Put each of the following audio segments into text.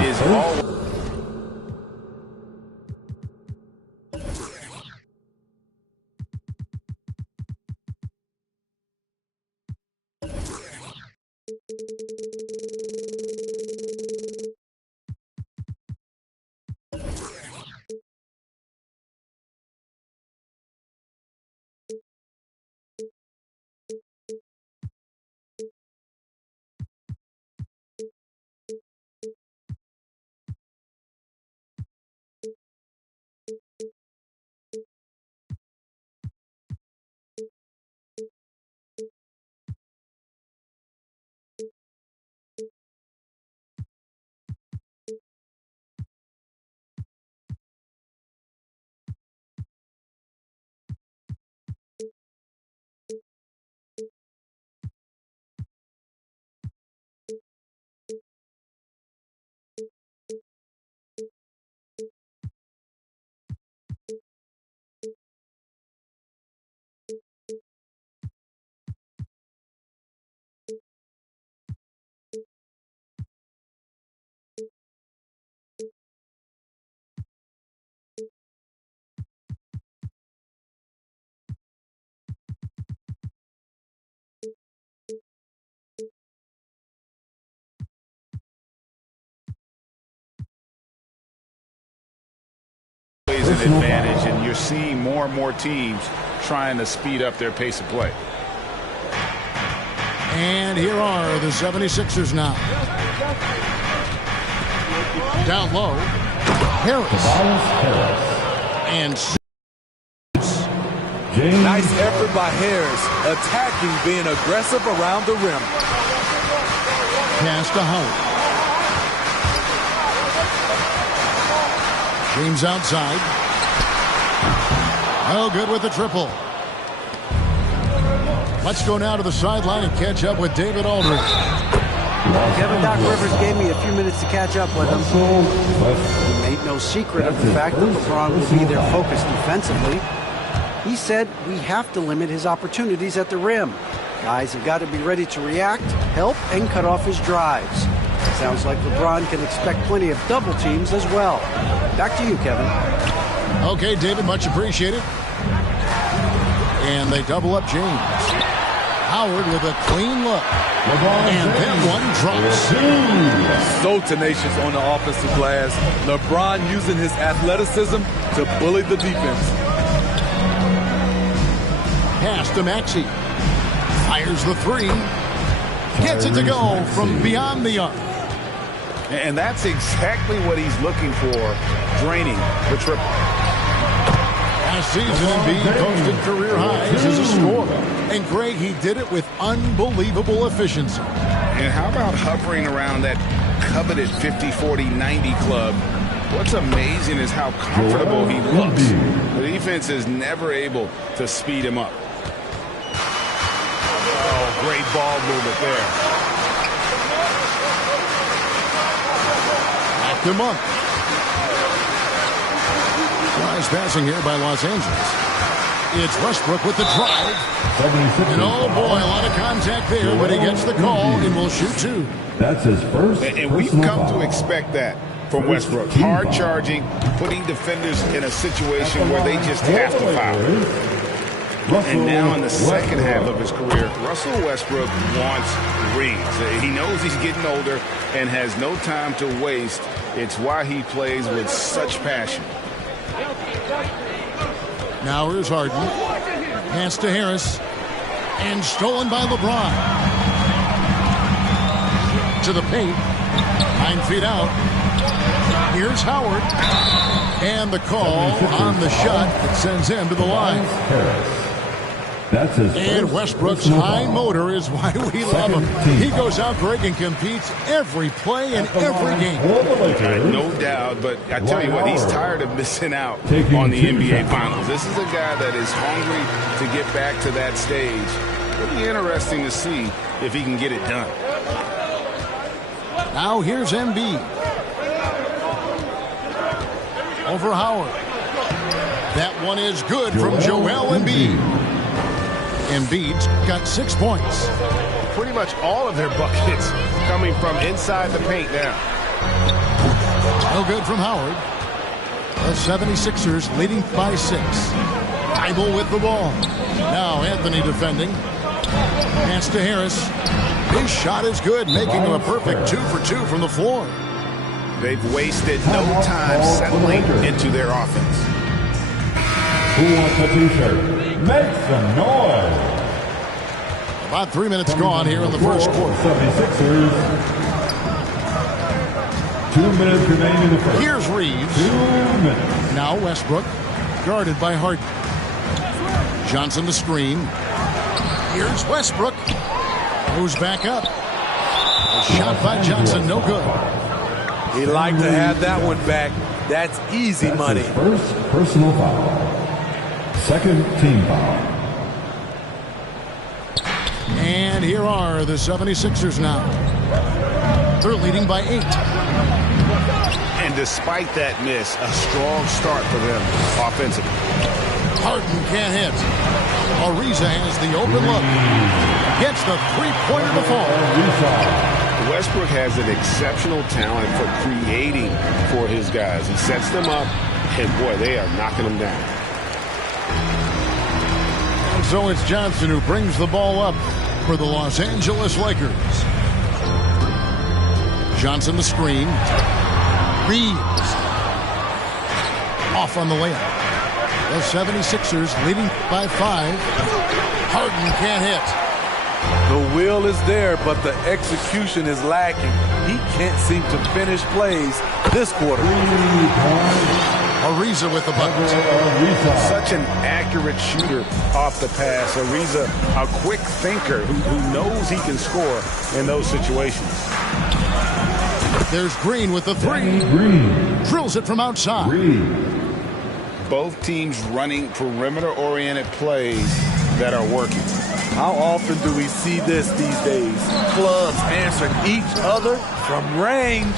Is all. An advantage, and you're seeing more and more teams trying to speed up their pace of play. And here are the 76ers now. Down low, Harris. And nice effort by Harris, attacking, being aggressive around the rim. Pass to Howard. James outside. Oh, good with the triple. Let's go now to the sideline and catch up with David Aldridge. Kevin, Doc Rivers gave me a few minutes to catch up with him. He made no secret of the fact that LeBron will be their focus defensively. He said we have to limit his opportunities at the rim. Guys have got to be ready to react, help, and cut off his drives. Sounds like LeBron can expect plenty of double teams as well. Back to you, Kevin. Okay, David, much appreciated. And they double up James. Howard with a clean look. And then one drops. So tenacious on the offensive glass. LeBron using his athleticism to bully the defense. Pass to Maxey. Fires the three. Gets it to go from beyond the arc. And that's exactly what he's looking for, draining the triple. Last season, Embiid posted career highs as a scorer. And Greg, he did it with unbelievable efficiency. And how about hovering around that coveted 50-40-90 club? What's amazing is how comfortable he looks. The defense is never able to speed him up. Oh, great ball movement there. Back to Monk. Nice passing here by Los Angeles. It's Westbrook with the drive. And oh boy, a lot of contact there, but he gets the call and will shoot two. That's his first. And we've come to expect that from Westbrook. Hard charging, putting defenders in a situation where they just have to foul. And now in the second half of his career, Russell Westbrook wants rings. He knows he's getting older and has no time to waste. It's why he plays with such passion. Now here's Harden. Pass to Harris. And stolen by LeBron. To the paint. 9 feet out. Here's Howard. And the call on the shot that sends him to the line. That's his and Westbrook's high motor is why we love him. He goes out, Greg, and competes every play and every game. No doubt, but I tell you what, he's tired of missing out on the NBA Finals. This is a guy that is hungry to get back to that stage. It'll be interesting to see if he can get it done. Now here's Embiid. Over Howard. That one is good from Joel Embiid. Embiid's got 6 points. Pretty much all of their buckets coming from inside the paint now. No good from Howard. The 76ers leading by 6. Bible with the ball. Now Anthony defending. Pass to Harris. His shot is good, making him a perfect 2 for 2 from the floor. They've wasted no time settling into their offense. Who wants a t-shirt? Make some noise. About 3 minutes gone here in the first quarter. 76ers. 2 minutes remaining in the first. Here's Reeves. 2 minutes. Now Westbrook, guarded by Harden. Johnson the screen. Here's Westbrook. Goes back up. A shot by Johnson, no good. He liked to have that one back. That's easy money. His first personal foul. Second team foul. And here are the 76ers now. They're leading by 8. And despite that miss, a strong start for them offensively. Harden can't hit. Ariza has the open look. Gets the three-pointer to fall. Westbrook has an exceptional talent for creating for his guys. He sets them up, and boy, they are knocking them down. And so it's Johnson who brings the ball up for the Los Angeles Lakers. Johnson the screen. Reeves. Off on the layup. The 76ers leading by 5. Harden can't hit. The will is there, but the execution is lacking. He can't seem to finish plays this quarter. Ariza with the bucket. Such an accurate shooter off the pass. Ariza, a quick thinker who knows he can score in those situations. There's Green with the 3. Green. Drills it from outside. Green. Both teams running perimeter-oriented plays that are working. How often do we see this these days? Clubs answering each other from range.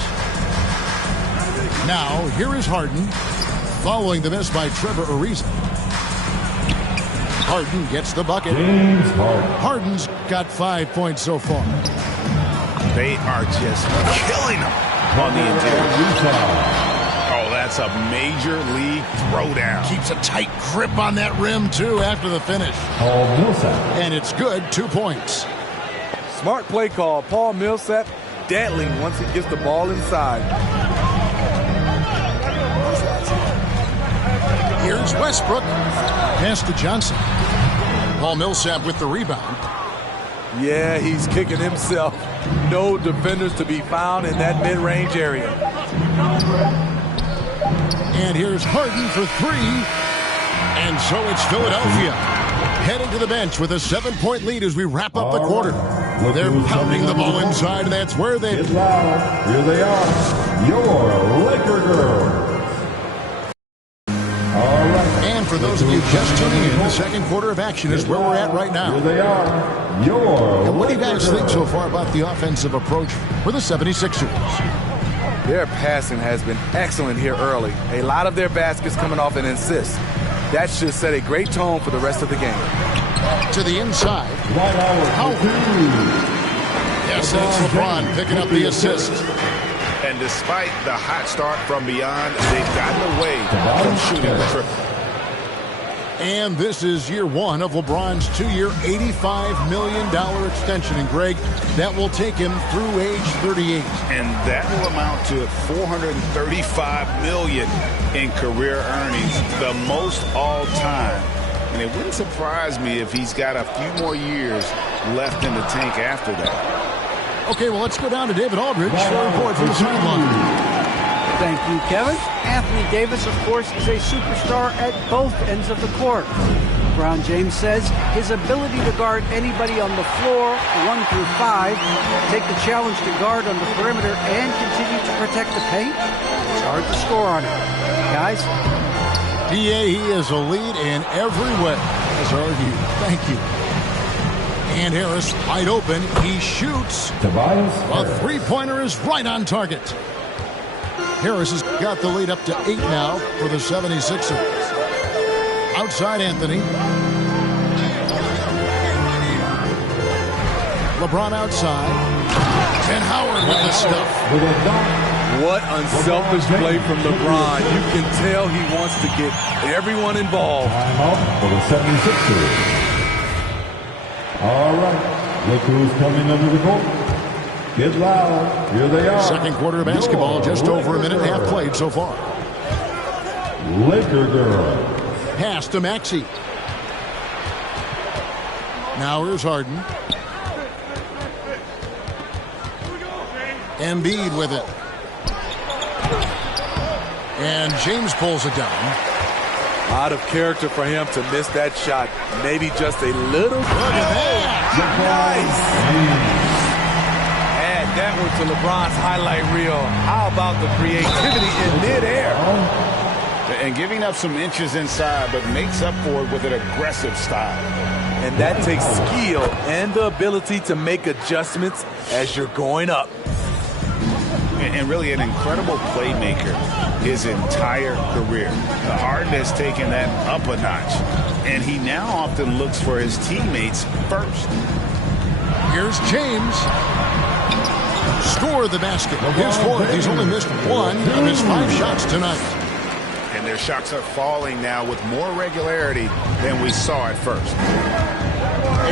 Now, here is Harden, following the miss by Trevor Ariza. Harden gets the bucket. James Harden. Harden's got 5 points so far. They are just killing them on the interior. Oh, that's a major league throwdown. Keeps a tight grip on that rim, too, after the finish. Paul Millsap. And it's good, 2 points. Smart play call. Paul Millsap deadly once he gets the ball inside. Here's Westbrook. Pass to Johnson. Paul Millsap with the rebound. Yeah, he's kicking himself. No defenders to be found in that mid-range area. And here's Harden for 3. And so it's Philadelphia heading to the bench with a 7-point lead as we wrap up the quarter. They're pounding the ball inside, and that's where they... Get loud. Here they are. Your Laker girls. All right. And for those of you just tuning in, the second quarter of action is where we're at right now. Here they are. Your And what do you guys Laker think so girls. far about the offensive approach for the 76ers? Their passing has been excellent here early. A lot of their baskets coming off an assist. That should set a great tone for the rest of the game. To the inside. Dwight Howard. Yes, that's LeBron picking up the assist. And despite the hot start from beyond, they've gotten away from shooting the triple. And this is year 1 of LeBron's 2-year, $85 million extension. And, Greg, that will take him through age 38. And that will amount to $435 million in career earnings, the most all time. And it wouldn't surprise me if he's got a few more years left in the tank after that. Okay, well, let's go down to David Aldridge for a report from the sideline. Thank you, Kevin. Anthony Davis, of course, is a superstar at both ends of the court. LeBron James says his ability to guard anybody on the floor, 1 through 5, take the challenge to guard on the perimeter and continue to protect the paint, it's hard to score on him. Guys? PA, he is a lead in every way, as are you. Thank you. And Harris wide open. He shoots. Tobias A Harris. three-pointer is right on target. Harris has got the lead up to 8 now for the 76ers. Outside Anthony. LeBron outside. And Howard with the stuff. With a dunk. What unselfish play from LeBron. You can tell he wants to get everyone involved. Timeout for the 76ers. All right. Look who's coming under the court. Get loud. Here they are. Second quarter of basketball, just over a minute and a half played so far. Laker girls. Pass to Maxey. Now here's Harden. Embiid with it. And James pulls it down. Out of character for him to miss that shot. Maybe just a little. Look at that. Nice. Add that one to LeBron's highlight reel. How about the creativity in midair? And giving up some inches inside, but makes up for it with an aggressive style. And that takes skill and the ability to make adjustments as you're going up. And really an incredible playmaker his entire career. Harden has taken that up a notch, and he now often looks for his teammates first. Here's James. Score the basket. His fourth. He's only missed one of his 5 shots tonight. And their shots are falling now with more regularity than we saw at first.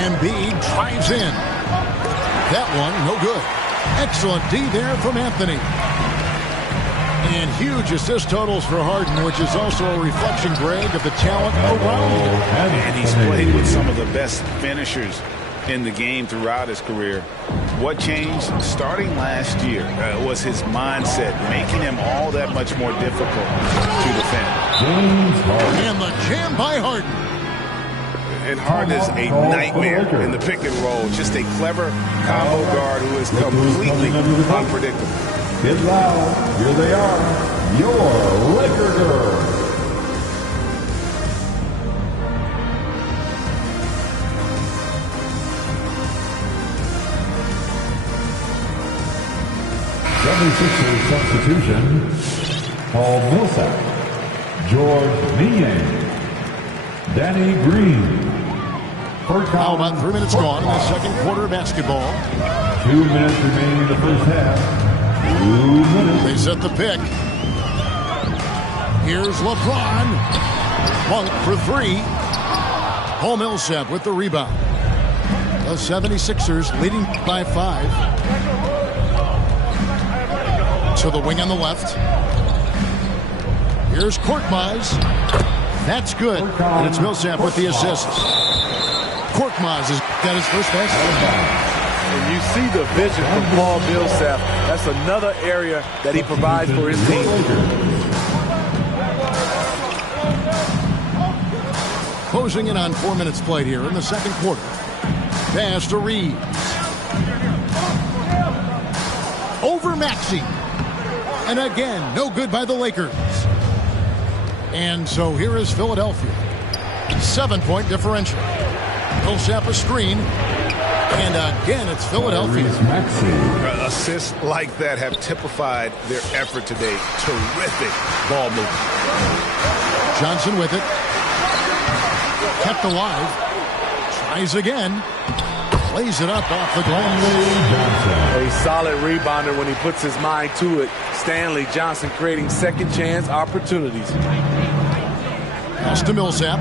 Embiid drives in. That one, no good. Excellent D there from Anthony. And huge assist totals for Harden, which is also a reflection, Greg, of the talent around him. And he's played with some of the best finishers in the game throughout his career. What changed starting last year was his mindset, making him all that much more difficult to defend. And the jam by Harden. And Harden is a nightmare in the pick and roll. Just a clever combo guard who is completely unpredictable. Get loud. Here they are. Your Laker girls. '76ers substitution. Paul Millsap. George Niang. Danny Green. Now about 3 minutes gone in the second quarter of basketball. 2 minutes remaining in the first half. 2 minutes. They set the pick. Here's LeBron. Monk for 3. Paul Millsap with the rebound. The 76ers leading by 5. To the wing on the left. Here's Korkmaz. That's good. And it's Millsap with the assist. Korkmaz has got his first basket. And you see the vision from Paul Millsap. That's another area that he provides for his team. Closing in on 4 minutes played here in the second quarter. Pass to Reeves. Over Maxey. And again, no good by the Lakers. And so here is Philadelphia. 7-point differential. Millsap a screen. And again, it's Philadelphia. Assists like that have typified their effort today. Terrific ball movement. Johnson with it. Kept alive. Tries again. Lays it up off the glass. A solid rebounder when he puts his mind to it. Stanley Johnson creating second chance opportunities. Pass to Millsap.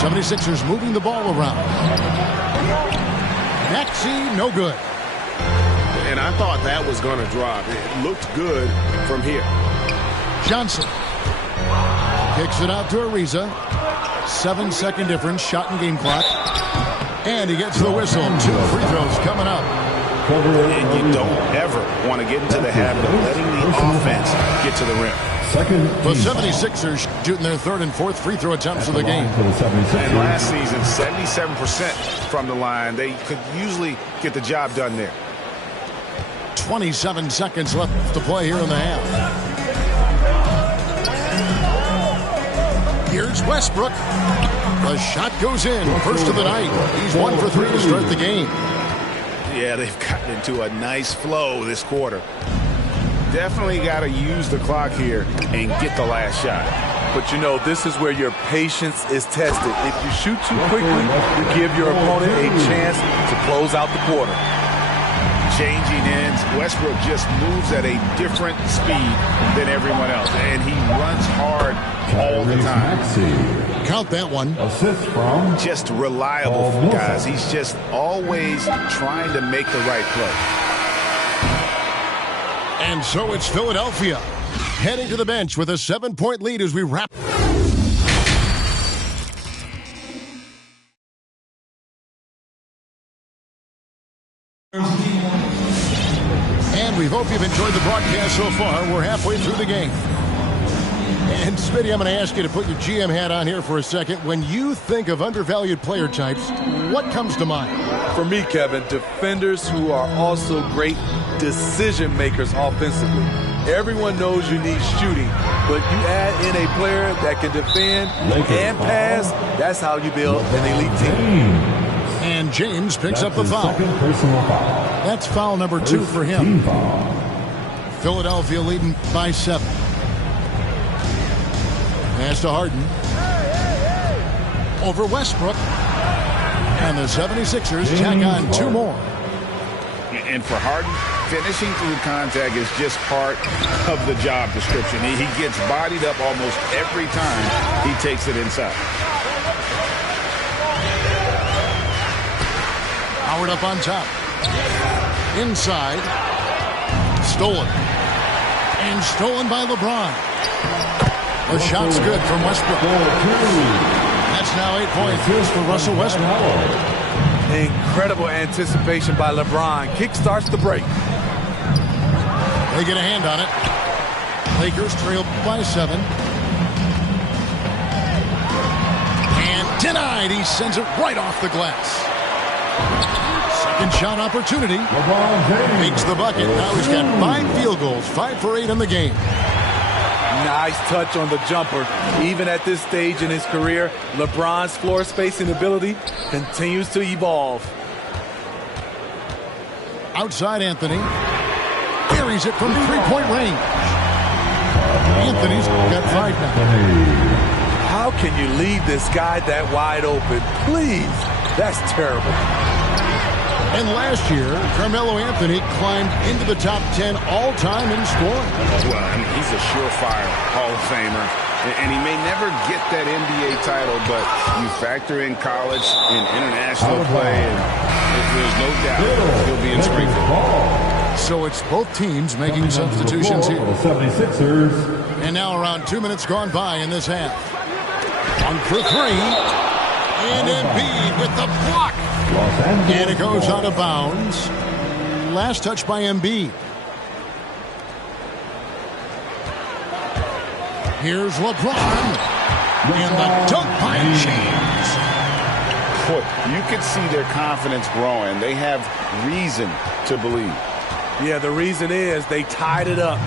76ers moving the ball around. Maxey, no good. And I thought that was going to drop. It looked good from here. Johnson kicks it out to Ariza. 7-second difference, shot and game clock. And he gets the whistle. 2 free throws coming up. And you don't ever want to get into the habit of letting the offense get to the rim. The 76ers shooting their 3rd and 4th free throw attempts of the game. And last season, 77% from the line. They could usually get the job done there. 27 seconds left to play here in the half. Here's Westbrook. The shot goes in. First of the night. He's 1 for 3 to start the game. Yeah, they've gotten into a nice flow this quarter. Definitely got to use the clock here and get the last shot. But you know, this is where your patience is tested. If you shoot too quickly, you give your opponent a chance to close out the quarter. Changing ends, Westbrook just moves at a different speed than everyone else, and he runs hard all the time. Count that one. Assist from Just reliable, guys. He's just always trying to make the right play. And so it's Philadelphia heading to the bench with a 7-point lead as we wrap. And we hope you've enjoyed the broadcast so far. We're halfway through the game. And Smitty, I'm going to ask you to put your GM hat on here for a second. When you think of undervalued player types, what comes to mind? For me, Kevin, defenders who are also great decision makers offensively. Everyone knows you need shooting, but you add in a player that can defend and pass, that's how you build an elite team. And James picks up the foul. That's foul number 2 for him. Philadelphia leading by 7. Pass to Harden. Over Westbrook. And the 76ers tack on 2 more. And for Harden, finishing through contact is just part of the job description. He gets bodied up almost every time he takes it inside. Howard up on top. Inside. Stolen. And stolen by LeBron. The shot's good from Westbrook. That's now 8 points for Russell Westbrook. Incredible anticipation by LeBron. Kickstarts the break. They get a hand on it. Lakers trail by 7. And denied. He sends it right off the glass. Second shot opportunity. Makes the bucket. Now he's got 5 field goals. 5 for 8 in the game. Nice touch on the jumper. Even at this stage in his career, LeBron's floor spacing ability continues to evolve. Outside Anthony. Carries it from 3-point range. Anthony's got 5 now. How can you leave this guy that wide open? Please. That's terrible. And last year, Carmelo Anthony climbed into the top 10 all-time in scoring. Well, I mean, he's a surefire Hall of Famer. And he may never get that NBA title, but you factor in college and international play, and there's no doubt he'll be in Springfield. So it's both teams making substitutions here. 76ers. And now around 2 minutes gone by in this half. 1 for 3. And Embiid with the block. And it goes out of bounds. Last touch by Embiid. Here's LeBron. And the dunk by James. Boy, you can see their confidence growing. They have reason to believe. Yeah, the reason is they tied it up.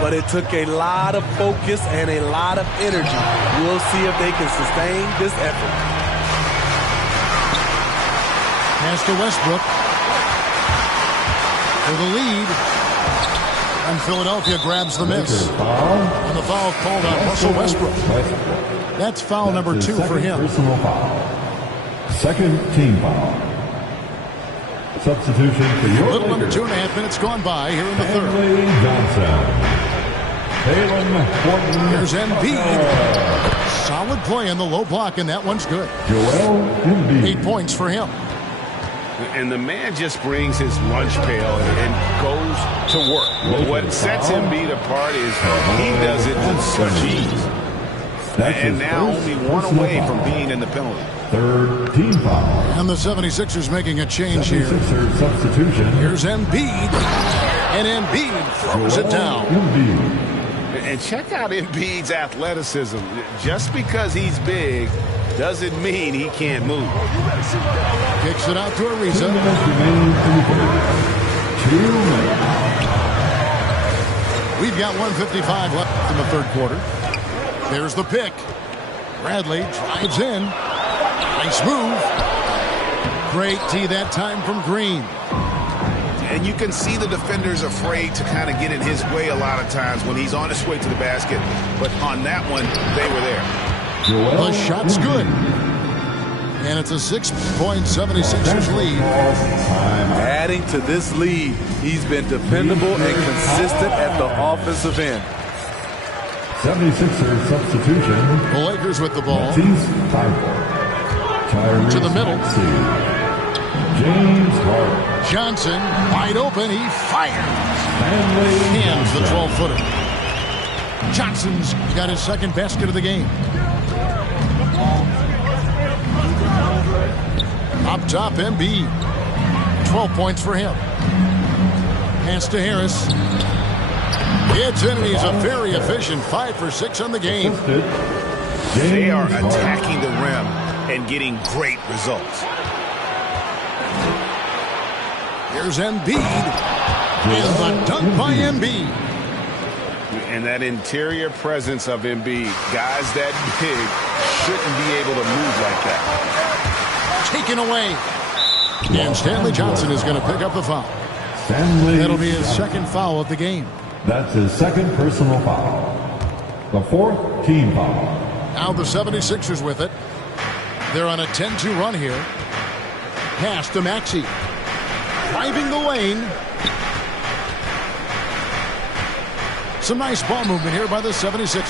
But it took a lot of focus and a lot of energy. We'll see if they can sustain this effort. Pass to Westbrook for the lead. And Philadelphia grabs the miss. And the foul called on Russell Westbrook. That's foul number 2 for him. Personal foul. Second team foul. Substitution for your A little under 2.5 minutes gone by here in the third. Stanley Johnson. Taylor Horton. Here's Embiid. Solid play in the low block, and that one's good. Joel Embiid. 8 points for him. And the man just brings his lunch pail and goes to work. What sets Embiid apart is he does it with such ease. And now only 1 away from being in the penalty. Third team foul. And the 76ers making a change here. 76ers substitution. Here's Embiid. And Embiid throws it down. Embiid. And check out Embiid's athleticism. Just because he's big doesn't mean he can't move. Kicks it out to Ariza. 2 minutes remaining in the third. 2 minutes. We've got 1:55 left in the third quarter. There's the pick. Bradley drives in. Nice move. Great tee that time from Green. And you can see the defender's afraid to kind of get in his way a lot of times when he's on his way to the basket. But on that one, they were there. The shot's good. And it's a 6-76ers lead. Adding to this lead, he's been dependable and consistent at the offensive end. 76ers substitution. The Lakers with the ball. To the middle. James Harden. Johnson, wide open, he fires. Hands the 12-footer. Johnson's got his second basket of the game. Up top, Embiid. 12 points for him. Pass to Harris. Gets in, and he's a very efficient 5 for 6 on the game. They are attacking the rim and getting great results. Here's Embiid. And the dunk by Embiid. And that interior presence of Embiid, guys that big shouldn't be able to move like that. Taken away. And Stanley Johnson is going to pick up the foul. That'll be his second foul of the game. That's his second personal foul. The fourth team foul. Now the 76ers with it. They're on a 10-2 run here. Pass to Maxey. Driving the lane. Some nice ball movement here by the 76ers.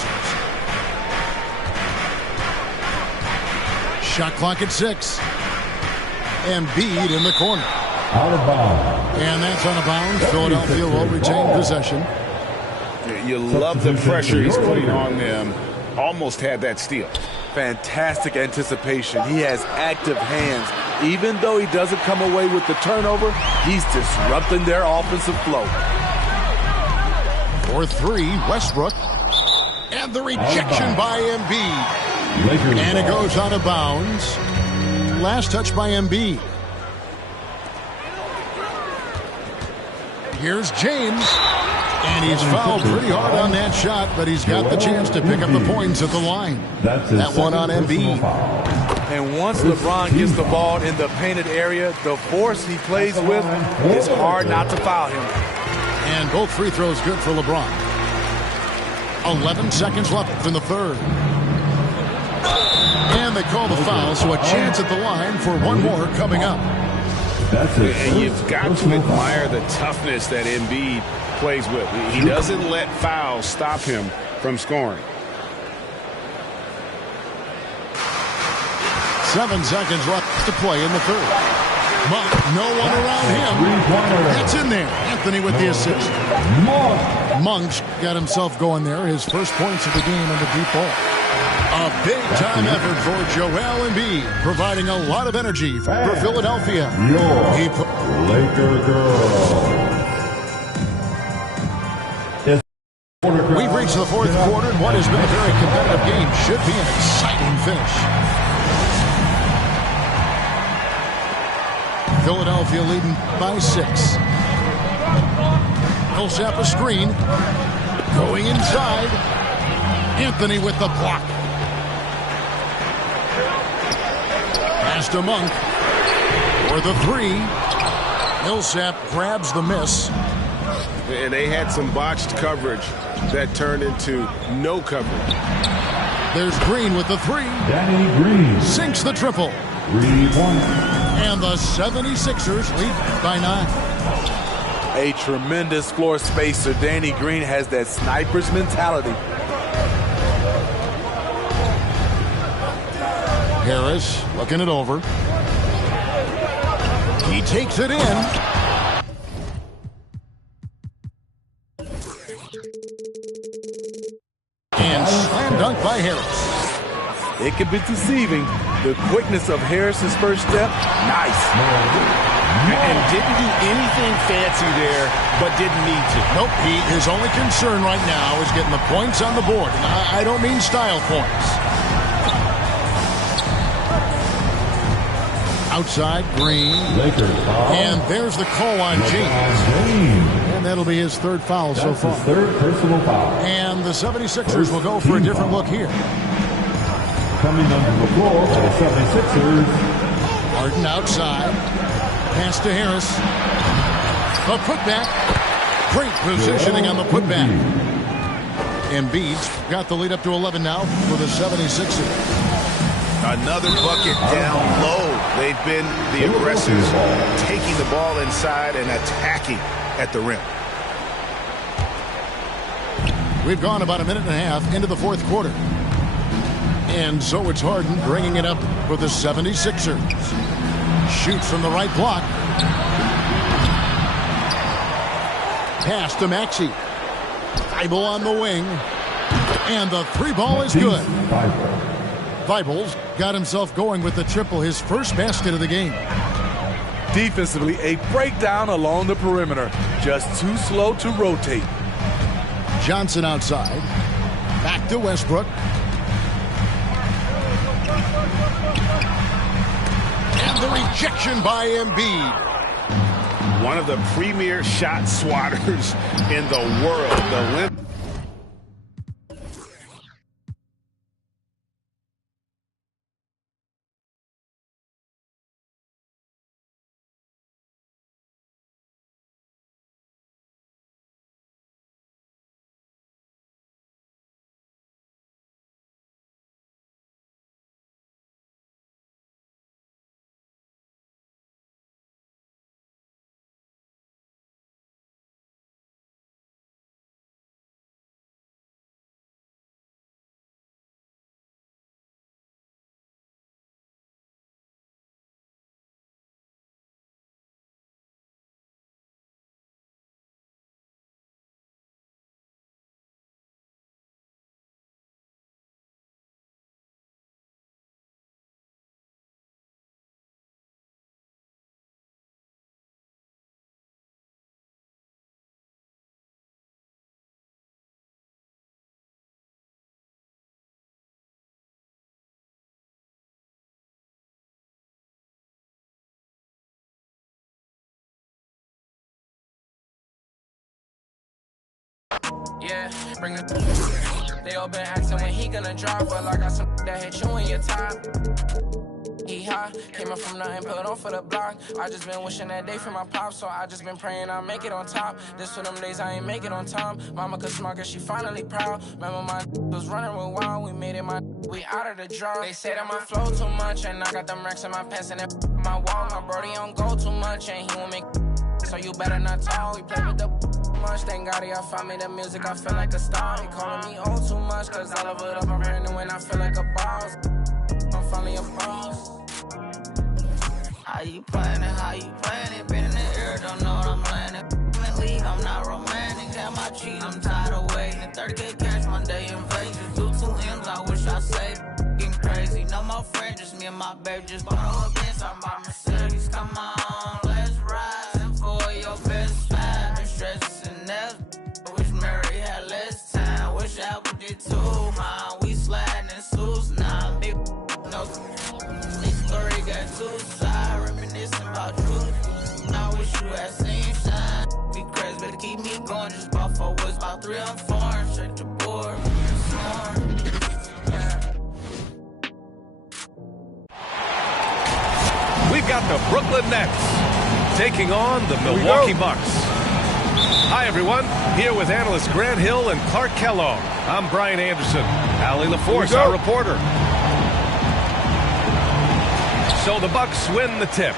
Shot clock at 6. Embiid in the corner. Out of bounds. And that's out of bounds. Philadelphia will retain possession. You love the pressure he's putting on them. Almost had that steal. Fantastic anticipation. He has active hands. Even though he doesn't come away with the turnover, he's disrupting their offensive flow. For 3, Westbrook. And the rejection by Embiid. And it goes out of bounds. Last touch by Embiid. Here's James. And he's fouled pretty hard on that shot, but he's got the chance to pick up the points at the line. That one on Embiid. And once LeBron gets the ball in the painted area, the force he plays with, it's hard not to foul him. And both free throws good for LeBron. 11 seconds left in the third. And they call the foul, so a chance at the line for one more coming up. And you've got to admire the toughness that Embiid plays with. He doesn't let fouls stop him from scoring. 7 seconds left to play in the third. Monk, no one around him. That's in there. Anthony with the assist. Monk's got himself going there. His first points of the game in the deep ball. A big-time effort for Joel Embiid, providing a lot of energy for Philadelphia. Laker girl. We've reached the fourth quarter, and what has been a very competitive game should be an exciting finish. Philadelphia leading by 6. Millsap a screen. Going inside. Anthony with the block. Pass to Monk. For the 3. Millsap grabs the miss. And they had some botched coverage that turned into no coverage. There's Green with the 3. Danny Green sinks the triple. 3 points. And the 76ers lead by 9. A tremendous floor spacer. Danny Green has that sniper's mentality. Harris looking it over. He takes it in. And slam dunk by Harris. It can be deceiving. The quickness of Harris's first step, nice. And didn't do anything fancy there, but didn't need to. Nope, his only concern right now is getting the points on the board. And I don't mean style points. Outside, Green. Lakers foul. And there's the call on James. And that'll be his third foul so far. His third personal foul. And the 76ers will go for a different look here. Coming onto the floor for the 76ers. Harden outside. Pass to Harris. A putback. Great positioning on the putback. Embiid's got the lead up to 11 now for the 76ers. Another bucket down low. They've been the aggressors, taking the ball inside and attacking at the rim. We've gone about a minute and a half into the fourth quarter. And so it's Harden bringing it up for the 76ers. Shoots from the right block. Pass to Maxey. Thibault on the wing. And the three ball is good. Thibault's got himself going with the triple, his first basket of the game. Defensively, a breakdown along the perimeter. Just too slow to rotate. Johnson outside. Back to Westbrook. And the rejection by Embiid. One of the premier shot swatters in the world. The limp. Yeah, bring it. They all been asking when he gonna drop, but I got some that hit you in your top. He hot, came up from nothing, put on for the block. I just been wishing that day for my pop, so I just been praying I'll make it on top. This for them days I ain't make it on time. Mama could smart cause she finally proud. Remember my was running real wild, we made it we out of the draw. They say that my flow too much, and I got them racks in my pants and my wall. My brody don't go too much, and he won't make so you better not talk. We play with the much, thank God y'all found me the music, I feel like a star. He calling me old too much, cause I love it up, I'm burning when I feel like a boss. I'm finally a boss. How you playing it, how you playing it? Been in the air, don't know what I'm landing. In the league, I'm not romantic, have my cheese, I'm tired of waiting. 30K cash Monday in Vegas, do 2 M's, I wish I saved. Getting crazy, no more friends, just me and my baby, just bought all against on my Mercedes. Come on, let's ride for your best time. Been stressing that. Wish Mary had less time, wish Apple did too, man. We sliding in suits now, big no. This story got too side, reminiscing about truth. I wish you had seen shine. Be crazy, better keep me going. Just bought 4 woods, about 3 on 4, and straight to board. We've got the Brooklyn Nets taking on the Milwaukee Bucks. Hi, everyone. Here with analysts Grant Hill and Clark Kellogg. I'm Brian Anderson. Allie LaForce, our reporter. So the Bucks win the tip.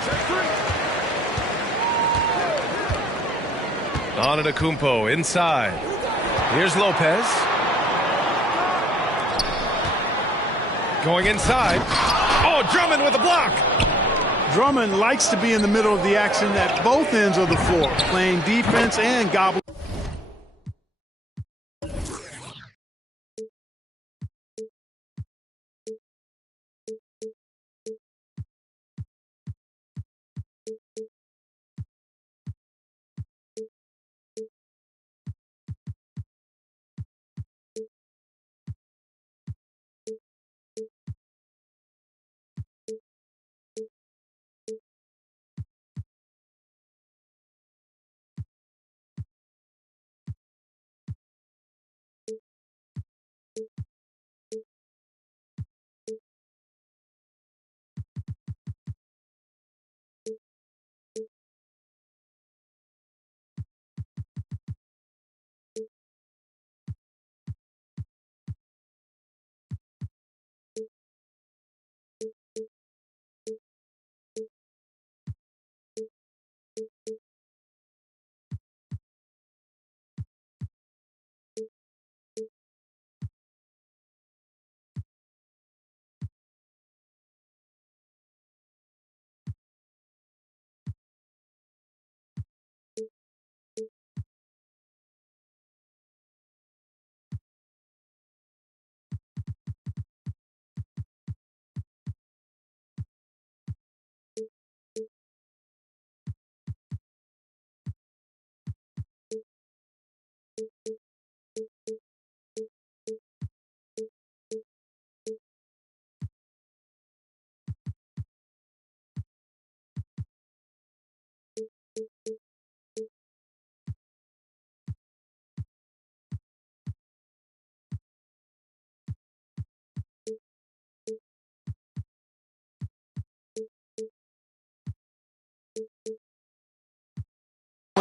Antetokounmpo inside. Here's Lopez. Going inside. Oh, Drummond with a block. Drummond likes to be in the middle of the action at both ends of the floor, playing defense and gobble.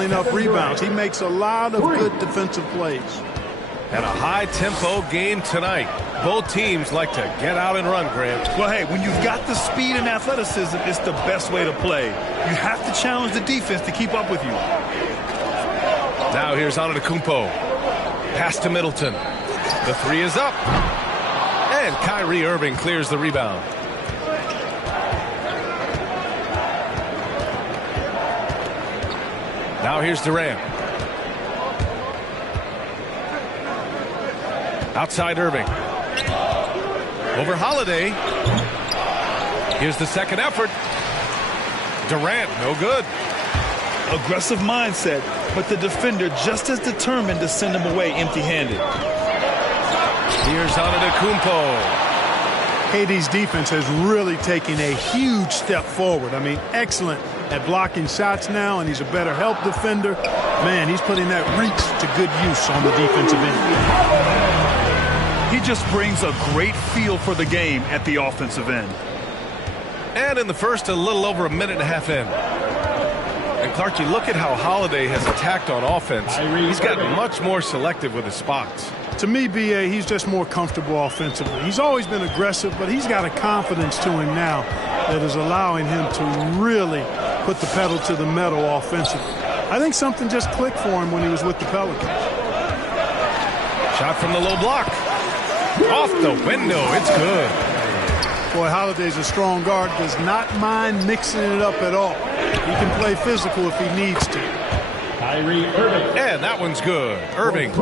enough rebounds. He makes a lot of good defensive plays. And a high-tempo game tonight. Both teams like to get out and run, Grant. Well, hey, when you've got the speed and athleticism, it's the best way to play. You have to challenge the defense to keep up with you. Now here's Antetokounmpo. Pass to Middleton. The three is up. And Kyrie Irving clears the rebound. Now here's Durant. Outside Irving. Over Holiday. Here's the second effort. Durant, no good. Aggressive mindset, but the defender just as determined to send him away empty-handed. Here's Antetokounmpo. KD's defense has really taken a huge step forward. I mean, excellent at blocking shots now, and he's a better help defender. Man, he's putting that reach to good use on the defensive end. He just brings a great feel for the game at the offensive end. And in the first, a little over a minute and a half in. And Clark, you look at how Holiday has attacked on offense. He's gotten much more selective with his spots. To me, B.A., he's just more comfortable offensively. He's always been aggressive, but he's got a confidence to him now that is allowing him to really put the pedal to the metal offensively. I think something just clicked for him when he was with the Pelicans. Shot from the low block. Off the window. It's good. Boy, Holiday's a strong guard, does not mind mixing it up at all. He can play physical if he needs to. Kyrie Irving. And that one's good. Irving.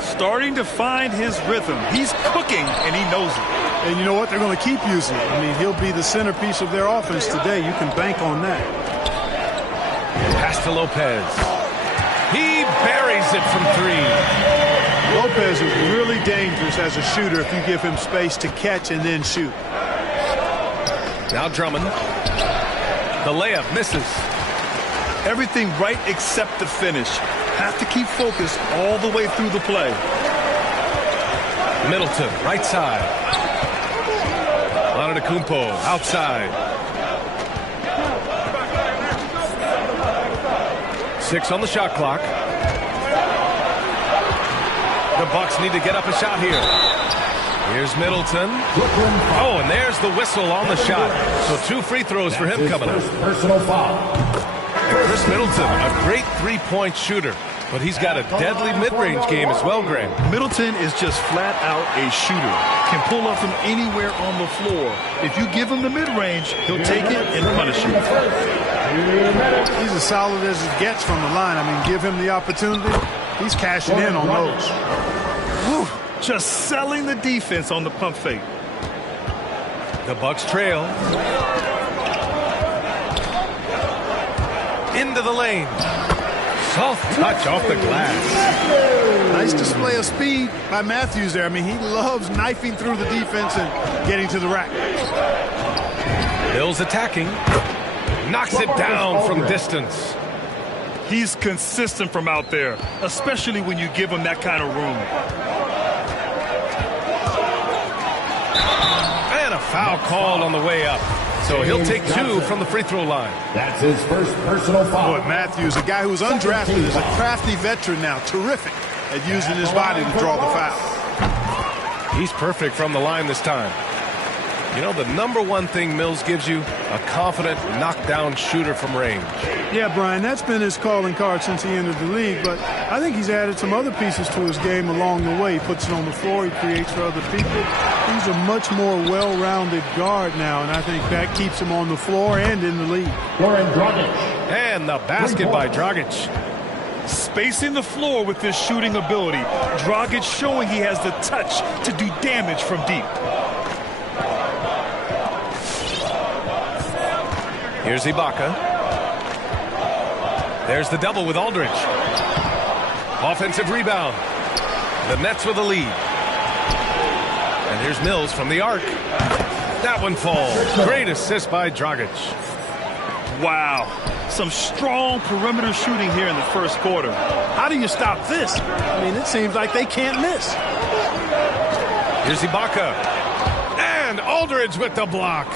Starting to find his rhythm. He's cooking, and he knows it. And you know what? They're going to keep using it. I mean, he'll be the centerpiece of their offense today. You can bank on that. Pass to Lopez. He buries it from three. Lopez is really dangerous as a shooter if you give him space to catch and then shoot. Now Drummond. The layup misses. Everything right except the finish. Have to keep focused all the way through the play. Middleton, right side. Antetokounmpo, outside. 6 on the shot clock. The Bucks need to get up a shot here. Here's Middleton. Oh, and there's the whistle on the shot. So 2 free throws for him coming up. Personal foul. And Chris Middleton, a great three-point shooter, but he's got a deadly mid-range game as well, Grant. Middleton is just flat out a shooter. Can pull up from anywhere on the floor. If you give him the mid-range, he'll take it and punish you. He's as solid as it gets from the line. I mean, give him the opportunity. He's cashing in on those. Whew, just selling the defense on the pump fake. The Bucks trail. Into the lane. Soft touch off the glass. Nice display of speed by Matthews there. I mean, he loves knifing through the defense and getting to the rack. Bill's attacking. Knocks it down from distance. He's consistent from out there, especially when you give him that kind of room. And a foul called on the way up. So he'll take 2 from the free throw line. That's his first personal foul. Boy, Matthews, a guy who's undrafted, is a crafty veteran now. Terrific at using his body to draw the foul. He's perfect from the line this time. You know, the number one thing Mills gives you, a confident knockdown shooter from range. Yeah, Brian, that's been his calling card since he entered the league, but I think he's added some other pieces to his game along the way. He puts it on the floor, he creates for other people. He's a much more well-rounded guard now, and I think that keeps him on the floor and in the league. And the basket by Dragic. Spacing the floor with his shooting ability. Dragic showing he has the touch to do damage from deep. Here's Ibaka. There's the double with Aldridge. Offensive rebound. The Nets with the lead. And here's Mills from the arc. That one falls. Great assist by Dragic. Wow. Some strong perimeter shooting here in the first quarter. How do you stop this? I mean, it seems like they can't miss. Here's Ibaka. And Aldridge with the block.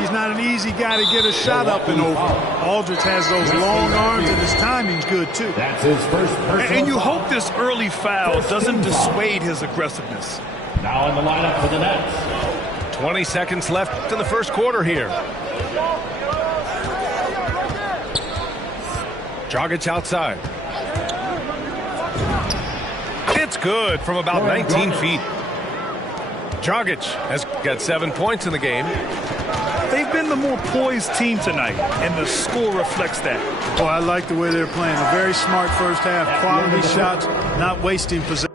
He's not an easy guy to get a shot up and over. Aldridge has those long arms, and his timing's good, too. That's his first personal And you foul. hope this early foul doesn't dissuade his aggressiveness. Now in the lineup for the Nets. 20 seconds left in the first quarter here. Dragic outside. It's good from about 19 feet. Dragic has got 7 points in the game. They've been the more poised team tonight, and the score reflects that. Oh, I like the way they're playing. A very smart first half. Quality shots, not wasting possession.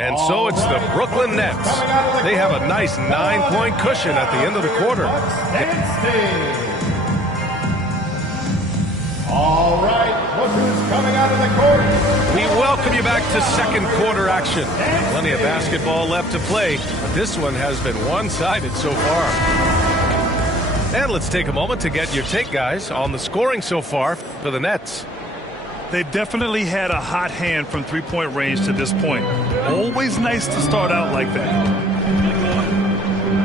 And so it's the Brooklyn Nets. They have a nice 9-point cushion at the end of the quarter. All right, look who's coming out of the court. We welcome you back to second quarter action. Plenty of basketball left to play, but this one has been one-sided so far. And let's take a moment to get your take, guys, on the scoring so far for the Nets. They've definitely had a hot hand from three-point range to this point. Always nice to start out like that.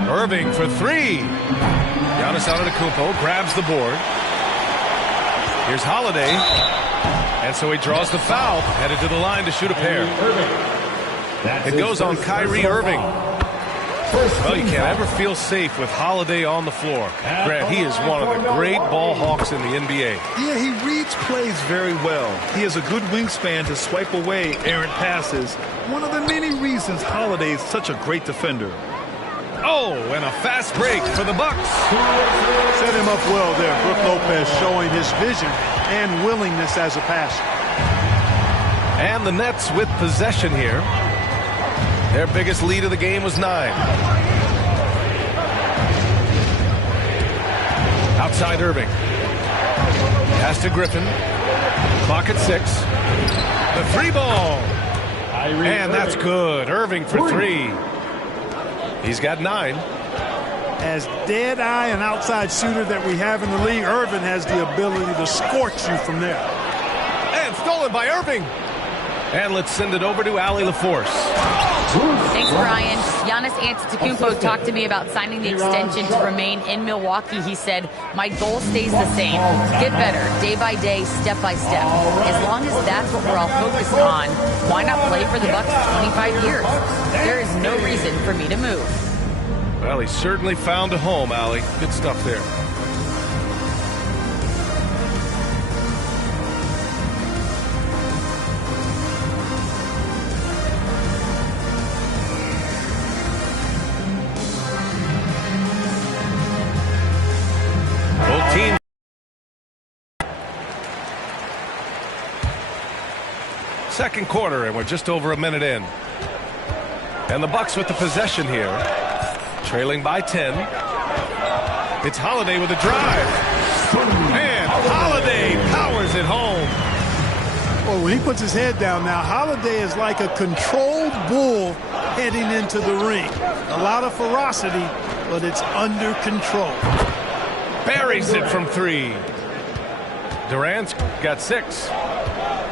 Irving for three. Giannis Antetokounmpo grabs the board. Here's Holiday. And so he draws the foul, headed to the line to shoot a pair. It goes on Kyrie Irving. Well, you can't ever feel safe with Holiday on the floor. Grant, he is one of the great ball hawks in the NBA. Yeah, he reads plays very well. He has a good wingspan to swipe away errant passes. One of the many reasons Holiday is such a great defender. Oh, and a fast break for the Bucks. Set him up well there. Brook Lopez showing his vision and willingness as a passer. And the Nets with possession here. Their biggest lead of the game was 9. Outside Irving. Pass to Griffin. Clock at 6. The three ball. And that's good. Irving for three. He's got 9. As dead-eye and outside shooter that we have in the league, Irving has the ability to scorch you from there. And stolen by Irving. And let's send it over to Allie LaForce. Thanks, Brian. Giannis Antetokounmpo talked to me about signing the extension to remain in Milwaukee. He said, my goal stays the same. Get better, day by day, step by step. As long as that's what we're all focused on, why not play for the Bucks for 25 years? There is no reason for me to move. Well, he certainly found a home, Allie. Good stuff there. Second quarter, and we're just over a minute in. And the Bucks with the possession here, trailing by 10. It's Holiday with a drive. And Holiday powers it home. Well, when he puts his head down now, Holiday is like a controlled bull heading into the ring. A lot of ferocity, but it's under control. Buries it from 3. Durant's got 6.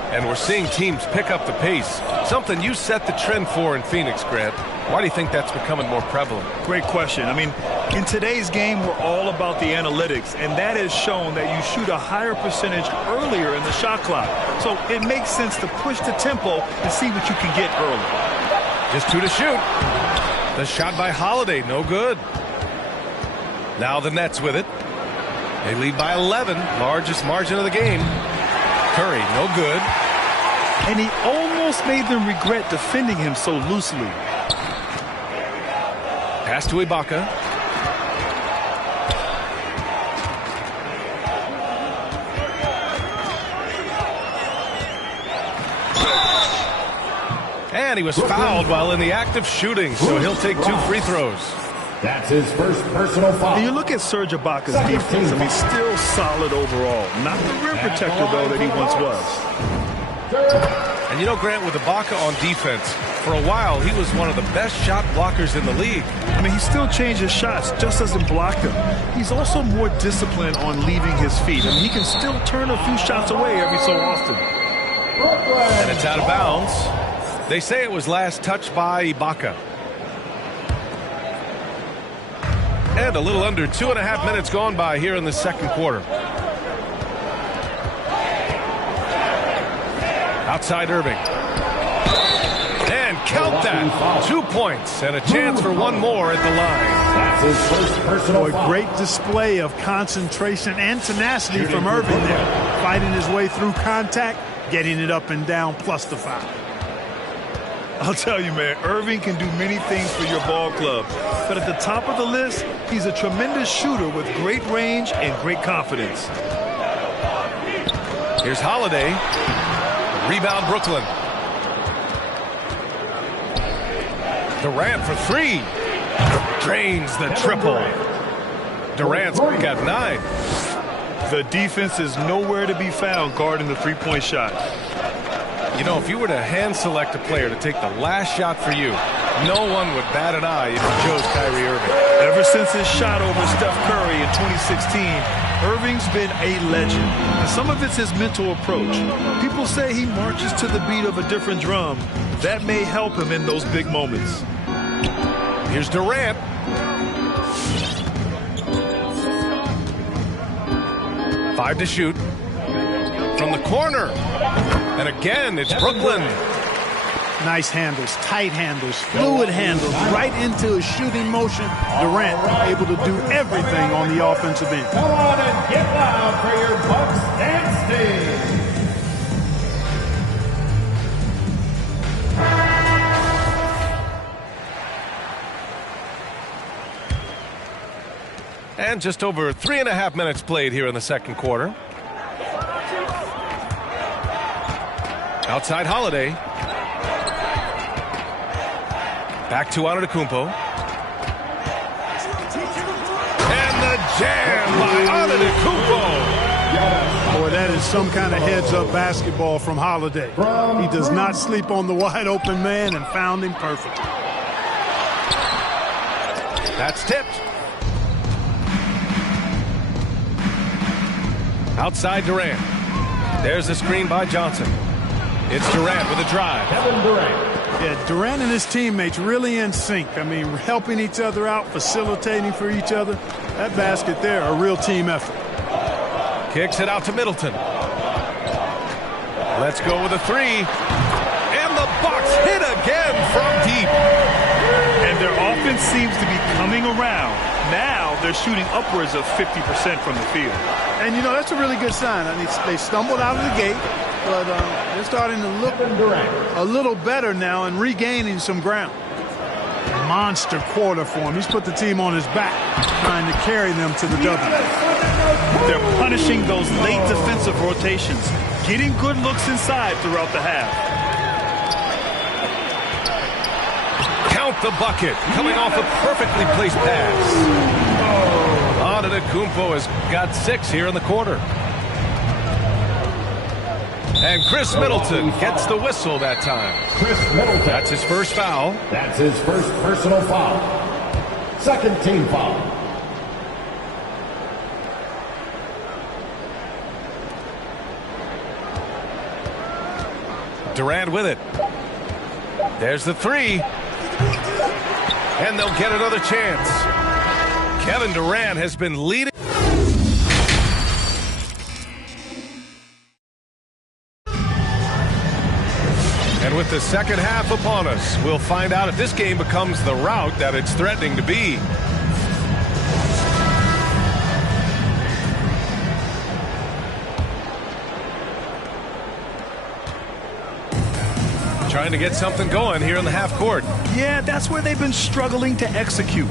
And we're seeing teams pick up the pace. Something you set the trend for in Phoenix, Grant. Why do you think that's becoming more prevalent? Great question. I mean, in today's game, we're all about the analytics, and that has shown that you shoot a higher percentage earlier in the shot clock. So it makes sense to push the tempo and see what you can get early. Just 2 to shoot. The shot by Holiday, no good. Now the Nets with it. They lead by 11, largest margin of the game. Curry, no good. And he almost made them regret defending him so loosely. Pass to Ibaka. And he was fouled while in the act of shooting, so he'll take 2 free throws. That's his first personal foul. And you look at Serge Ibaka's defense, I mean, still solid overall. Not the rim protector, though, that he once was. And you know, Grant, with Ibaka on defense, for a while, he was one of the best shot blockers in the league. I mean, he still changes shots, just doesn't block them. He's also more disciplined on leaving his feet. I mean, he can still turn a few shots away every so often. And it's out of bounds. They say it was last touched by Ibaka. And a little under 2.5 minutes gone by here in the second quarter. Outside Irving. And count that. 2 points and a chance for one more at the line. That's his first personal foul. Great display of concentration and tenacity from Irving there. Fighting his way through contact, getting it up and down, plus the foul. I'll tell you, man, Irving can do many things for your ball club. But at the top of the list, he's a tremendous shooter with great range and great confidence. Here's Holiday. Rebound, Brooklyn. Durant for 3. Drains the triple. Durant's got 9. The defense is nowhere to be found guarding the three-point shot. You know, if you were to hand select a player to take the last shot for you, no one would bat an eye if you chose Kyrie Irving. Ever since his shot over Steph Curry in 2016, Irving's been a legend. And some of it's his mental approach. People say he marches to the beat of a different drum. That may help him in those big moments. Here's Durant. Five to shoot. From the corner. And again, it's Brooklyn. Nice handles, tight handles, fluid handles, right into a shooting motion. Durant able to do everything on the offensive end. Come on and get loud for your Bucks dance team. And just over 3.5 minutes played here in the second quarter. Outside Holiday. Back to Antetokounmpo. And the jam by Antetokounmpo. Boy, that is some kind of heads-up basketball from Holiday. He does not sleep on the wide-open man and found him perfect. That's tipped. Outside Durant. There's the screen by Johnson. It's Durant with a drive. Kevin Durant. Yeah, Durant and his teammates really in sync. I mean, helping each other out, facilitating for each other. That basket there, a real team effort. Kicks it out to Middleton. Let's go with a 3. And the Bucks hit again from deep. And their offense seems to be coming around. Now they're shooting upwards of 50% from the field. And, you know, that's a really good sign. I mean, they stumbled out of the gate, but they're starting to look a little better now and regaining some ground. Monster quarter for him. He's put the team on his back, trying to carry them to the W. They're punishing those late defensive rotations, getting good looks inside throughout the half. up the bucket, coming off a perfectly placed pass. Antetokounmpo has got 6 here in the quarter. And Chris Middleton gets the whistle that time. Chris Middleton. That's his first foul. That's his first personal foul. Second team foul. Durant with it. There's the 3. And they'll get another chance. Kevin Durant has been leading. And with the second half upon us, we'll find out if this game becomes the rout that it's threatening to be. Trying to get something going here in the half court. Yeah, that's where they've been struggling to execute.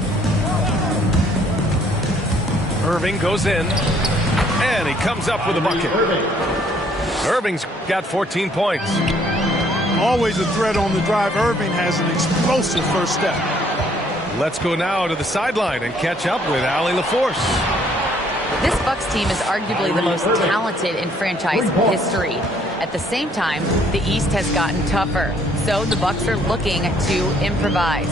Irving goes in, and he comes up with a bucket. Irving's got 14 points. Always a threat on the drive. Irving has an explosive first step. Let's go now to the sideline and catch up with Allie LaForce. This Bucks team is arguably the most talented in franchise history. At the same time, the East has gotten tougher, so the Bucks are looking to improvise.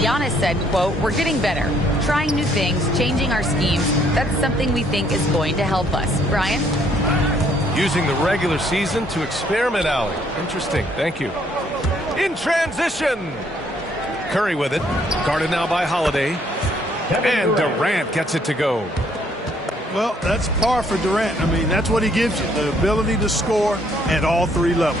Giannis said, quote, "We're getting better, trying new things, changing our schemes. That's something we think is going to help us." Brian? Using the regular season to experiment, Allie. Interesting. Thank you. In transition. Curry with it. Guarded now by Holiday. And Durant gets it to go. Well, that's par for Durant. I mean, that's what he gives you, the ability to score at all 3 levels.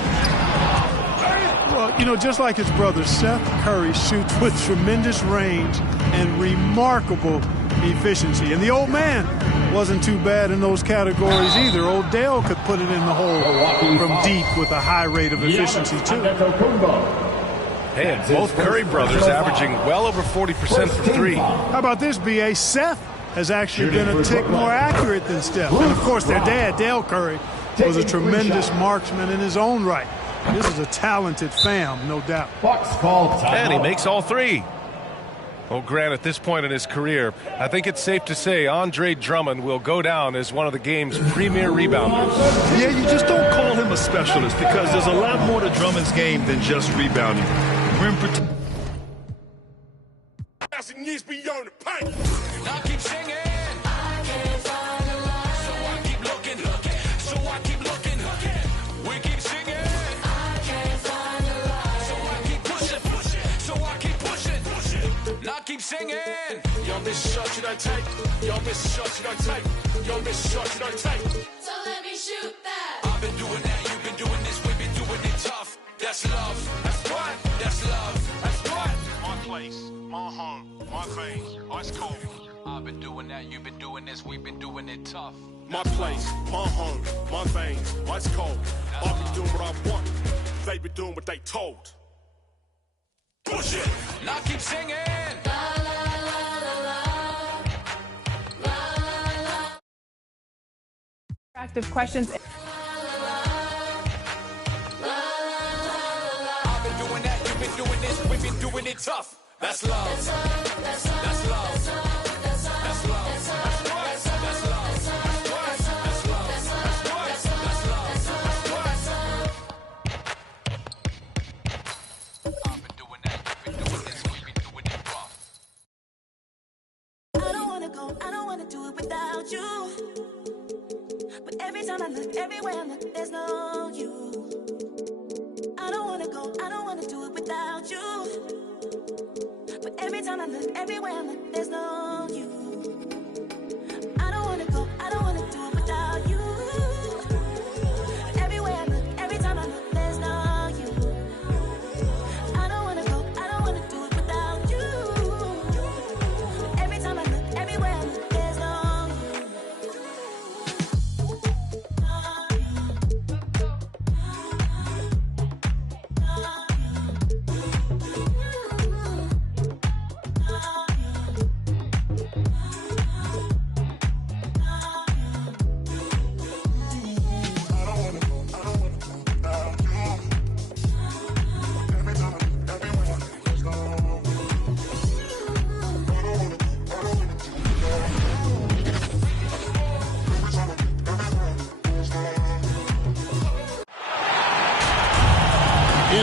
Well, you know, just like his brother, Seth Curry shoots with tremendous range and remarkable efficiency. And the old man wasn't too bad in those categories either. Odell could put it in the hole from deep with a high rate of efficiency, too. Hey, and both Curry brothers averaging well over 40% from 3. How about this, B.A.? Seth has actually been a tick more accurate than Steph. And, of course, their dad, Dale Curry, was a tremendous marksman in his own right. This is a talented fam, no doubt. And he makes all 3. Well, Grant, at this point in his career, I think it's safe to say Andre Drummond will go down as one of the game's premier rebounders. Yeah, you just don't call him a specialist because there's a lot more to Drummond's game than just rebounding. Rim protection. Beyond the paint. I keep singing. I can't find a lie. So I keep looking. So I keep looking. We keep singing. I can't find a lie. So I keep pushing. So I keep pushing. And I keep singing. Y'all miss a shot you don't take. Y'all miss a shot you don't take. Y'all miss a shot you don't take. So let me shoot that. I've been doing that. You've been doing this. We've been doing it tough. That's love. That's what. That's love. That's what. My place, my home, my veins, ice cold. I've been doing that. You've been doing this. We've been doing it tough. My place, my home, my veins, ice cold. I've been doing what I want. They been doing what they told. Push it. And I keep singing. Active questions. I've been doing that. You've been doing this. We've been doing it tough. That's love. That's love. That's love. That's love. That's love. That's love. That's love. That's love. I've been doing that. You've been doing this. We've been doing it rough. I don't wanna go. I don't wanna do it without you. But every time I look, everywhere I look, there's no you. I don't wanna go. I don't wanna do it without you. But every time I look, everywhere I look, there's no you. I don't wanna go, I don't wanna do it without you. But everywhere I look, every time I look, there's no you. I don't wanna go, I don't wanna do it without you. But every time I look, everywhere I look, there's no you.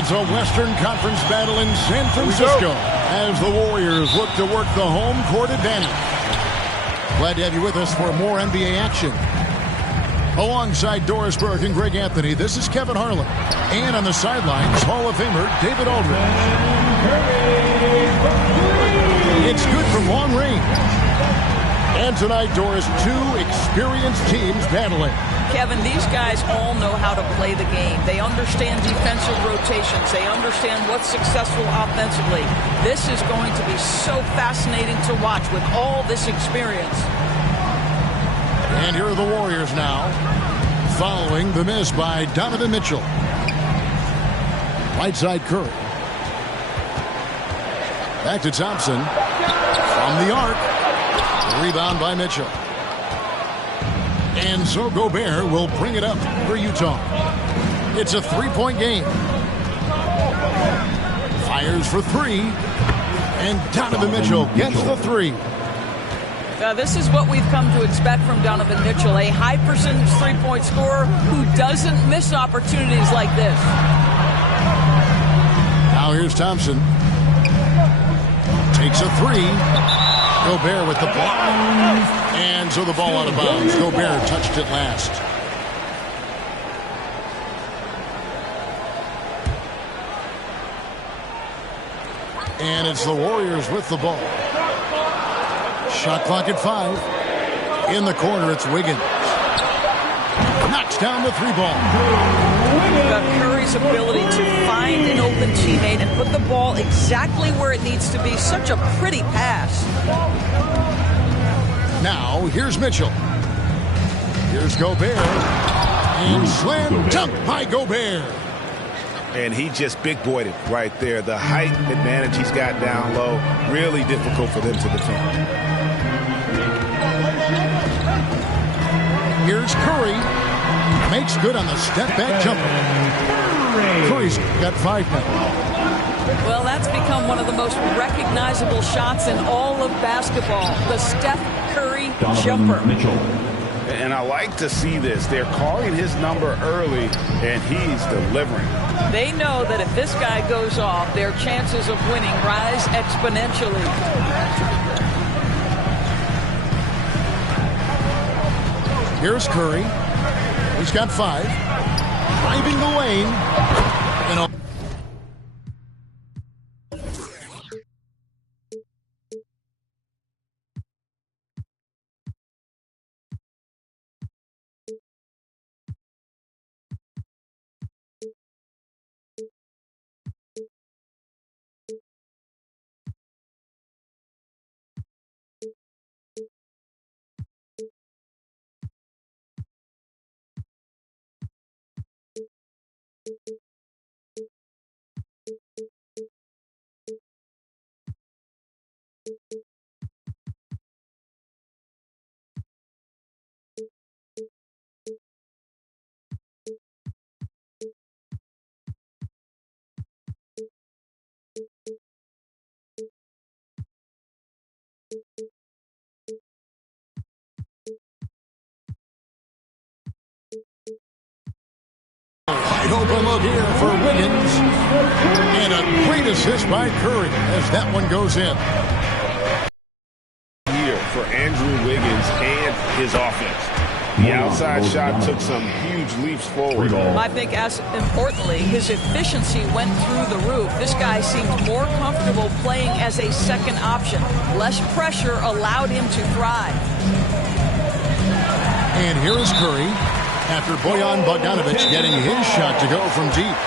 it's a Western Conference battle in San Francisco as the Warriors look to work the home court advantage. Glad to have you with us for more NBA action. Alongside Doris Burke and Greg Anthony, this is Kevin Harlan. And on the sidelines, Hall of Famer David Aldridge. It's good from long range. And tonight, Doris, two experienced teams battling. Kevin, these guys all know how to play the game. They understand defensive rotations. They understand what's successful offensively. This is going to be so fascinating to watch with all this experience. And here are the Warriors now, following the miss by Donovan Mitchell. Right side Curry. Back to Thompson. From the arc. Rebound by Mitchell. And so Gobert will bring it up for Utah. It's a three-point game. Fires for three. And Donovan Mitchell gets the three. This is what we've come to expect from Donovan Mitchell, a high percentage three-point scorer who doesn't miss opportunities like this. Now here's Thompson. Takes a three. Gobert with the block. And so the ball out of bounds. Gobert touched it last. And it's the Warriors with the ball. Shot clock at 5. In the corner, it's Wiggins. Knocks down the three ball. Curry's ability to find an open teammate and put the ball exactly where it needs to be. Such a pretty pass. Now, here's Mitchell. Here's Gobert. And slam dunk by Gobert. And he just big-boyed it right there. The height advantage he's got down low, really difficult for them to defend. Here's Curry. Makes good on the step-back jumper. Curry's got 5 now. Well, that's become one of the most recognizable shots in all of basketball. The Steph Curry jumper. And I like to see this. They're calling his number early, and he's delivering. They know that if this guy goes off, their chances of winning rise exponentially. Here's Curry. He's got 5. Driving the lane. And wide open look here for Wiggins. And a great assist by Curry as that one goes in. Here for Andrew Wiggins and his offense. The outside shot took some huge leaps forward. I think as importantly, his efficiency went through the roof. This guy seemed more comfortable playing as a second option. Less pressure allowed him to thrive. And here is Curry after Bojan Bogdanovic getting his shot to go from deep.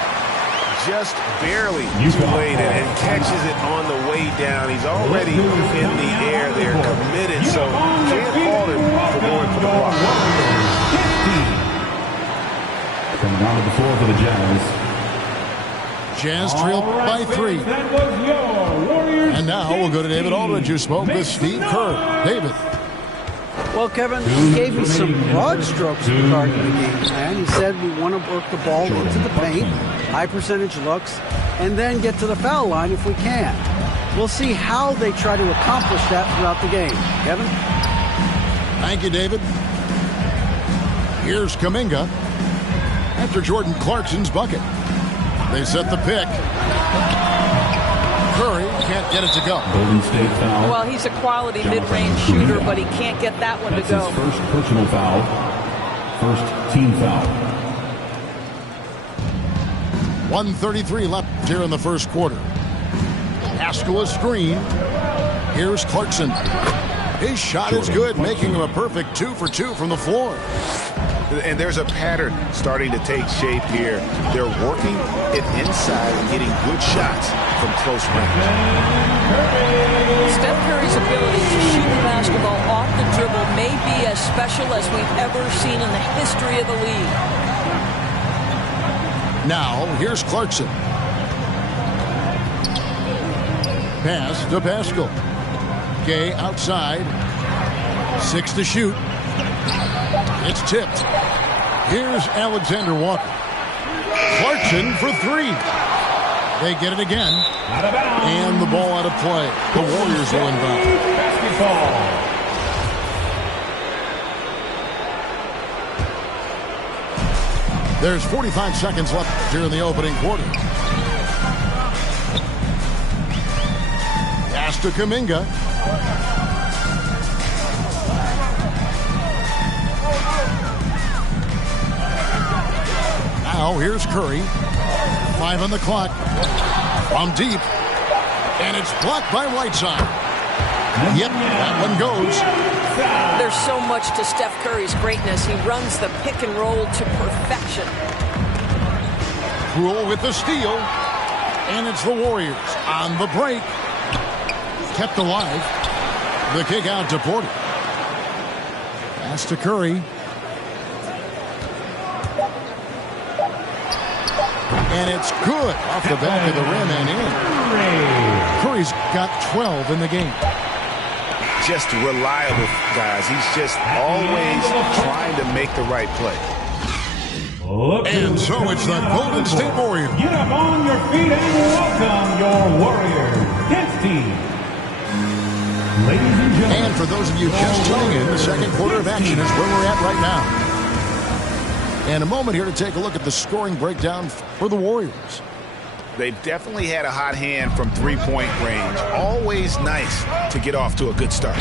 Just barely too late, and catches it on the way down. He's already in the air there, committed, so can't fault him for going for the block. Coming down to the floor for the Jazz. Jazz trail by 3. And now we'll go to David Aldridge, who spoke with Steve Kerr. David. Well, Kevin, he gave me some broad strokes regarding the game plan. He said we want to work the ball into the paint, high percentage looks, and then get to the foul line if we can. We'll see how they try to accomplish that throughout the game. Kevin? Thank you, David. Here's Kuminga after Jordan Clarkson's bucket. They set the pick. Curry can't get it to go. Golden State foul. Well, he's a quality mid-range shooter, but he can't get that one That's to go. his first personal foul. First team foul. 1:33 left here in the first quarter. Haskell a screen. Here's Clarkson. His shot is good, making him a perfect 2 for 2 from the floor. And there's a pattern starting to take shape here. They're working it inside and getting good shots from close range. Steph Curry's ability to shoot the basketball off the dribble may be as special as we've ever seen in the history of the league. Now, here's Clarkson. Pass to Pascal. Gay outside. 6 to shoot. It's tipped. Here's Alexander Walker. Clarkson for 3. They get it again. And the ball out of play. The Warriors will inbound. Basketball. There's 45 seconds left here in the opening quarter. Pass to Kuminga. Now here's Curry. 5 on the clock. From deep. And it's blocked by Whiteside. Yep, that one goes. There's so much to Steph Curry's greatness. He runs the pick and roll to perfection. Poole with the steal. And it's the Warriors on the break. Kept alive. The kick out to Porter. Pass to Curry. And it's good off the back of the rim and in. Curry's got 12 in the game. Just reliable, guys. He's just always trying to make the right play. And so it's the Golden State Warriors. Get up on your feet and welcome your Warriors dance team. Ladies and gentlemen. And for those of you just tuning in, the second quarter of action is where we're at right now. And a moment here to take a look at the scoring breakdown for the Warriors. They've definitely had a hot hand from three-point range. Always nice to get off to a good start.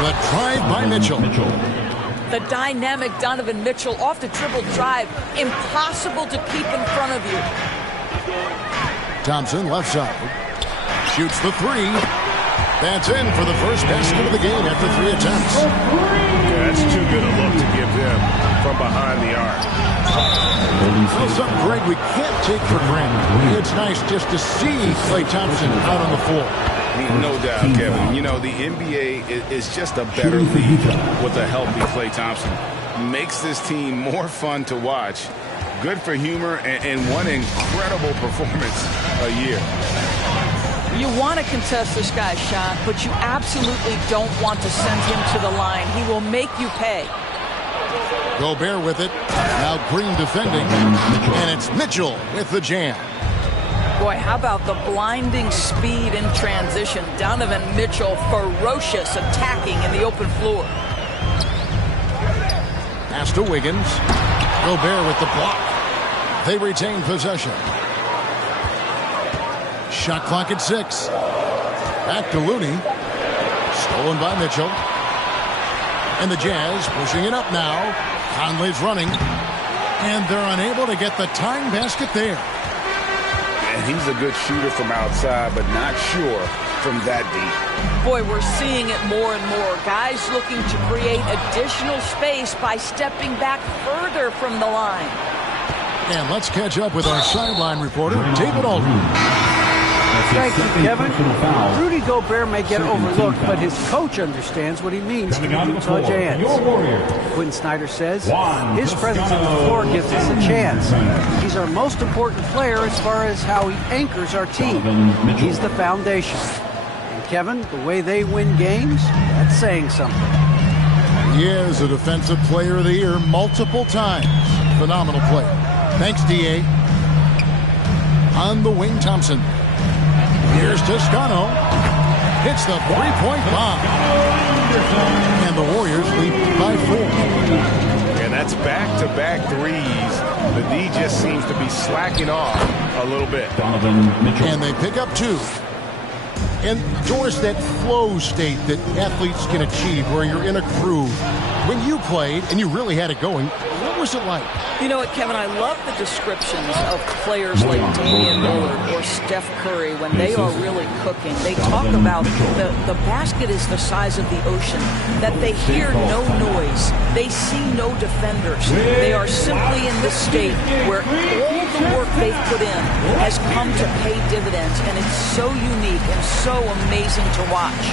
The drive by Mitchell. The dynamic Donovan Mitchell off the dribble drive. Impossible to keep in front of you. Thompson left side. Shoots the 3. That's in for the first basket of the game after 3 attempts. That's too good a look to give them from behind the arc. Well, something, Greg, we can't take for granted. It's nice just to see Klay Thompson out on the floor. No doubt, Kevin. You know, the NBA is just a better league with a healthy Klay Thompson. Makes this team more fun to watch. Good for humor and one incredible performance a year. You want to contest this guy's shot, but you absolutely don't want to send him to the line. He will make you pay. Gobert with it. Now Green defending. And it's Mitchell with the jam. Boy, how about the blinding speed in transition? Donovan Mitchell, ferocious attacking in the open floor. Pass to Wiggins. Gobert with the block. They retain possession. Shot clock at 6. Back to Looney. Stolen by Mitchell. And the Jazz pushing it up now. Conley's running. And they're unable to get the tying basket there. And he's a good shooter from outside, but not sure from that deep. Boy, we're seeing it more and more. Guys looking to create additional space by stepping back further from the line. And let's catch up with our sideline reporter, David Aldridge. Thank you, Kevin. Rudy Gobert may get overlooked, but his coach understands what he means to the Utah Jazz. Quinn Snyder says his presence on the floor gives us a chance. He's our most important player as far as how he anchors our team. He's the foundation. And Kevin, the way they win games, that's saying something. He is a Defensive Player of the Year multiple times. Phenomenal player. Thanks, D.A. On the wing, Thompson. Here's Toscano. Hits the three-point bomb. And the Warriors lead by 4. And That's back-to-back threes. The D just seems to be slacking off a little bit. And they pick up 2. And towards that flow state that athletes can achieve where you're in a groove. When you played and you really had it going, what was it like? You know what, Kevin, I love the descriptions of players like Damian Lillard or Steph Curry when they are really cooking. They talk about the basket is the size of the ocean, that they hear no noise, they see no defenders. They are simply in this state where all the work they've put in has come to pay dividends, and it's so unique and so amazing to watch.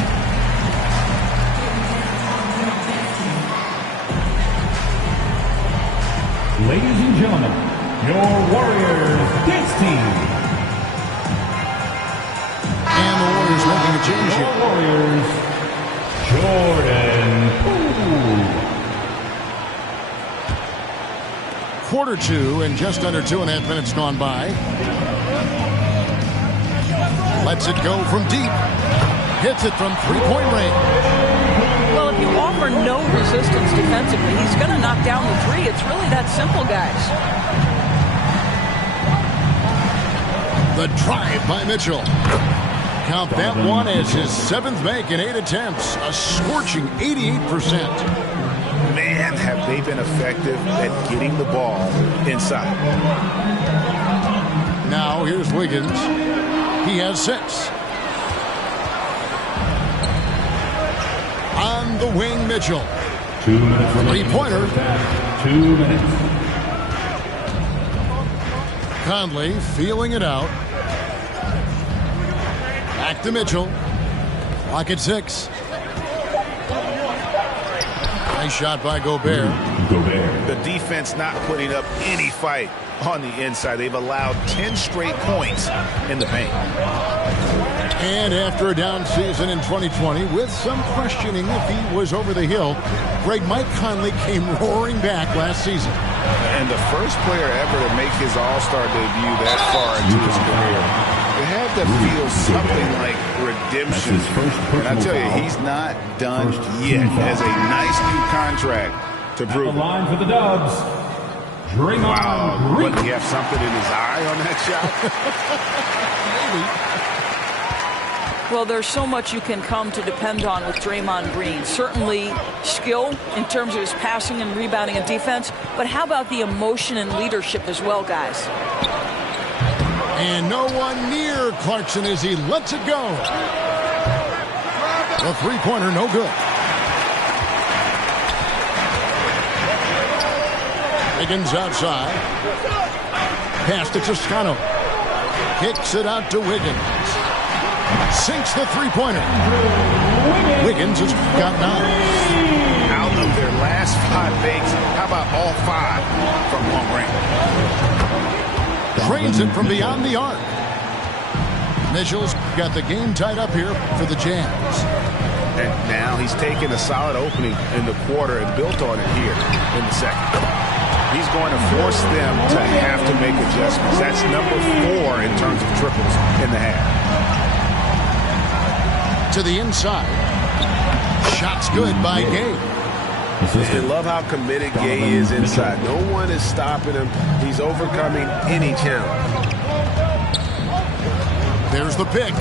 Ladies and gentlemen, your Warriors dance team. And the Warriors making a change here. Warriors, Jordan Poole. Quarter 2 and just under 2.5 minutes gone by. Lets it go from deep. Hits it from 3-point range. Well, if you offer no resistance defensively, he's going to knock down the 3. It's really that simple, guys. The drive by Mitchell. Count that one as his 7th make in 8 attempts. A scorching 88%. Man, have they been effective at getting the ball inside. Now here's Wiggins. He has 6. On the wing, Mitchell. 2 minutes. 3-pointer. 2 minutes. Conley feeling it out. Back to Mitchell. Clock at 6. Nice shot by Gobert. The defense not putting up any fight on the inside. They've allowed 10 straight points in the paint. And after a down season in 2020, with some questioning if he was over the hill, great Mike Conley came roaring back last season. And the first player ever to make his All-Star debut that far into his career. It had to feel something like redemption. And I tell you, he's not done yet. Has a nice new contract to prove it. The line for the Dubs. Draymond Wow, Green. but he have something in his eye on that shot? Maybe. Well, there's so much you can come to depend on with Draymond Green. Certainly skill in terms of his passing and rebounding and defense, but how about the emotion and leadership as well, guys? And no one near Clarkson as he lets it go. The 3-pointer, no good. Wiggins outside. Pass to Toscano. Kicks it out to Wiggins. Sinks the 3-pointer. Wiggins has got 9. Out of their last 5 makes, how about all 5 from long range? Drains it from beyond the arc. Mitchell's got the game tied up here for the Jazz. And now he's taken a solid opening in the quarter and built on it here in the second. He's going to force them to have to make adjustments. That's number 4 in terms of triples in the half. To the inside. Shots good by Gay. I love how committed Gay is inside. No one is stopping him. He's overcoming any challenge. There's the pick.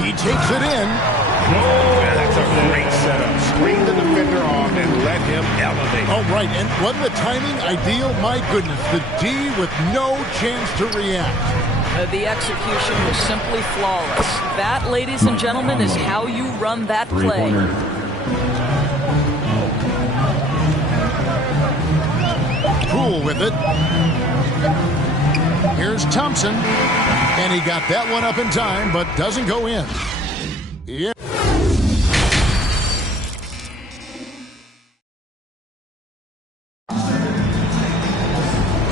He takes it in. Man, that's a great setup. Screen the defender off and let him elevate. Oh, right. And wasn't the timing ideal? My goodness. The D with no chance to react. The execution was simply flawless. That, ladies and gentlemen, is how you run that play. Poole with it. Here's Thompson. And he got that one up in time, but doesn't go in. Yeah.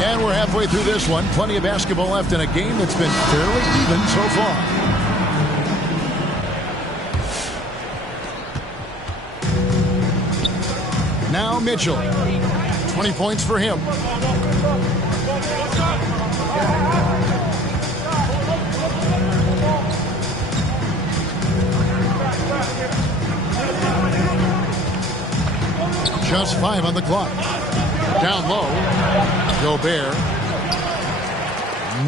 And we're halfway through this one. Plenty of basketball left in a game that's been fairly even so far. Now Mitchell. 20 points for him. Just 5 on the clock. Down low. Gobert.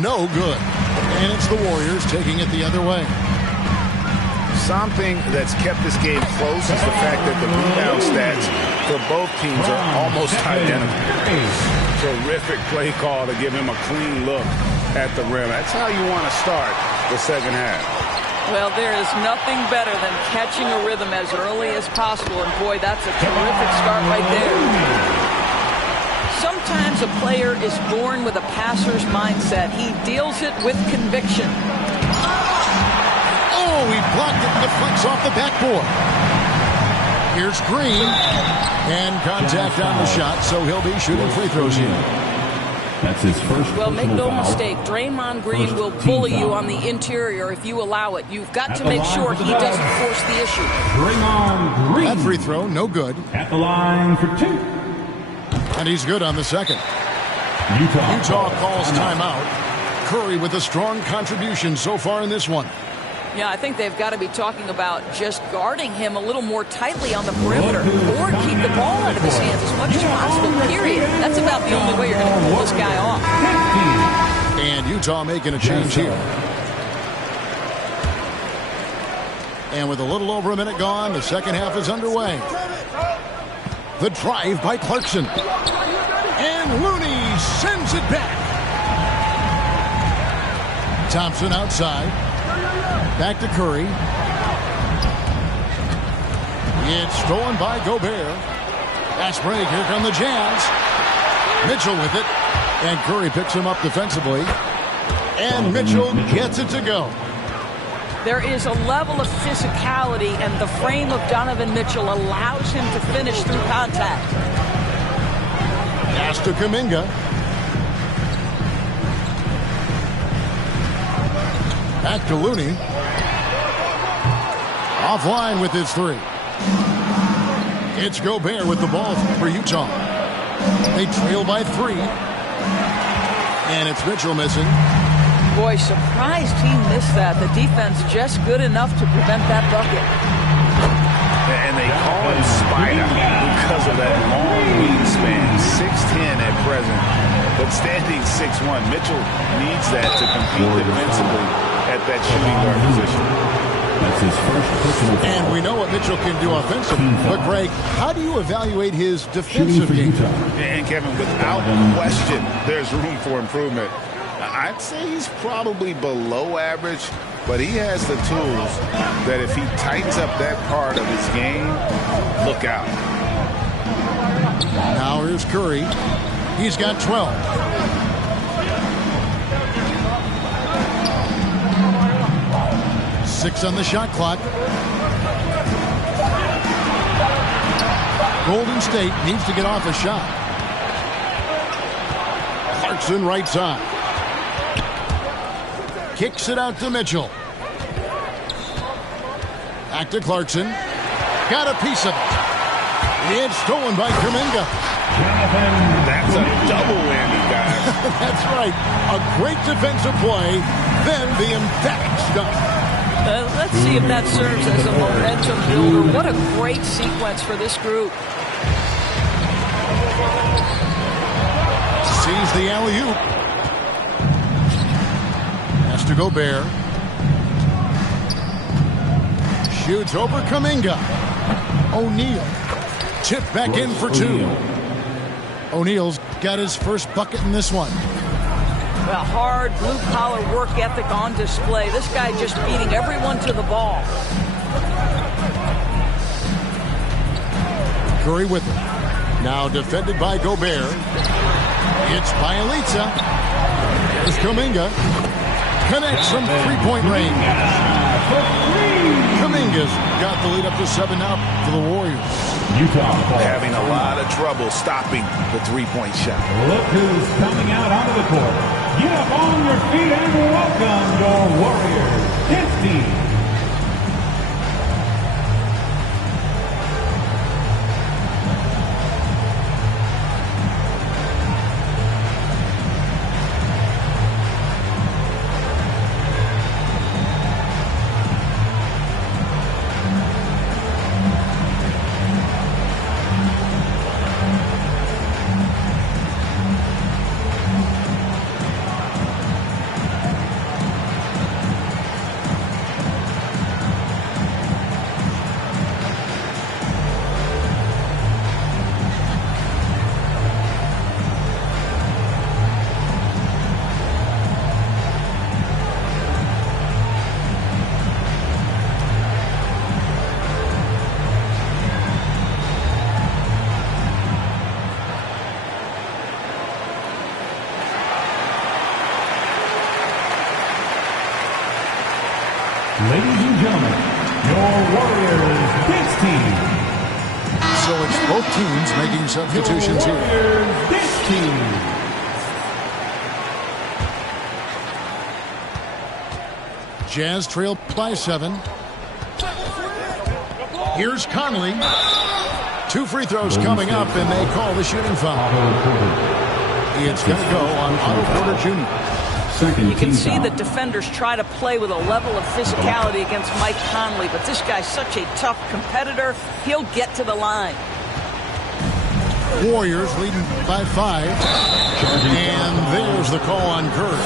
No good. And it's the Warriors taking it the other way. Something that's kept this game close is the fact that the rebound stats for both teams are almost identical. Terrific play call to give him a clean look at the rim. That's how you want to start the second half. Well, there is nothing better than catching a rhythm as early as possible. And, boy, that's a terrific start right there. Sometimes a player is born with a passer's mindset. He deals it with conviction. Oh, he blocked it and deflects off the backboard. Here's Green. And contact on the shot, so he'll be shooting free throws here. That's his first. Well, make no mistake, Draymond Green will bully you on the interior if you allow it. You've got to make sure he doesn't force the issue. Draymond Green. That free throw, no good. At the line for 2. And he's good on the second. Utah calls timeout. Curry with a strong contribution so far in this one. Yeah, I think they've got to be talking about just guarding him a little more tightly on the perimeter or keep the ball out of his hands as much as possible, period. That's about the only way you're going to pull this guy off. And Utah making a change here. And with a little over a minute gone, the second half is underway. The drive by Clarkson. And Looney sends it back. Thompson outside. Back to Curry. It's stolen by Gobert. Fast break. Here come the Jazz. Mitchell with it. And Curry picks him up defensively. And Mitchell gets it to go. There is a level of physicality, and the frame of Donovan Mitchell allows him to finish through contact. Pass to Kuminga. Back to Looney. Offline with his 3. It's Gobert with the ball for Utah. They trail by 3. And it's Mitchell missing. Boy, surprised he missed that. The defense just good enough to prevent that bucket. And they call him Spider because of that long wingspan, 6'10" at present, but standing 6'1". Mitchell needs that to compete defensively at that shooting guard position. That's his first personal foul. And we know what Mitchell can do offensively. But, Greg, how do you evaluate his defensive game? And, Kevin, without question, there's room for improvement. I'd say he's probably below average, but he has the tools that if he tightens up that part of his game, look out. Now here's Curry. He's got 12. Six on the shot clock. Golden State needs to get off a shot. Clarkson right side. Kicks it out to Mitchell. Back to Clarkson. Got a piece of it. It's stolen by Kuminga. That's a double whammy, guys. That's right. A great defensive play, then the emphatic stuff. Let's see if that serves as a momentum builder. What a great sequence for this group. Sees the alley-oop. Has to Gobert. Shoots over Kuminga. O'Neal. Tip back in for 2. O'Neal's got his first bucket in this one. A hard blue-collar work ethic on display. This guy just beating everyone to the ball. Curry with it. Now defended by Gobert. It's Bjelica. There's Kuminga. Connects from three-point range. Kuminga's got the lead up to 7 now for the Warriors. Utah having a lot of trouble stopping the three-point shot. Look who's coming out onto the court. Get up on your feet and welcome your Warriors. This team. and gentlemen, your Warriors dance team. So it's both teams making substitutions here. Warriors dance team. Jazz trail by 7. Here's Conley. 2 free throws coming up, and they call the shooting foul. It's going to go on Otto Porter Jr. You can see the defenders try to play with a level of physicality against Mike Conley, but this guy's such a tough competitor, he'll get to the line. Warriors leading by 5. And there's the call on Curry.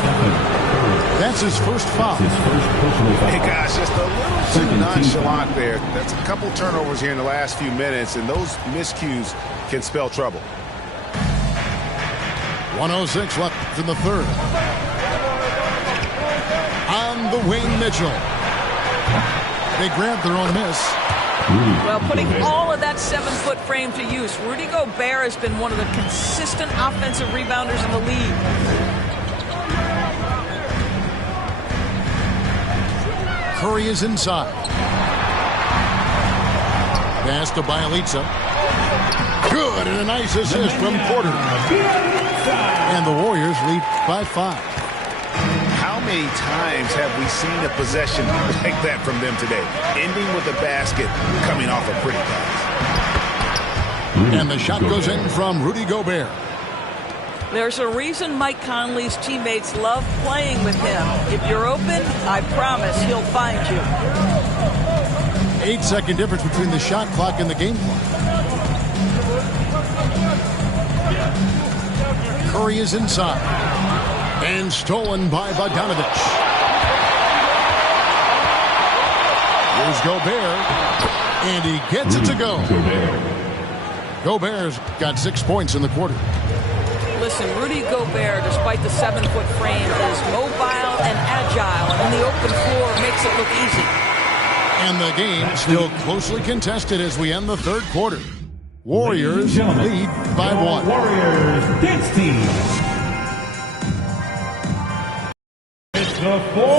That's his first foul. Hey, guys, just a little too nonchalant there. That's a couple turnovers here in the last few minutes, and those miscues can spell trouble. 1:06 left in the third. On the wing, Mitchell. They grabbed their own miss. Well, putting all of that 7-foot frame to use, Rudy Gobert has been one of the consistent offensive rebounders in the league. Curry is inside. Pass to Bielitsa. Good, and a nice assist from Porter. And the Warriors lead by 5. How many times have we seen a possession like that from them today? Ending with a basket, coming off a pretty pass. And the shot goes in from Rudy Gobert. There's a reason Mike Conley's teammates love playing with him. If you're open, I promise he'll find you. 8-second difference between the shot clock and the game clock. Curry is inside. And stolen by Bogdanovic. Here's Gobert. And he gets it to go. Gobert's got 6 points in the quarter. Listen, Rudy Gobert, despite the 7-foot frame, is mobile and agile, and the open floor makes it look easy. And the game still closely contested as we end the third quarter. Warriors lead by 1. Warriors dance team.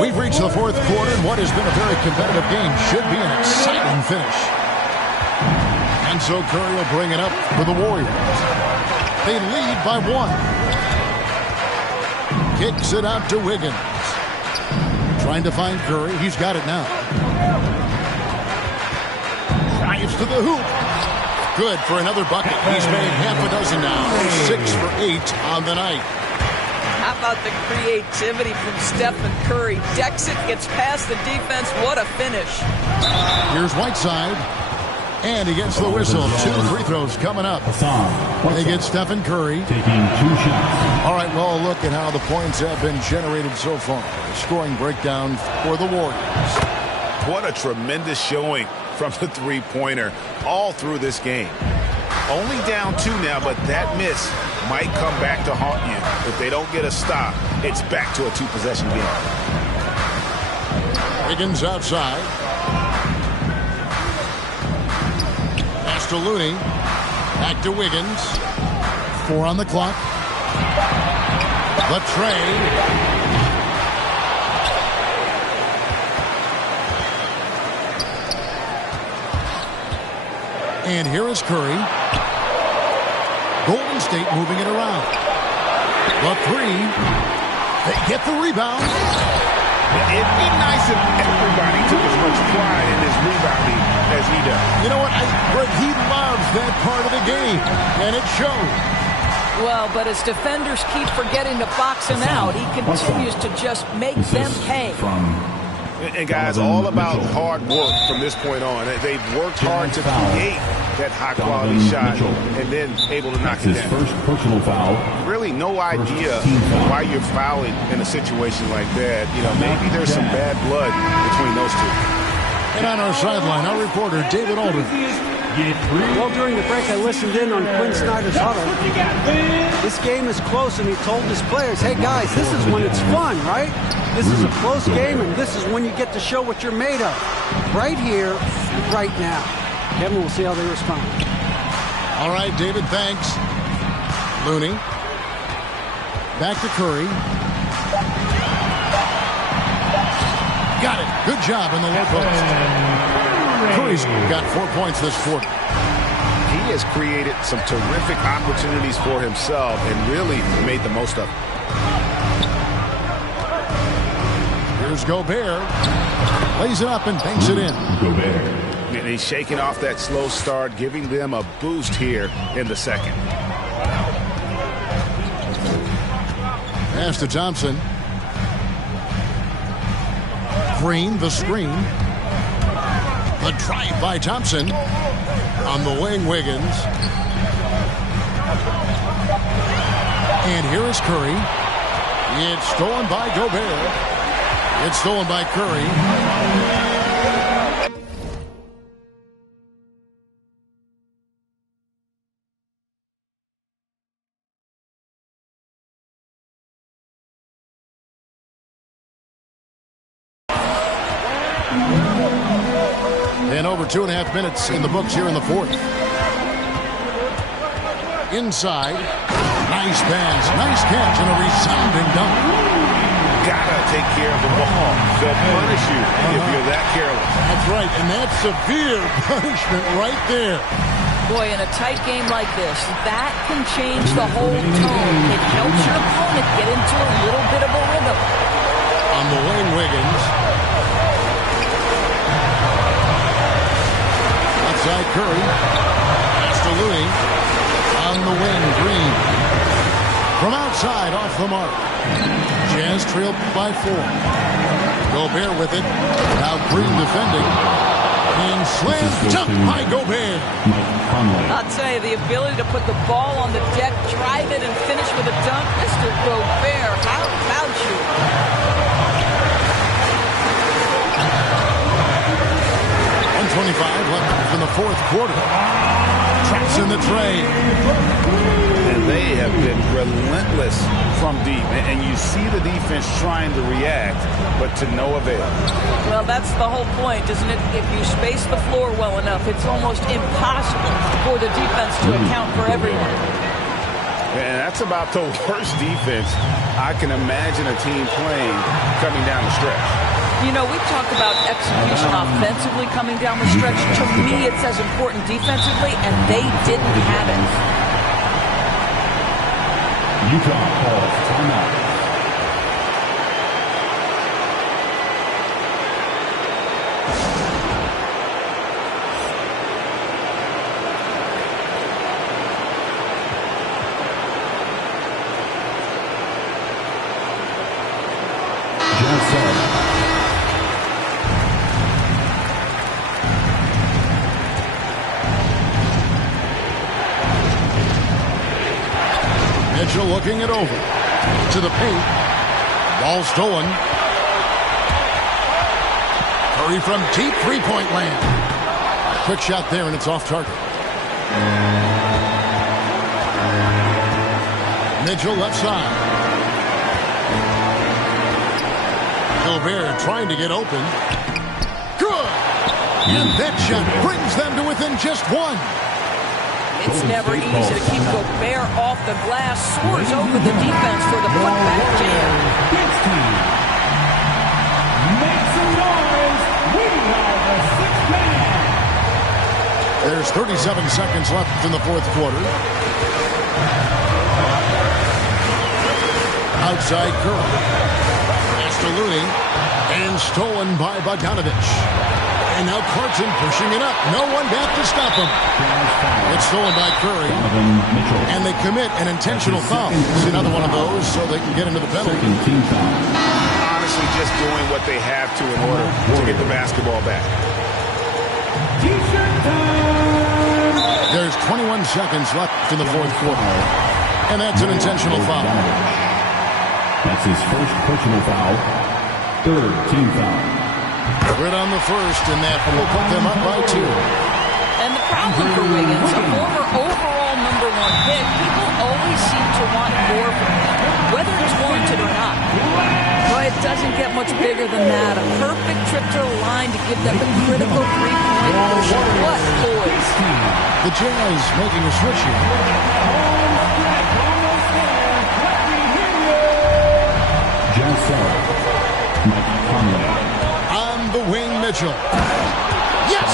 We've reached the fourth quarter, and what has been a very competitive game should be an exciting finish. And so Curry will bring it up for the Warriors. They lead by 1. Kicks it out to Wiggins. Trying to find Curry. He's got it now. Drives to the hoop. Good for another bucket. He's made half a dozen now. 6 for 8 on the night. How about the creativity from Stephen Curry? Decks it, gets past the defense. What a finish. Here's Whiteside. And he gets the whistle. 2 free throws coming up. They get Stephen Curry. Taking 2 shots. All right, well, look at how the points have been generated so far. Scoring breakdown for the Warriors. What a tremendous showing from the three-pointer all through this game. Only down 2 now, but that miss might come back to haunt you. If they don't get a stop, it's back to a 2-possession game. Wiggins outside. Pass to Looney. Back to Wiggins. 4 on the clock. The trade. And here is Curry. Golden State moving it around. The 3. They get the rebound. It'd be nice if everybody took as much pride in his rebounding as he does. You know what? Greg, he loves that part of the game, and it shows. Well, but as defenders keep forgetting to box him out, he continues to just make them pay. And guys, all about hard work from this point on. They've worked hard to create that high-quality shot and then able to knock it down. First personal foul. Really no idea why you're fouling in a situation like that. You know, maybe there's some bad blood between those two. And on our sideline, our reporter, David Aldridge. Well, during the break, I listened in on Quinn Snyder's huddle. This game is close, and he told his players, hey, guys, this is when it's fun, right? This is a close game, and this is when you get to show what you're made of. Right here, right now. Kevin, we'll see how they respond. All right, David, thanks. Looney. Back to Curry. Got it. Good job in the low post. Curry's got 4 points this quarter. He has created some terrific opportunities for himself and really made the most of it. Here's Gobert. Lays it up and banks it in. And he's shaking off that slow start, giving them a boost here in the second. Pass to Thompson. Green, the screen. The drive by Thompson. On the wing, Wiggins. And here is Curry. It's stolen by Gobert. It's stolen by Curry. And over 2.5 minutes in the books here in the fourth. Inside. Nice pass. Nice catch and a resounding dunk. Gotta take care of the ball. They'll punish you if you're that careless. That's right, and that's severe punishment right there. Boy, in a tight game like this, that can change the whole tone. It helps your opponent get into a little bit of a rhythm. On the wing, Wiggins. Outside Curry. Pass to Looney. On the wing, Green. From outside, off the mark. Jazz trailed by 4. Gobert with it. Now Green defending. And slam dunk by Gobert. I'll tell you, the ability to put the ball on the deck, drive it, and finish with a dunk. Mr. Gobert, how about you? .125 left in the fourth quarter. Traps in the tray. And they have been relentless from deep. And you see the defense trying to react, but to no avail. Well, that's the whole point, isn't it? If you space the floor well enough, it's almost impossible for the defense to account for everyone. And that's about the worst defense I can imagine a team playing coming down the stretch. You know, we talk about execution offensively coming down the stretch. To me, it's as important defensively, and they didn't have it. Utah calls timeout. Mitchell looking it over. To the paint. Ball stolen. Curry from deep three-point land. Quick shot there, and it's off target. Mitchell left side. Gobert trying to get open. Good! And that shot brings them to within just 1. It's never easy to keep Gobert off the glass. Soars over the defense for the putback jam. Make some noise. We are the sixth man. There's 37 seconds left in the fourth quarter. Outside Curry. Pass to Looney. And stolen by Bogdanovich. And now Clarkson pushing it up. No one back to stop him. It's stolen by Curry. And they commit an intentional foul. It's another one of those so they can get into the penalty. Honestly, just doing what they have to in order to get the basketball back. There's 21 seconds left in the fourth quarter. And that's an intentional foul. That's his first personal foul. Third team foul. Good on the first, and that will put them up by 2. And the problem for Wiggins, a former overall #1 pick, people always seem to want more from him, whether it's warranted or not. But it doesn't get much bigger than that. A perfect trip to the line to give them the critical three-point push. What, boys? The Jazz making a switch here. Jazz Mike Conley. Mitchell. Yes!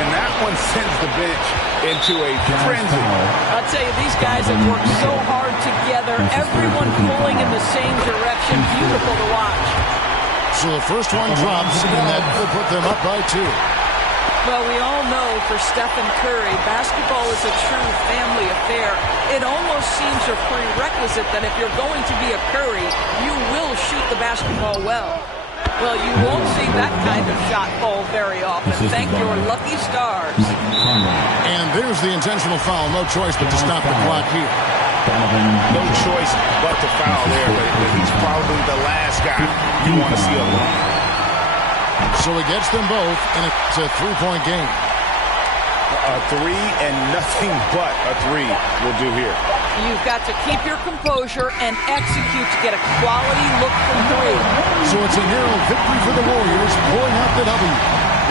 And that one sends the bench into a frenzy. I'll tell you, these guys have worked so hard together. Everyone pulling in the same direction. Beautiful to watch. So the first one drops, and that will put them up by 2. Well, we all know for Stephen Curry, basketball is a true family affair. It almost seems a prerequisite that if you're going to be a Curry, you will shoot the basketball well. Well, you won't see that kind of shot fall very often. Thank your lucky stars. And there's the intentional foul. No choice but to stop the clock here. No choice but to foul there, but he's probably the last guy you want to see on the line. So he gets them both, and it's a 3-point game. A 3 and nothing but a 3 will do here. You've got to keep your composure and execute to get a quality look from 3. So it's a narrow victory for the Warriors, pulling out the W.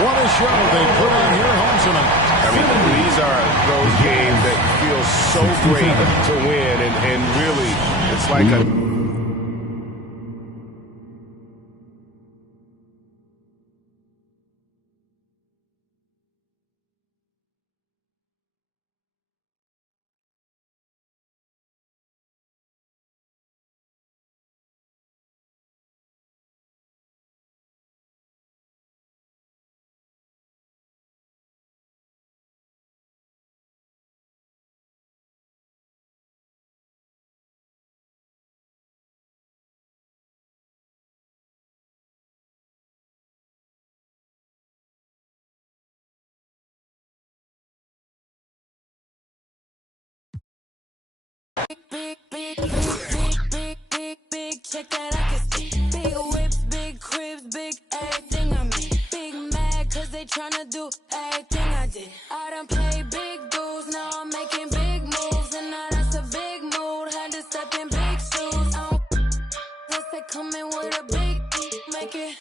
What a show they put on here at home tonight. I mean, these are those games that feel so great to win, and really, it's like a... Big, check that I can see. Big whips, big cribs, big everything I'm in. Big mad cause they tryna do everything I did. I done played big dudes, now I'm making big moves. And now that's a big mood, had to step in big shoes. Plus they coming with a big, make it.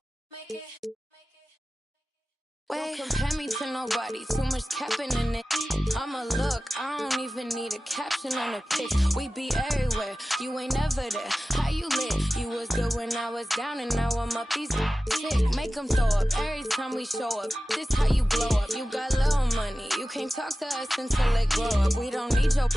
Wait, don't compare me to nobody, too much capping in it. I'ma look, I don't even need a caption on the pics. We be everywhere, you ain't never there. How you lit? You was good when I was down and now I'm up. These sick, make them throw up every time we show up. This how you blow up, you got little money. You can't talk to us until it grow up. We don't need your...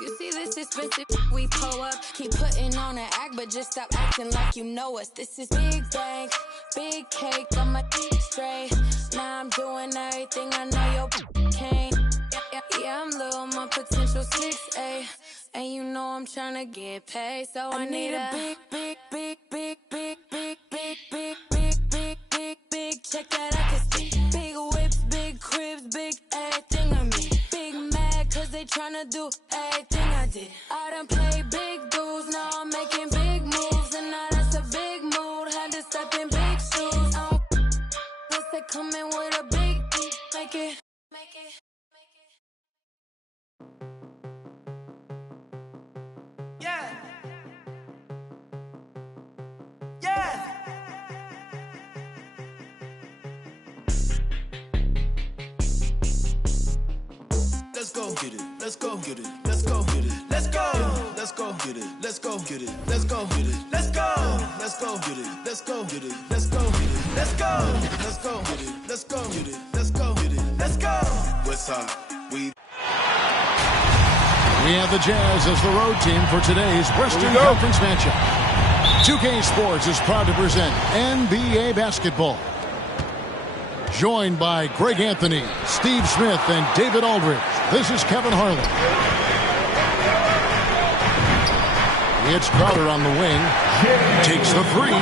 You see this expensive, we pull up. Keep putting on an act, but just stop acting like you know us. This is big bank, big cake, on my straight. Now I'm doing everything I know your can't. Yeah, I'm little, my potential 6'8". And you know I'm tryna get paid, so I need a big check that I can see. Big whips, big cribs, big everything I'm in. Big mad cause they tryna do everything I did. I done played big dudes, now I'm making big moves. And now that's a big mood, had to step in big shoes. Plus they coming with a big, make it. Yeah. Yeah. Let's go get it. Let's go get it. Let's go get it. Let's go. Let's go get it. Let's go get it. Let's go get it. Let's go. Let's go get it. Let's go get it. Let's go get it. Let's go. Let's go get it. Let's go get it. Let's go get it. Let's go. What's up? We have the Jazz as the road team for today's Western Conference matchup. 2K Sports is proud to present NBA basketball. Joined by Greg Anthony, Steve Smith, and David Aldridge, this is Kevin Harlan. It's Crowder on the wing. Takes the three.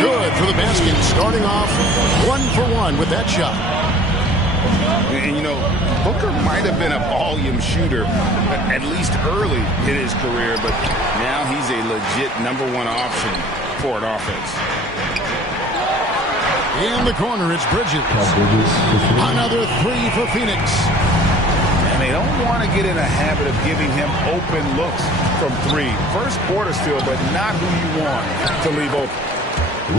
Good for the basket. Starting off 1-for-1 with that shot. And, you know, Booker might have been a volume shooter, at least early in his career, but now he's a legit #1 option for an offense. In the corner, it's Bridges. Another three for Phoenix. And they don't want to get in a habit of giving him open looks from three. First quarter still, but not who you want to leave open.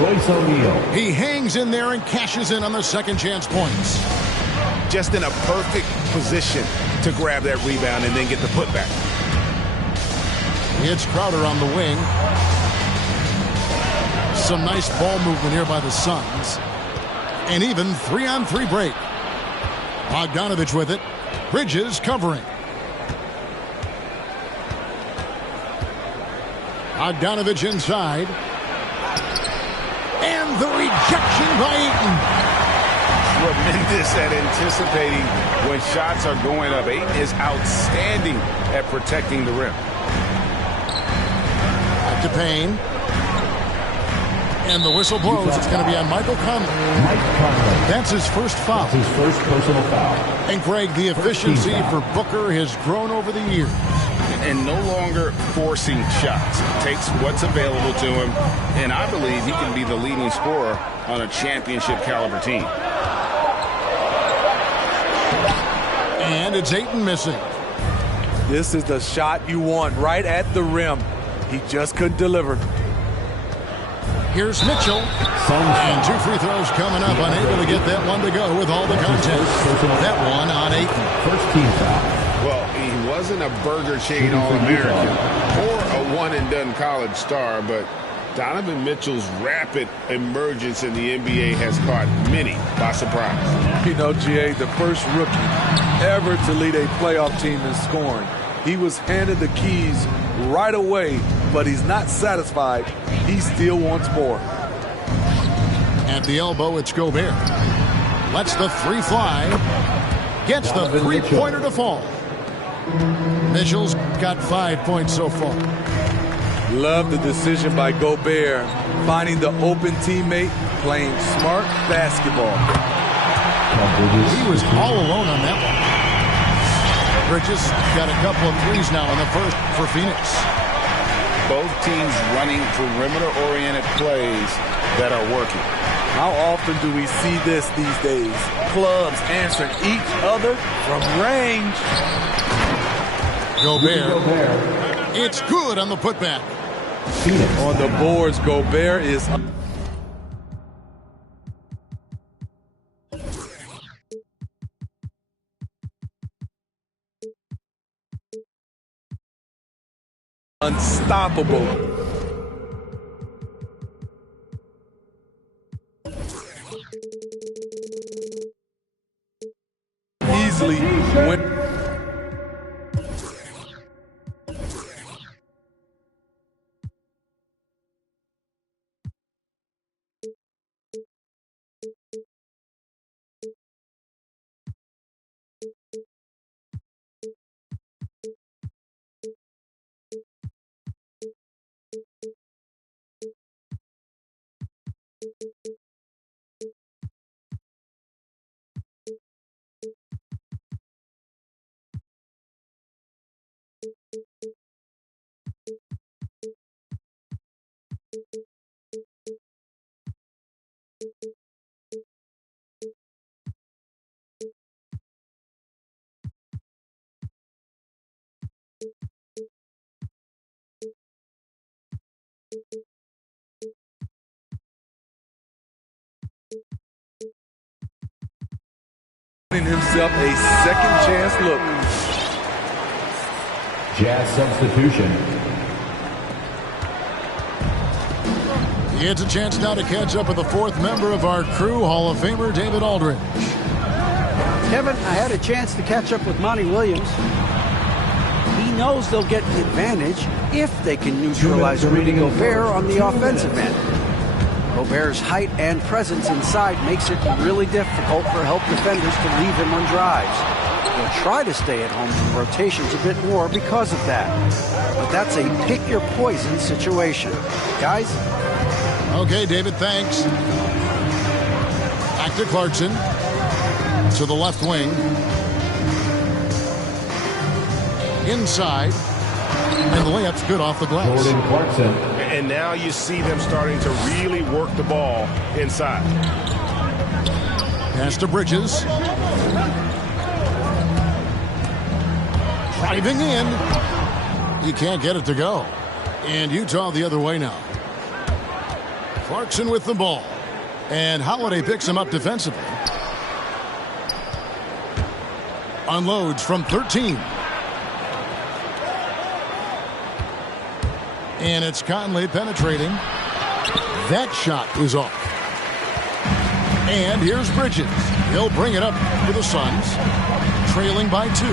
Royce O'Neal. He hangs in there and cashes in on the second chance points. Just in a perfect position to grab that rebound and then get the putback. It's Crowder on the wing. Some nice ball movement here by the Suns. An even 3-on-3 break. Bogdanovich with it. Bridges covering. Bogdanovich inside. And the rejection by Ayton. Tremendous at anticipating when shots are going up. Ayton is outstanding at protecting the rim. Back to Payne. And the whistle blows. It's going to be on Michael Conley. That's his first foul. That's his first personal foul. And Greg, the efficiency for Booker has grown over the years. And no longer forcing shots. Takes what's available to him. And I believe he can be the leading scorer on a championship caliber team. And it's Ayton missing. This is the shot you want right at the rim. He just couldn't deliver. Here's Mitchell. And 2 free throws coming up. Unable to get that one to go with all the content. That one on Ayton. First team foul. Well, he wasn't a Burger Chain All-American or a one-and-done college star, but Donovan Mitchell's rapid emergence in the NBA has caught many by surprise. You know, GA, the first rookie ever to lead a playoff team in scoring. He was handed the keys right away, but he's not satisfied. He still wants more. At the elbow, it's Gobert. Lets the 3 fly. Gets the 3-pointer to fall. Mitchell's got 5 points so far. Love the decision by Gobert, finding the open teammate, playing smart basketball. He was all alone on that one. Bridges got a couple of threes now in the first for Phoenix. Both teams running perimeter-oriented plays that are working. How often do we see this these days? Clubs answering each other from range. Gobert. It's good on the putback. On the boards, Gobert is... unstoppable. Easily win. Himself a second chance look. Jazz substitution. It's a chance now to catch up with the 4th member of our crew, Hall of Famer David Aldridge. Kevin, I had a chance to catch up with Monty Williams. He knows they'll get the advantage if they can neutralize Rudy Gobert on the offensive end. Gobert's height and presence inside makes it really difficult for help defenders to leave him on drives. They'll try to stay at home from rotations a bit more because of that. But that's a pick-your-poison situation. Guys? Okay, David, thanks. Back to Clarkson. To the left wing. Inside. And the layup's good off the glass. Jordan Clarkson. And now you see them starting to really work the ball inside. Pass to Bridges. Driving in. He can't get it to go. And Utah the other way now. Clarkson with the ball. And Holiday picks him up defensively. Unloads from 13. And it's Conley penetrating. That shot is off. And here's Bridges. He'll bring it up for the Suns. Trailing by 2.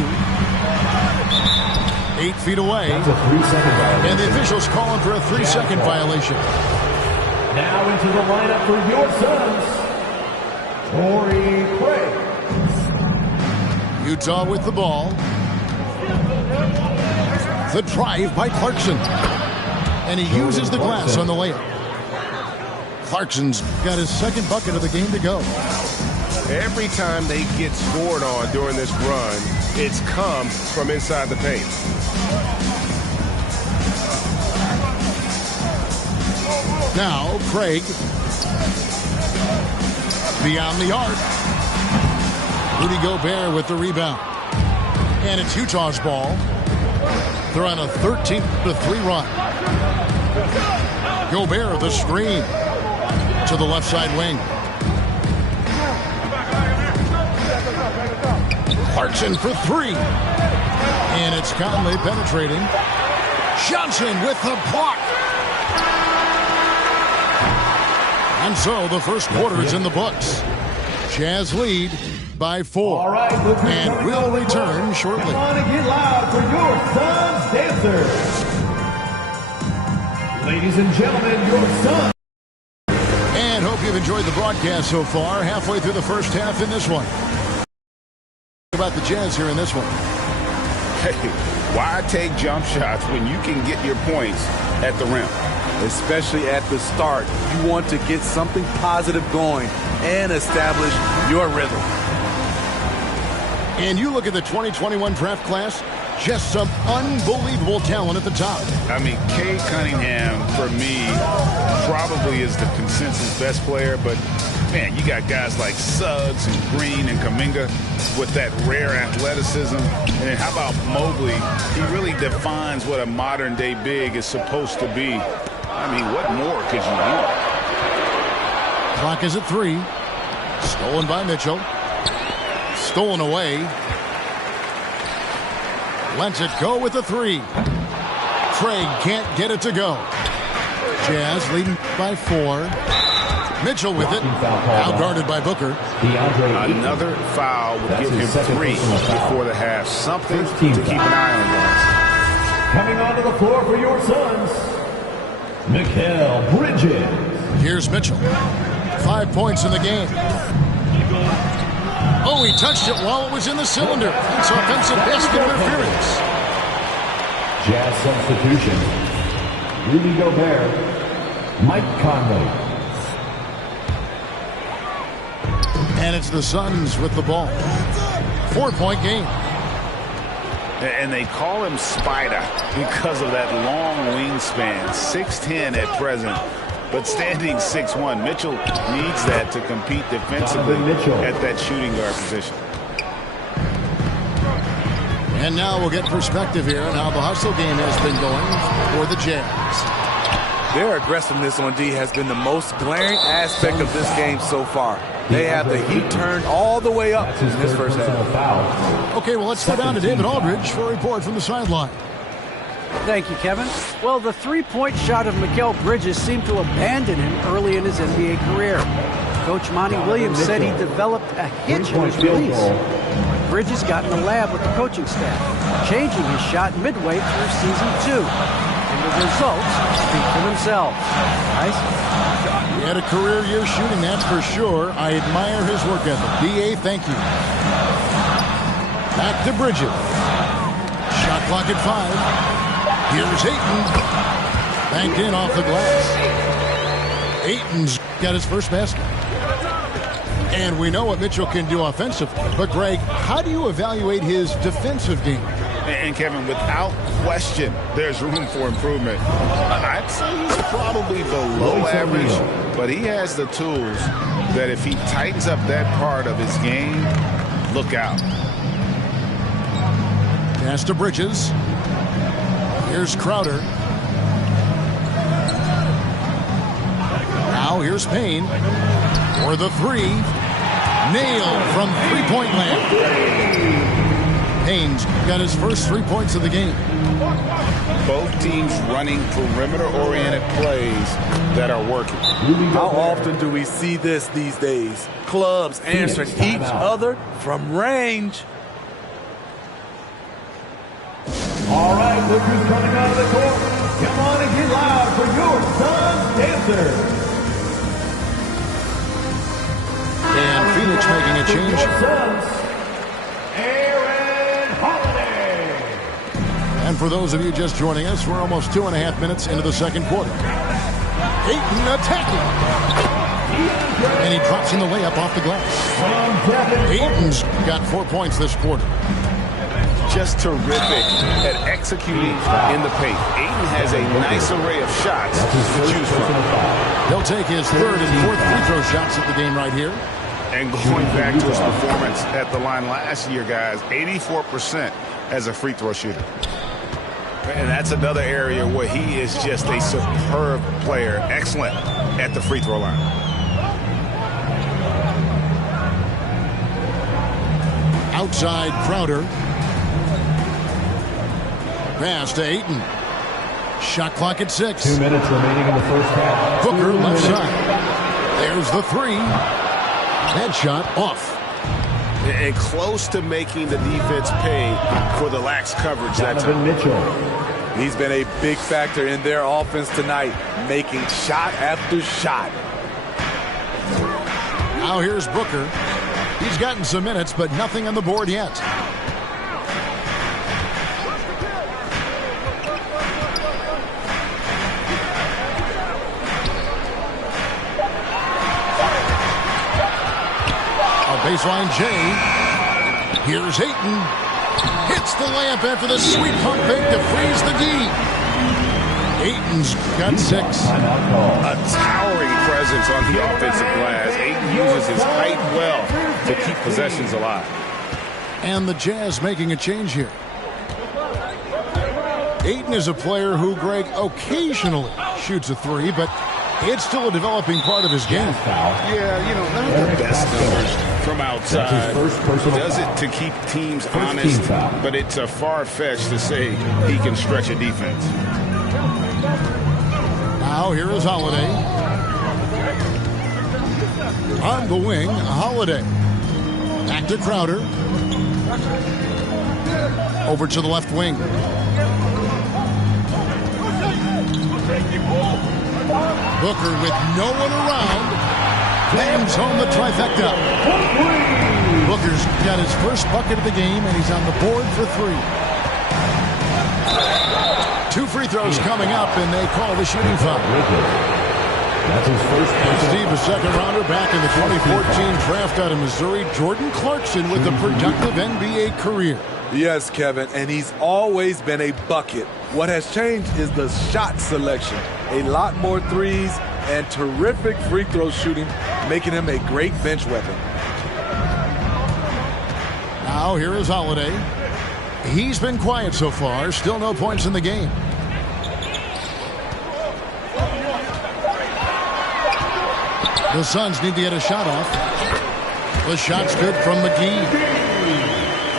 8 feet away. That's a 3-second violation. And the officials calling for a 3-second violation. Now into the lineup for your Suns, Torrey Craig. Utah with the ball. The drive by Clarkson. And he uses the glass on the layup. Clarkson's got his second bucket of the game to go. Every time they get scored on during this run, it's come from inside the paint. Now, Craig. Beyond the arc. Rudy Gobert with the rebound. And it's Utah's ball. They're on a 13-3 run. Gobert, the screen. To the left side wing. Clarkson for 3. And it's Conley penetrating. Johnson with the block. And so the first quarter is in the books. Jazz lead by 4. All right, and we'll return shortly. Come on and get loud for your Suns dancers. Ladies and gentlemen, your Suns. And hope you've enjoyed the broadcast so far. Halfway through the first half in this one. About the Jazz here in this one. Hey, why take jump shots when you can get your points at the rim? Especially at the start. You want to get something positive going and establish your rhythm. And you look at the 2021 draft class, just some unbelievable talent at the top. I mean, Cade Cunningham, for me, probably is the consensus best player. But, man, you got guys like Suggs and Green and Kuminga with that rare athleticism. And then how about Mobley? He really defines what a modern-day big is supposed to be. I mean, what more could you want? Clock is at 3. Stolen by Mitchell. Stolen away. Lets it go with the 3. Craig can't get it to go. Jazz leading by 4. Mitchell with it. Now guarded by Booker. Another foul would give him 3 before the half. Something to keep an eye on, guys. Coming onto the floor for your Suns, Mikal Bridges. Here's Mitchell. 5 points in the game. Oh, he touched it while it was in the cylinder. It's offensive basket interference. Jazz substitution. Rudy Gobert. Mike Conley. And it's the Suns with the ball. 4-point game. And they call him Spider because of that long wingspan. 6'10" at present, but standing 6'1". Mitchell needs that to compete defensively at that shooting guard position. And now we'll get perspective here on how the hustle game has been going for the Jazz. Their aggressiveness on D has been the most glaring aspect of this game so far. They have the heat turned all the way up in this first half. Okay, well, let's go down to David Aldridge for a report from the sideline. Thank you, Kevin. Well, the three-point shot of Mikal Bridges seemed to abandon him early in his NBA career. Coach Monty Williams said he developed a hitch in his release. Bridges got in the lab with the coaching staff, changing his shot midway through season 2. And the results speak for themselves. Nice. He had a career year shooting, that's for sure. I admire his work ethic. B.A., thank you. Back to Bridges. Shot clock at 5. Here's Ayton. Banked in off the glass. Ayton's got his first basket. And we know what Mitchell can do offensively. But, Greg, how do you evaluate his defensive game? And, Kevin, without question, there's room for improvement. I'd say he's probably below average, but he has the tools that if he tightens up that part of his game, look out. Pass to Bridges. Here's Crowder. Now here's Payne for the 3. Nailed from three-point land. Haynes got his first 3 points of the game. Both teams running perimeter-oriented plays that are working. How often do we see this these days? Clubs answering each other from range. All right, look who's coming out of the court. Come on and get loud for your Suns dancer. And Phoenix making a change. Aaron Holiday. And for those of you just joining us, we're almost 2.5 minutes into the second quarter. Ayton attacking. And he drops in the layup off the glass. Ayton's got 4 points this quarter. Just terrific at executing in the paint. Ayton has a nice array of shots to choose from. He'll take his third and fourth free throw shots at the game right here. And going back to his performance at the line last year, guys, 84% as a free throw shooter. And that's another area where he is just a superb player, excellent at the free throw line. Outside Crowder. Pass to Ayton. Shot clock at 6. 2 minutes remaining in the first half. Booker left side. There's the three. That shot off. And close to making the defense pay for the lax coverage that time. Mitchell. He's been a big factor in their offense tonight, making shot after shot. Now here's Booker. He's gotten some minutes, but nothing on the board yet. Baseline J. Here's Ayton. Hits the layup after the sweet pump fake to freeze the D. Ayton's got 6. A towering presence on the offensive glass. Ayton uses his height well to keep possessions alive. And the Jazz making a change here. Ayton is a player who, Greg, occasionally shoots a three, but it's still a developing part of his game. Yeah, you know, not the best numbers from outside. He does it to keep teams honest, but it's a far-fetched to say he can stretch a defense. Now here is Holiday. On the wing, Holiday. Back to Crowder. Over to the left wing. Booker with no one around. Clams home the trifecta. Booker's got his first bucket of the game, and he's on the board for 3. 2 free throws coming up, and they call the shooting foul. That's his first. And Steve, a second rounder back in the 2014 draft out of Missouri. Jordan Clarkson with a productive NBA career. Yes, Kevin, and he's always been a bucket. What has changed is the shot selection. A lot more threes and terrific free throw shooting, making him a great bench weapon. Now here is Holiday. He's been quiet so far. Still no points in the game. The Suns need to get a shot off. The shot's good from McGee.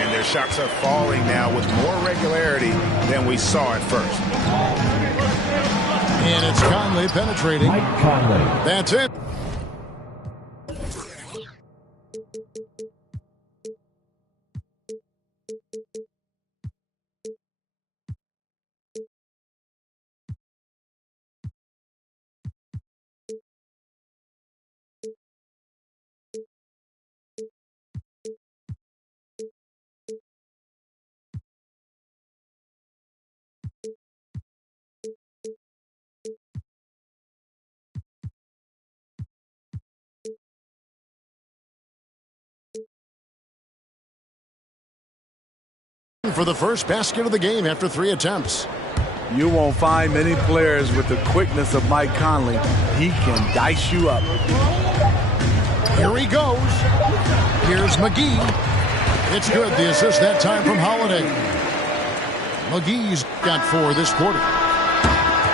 And their shots are falling now with more regularity than we saw at first. And it's Conley penetrating. Mike Conley. That's it. For the first basket of the game after 3 attempts. You won't find many players with the quickness of Mike Conley. He can dice you up. Here he goes. Here's McGee. It's good. The assist that time from Holiday. McGee's got 4 this quarter.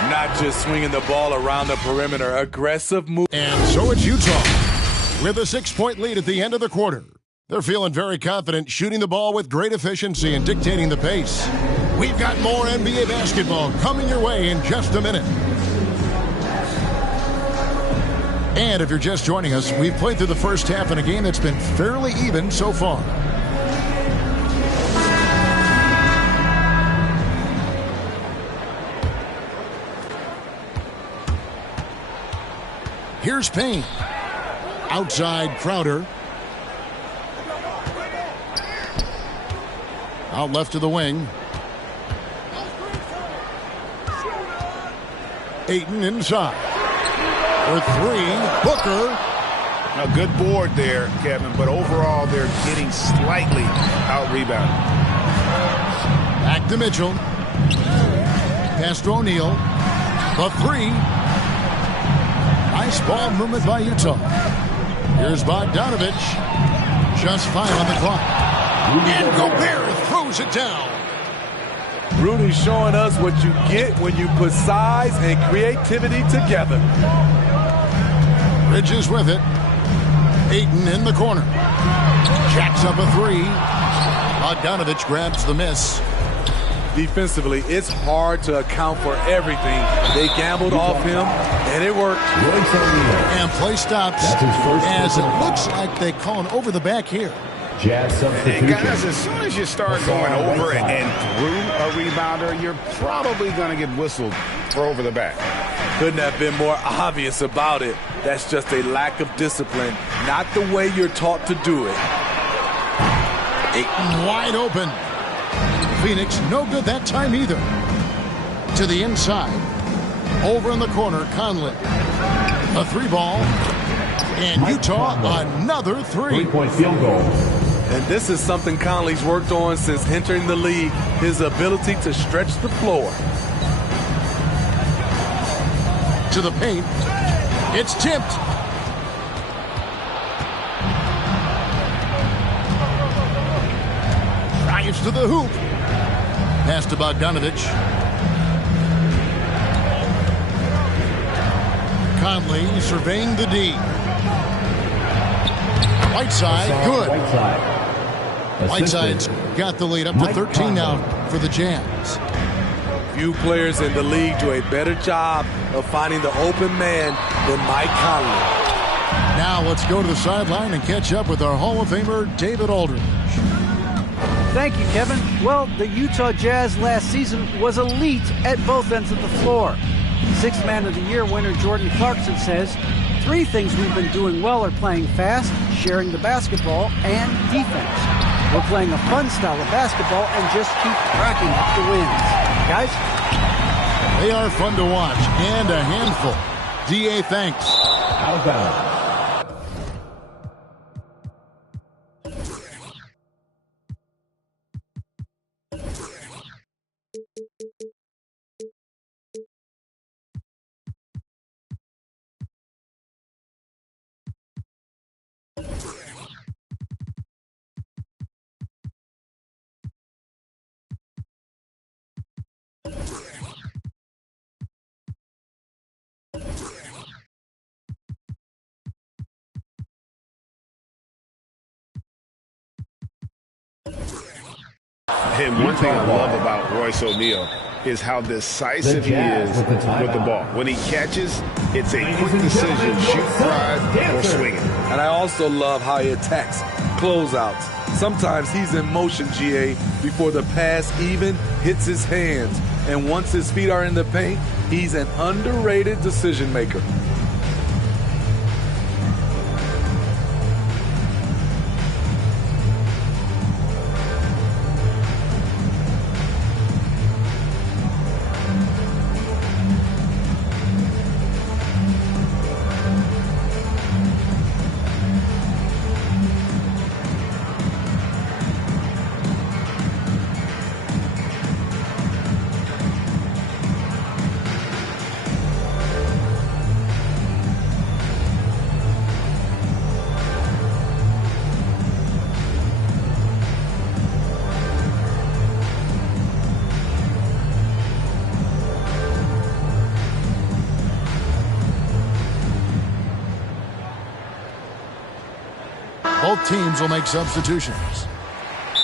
Not just swinging the ball around the perimeter. Aggressive move. And so it's Utah with a 6-point lead at the end of the quarter. They're feeling very confident, shooting the ball with great efficiency and dictating the pace. We've got more NBA basketball coming your way in just a minute. And if you're just joining us, we've played through the first half in a game that's been fairly even so far. Here's Payne. Outside Crowder. Out left to the wing. Ayton inside. For three, Booker. A good board there, Kevin, but overall they're getting slightly out-rebounded. Back to Mitchell. Pass to O'Neal. The three. Nice ball movement by Utah. Here's Bogdanovic. Just 5 on the clock. And Gobert throws it down. Rudy's showing us what you get when you put size and creativity together. Bridges with it. Ayton in the corner. Jacks up a three. Bogdanovic grabs the miss. Defensively, it's hard to account for everything. They gambled off him, and it worked. And play stops as it looks like they call an over the back here. And guys, as soon as you start going over and through a rebounder, you're probably going to get whistled for over the back. Couldn't have been more obvious about it. That's just a lack of discipline, not the way you're taught to do it. Ayton wide open. Phoenix no good that time either. To the inside. Over in the corner, Conley. A three ball. And Utah another three. 3-point field goal. And this is something Conley's worked on since entering the league, his ability to stretch the floor. To the paint. It's tipped. Drives to the hoop. Pass to Bogdanovic. Conley surveying the D. Whiteside, good. Whiteside's got the lead up to 13 now for the Jazz. Few players in the league do a better job of finding the open man than Mike Conley. Now let's go to the sideline and catch up with our Hall of Famer, David Aldridge. Thank you, Kevin. Well, the Utah Jazz last season was elite at both ends of the floor. Sixth Man of the Year winner Jordan Clarkson says, 3 things we've been doing well are playing fast, sharing the basketball, and defense. We're playing a fun style of basketball and just keep racking up the wins. Guys? They are fun to watch and a handful. DA, thanks. Out of bounds. And one thing I love about Royce O'Neal is how decisive he is with the ball. When he catches, it's a quick decision, shoot, drive, or swing it. And I also love how he attacks closeouts. Sometimes he's in motion, GA, before the pass even hits his hands. And once his feet are in the paint, he's an underrated decision maker. Both teams will make substitutions.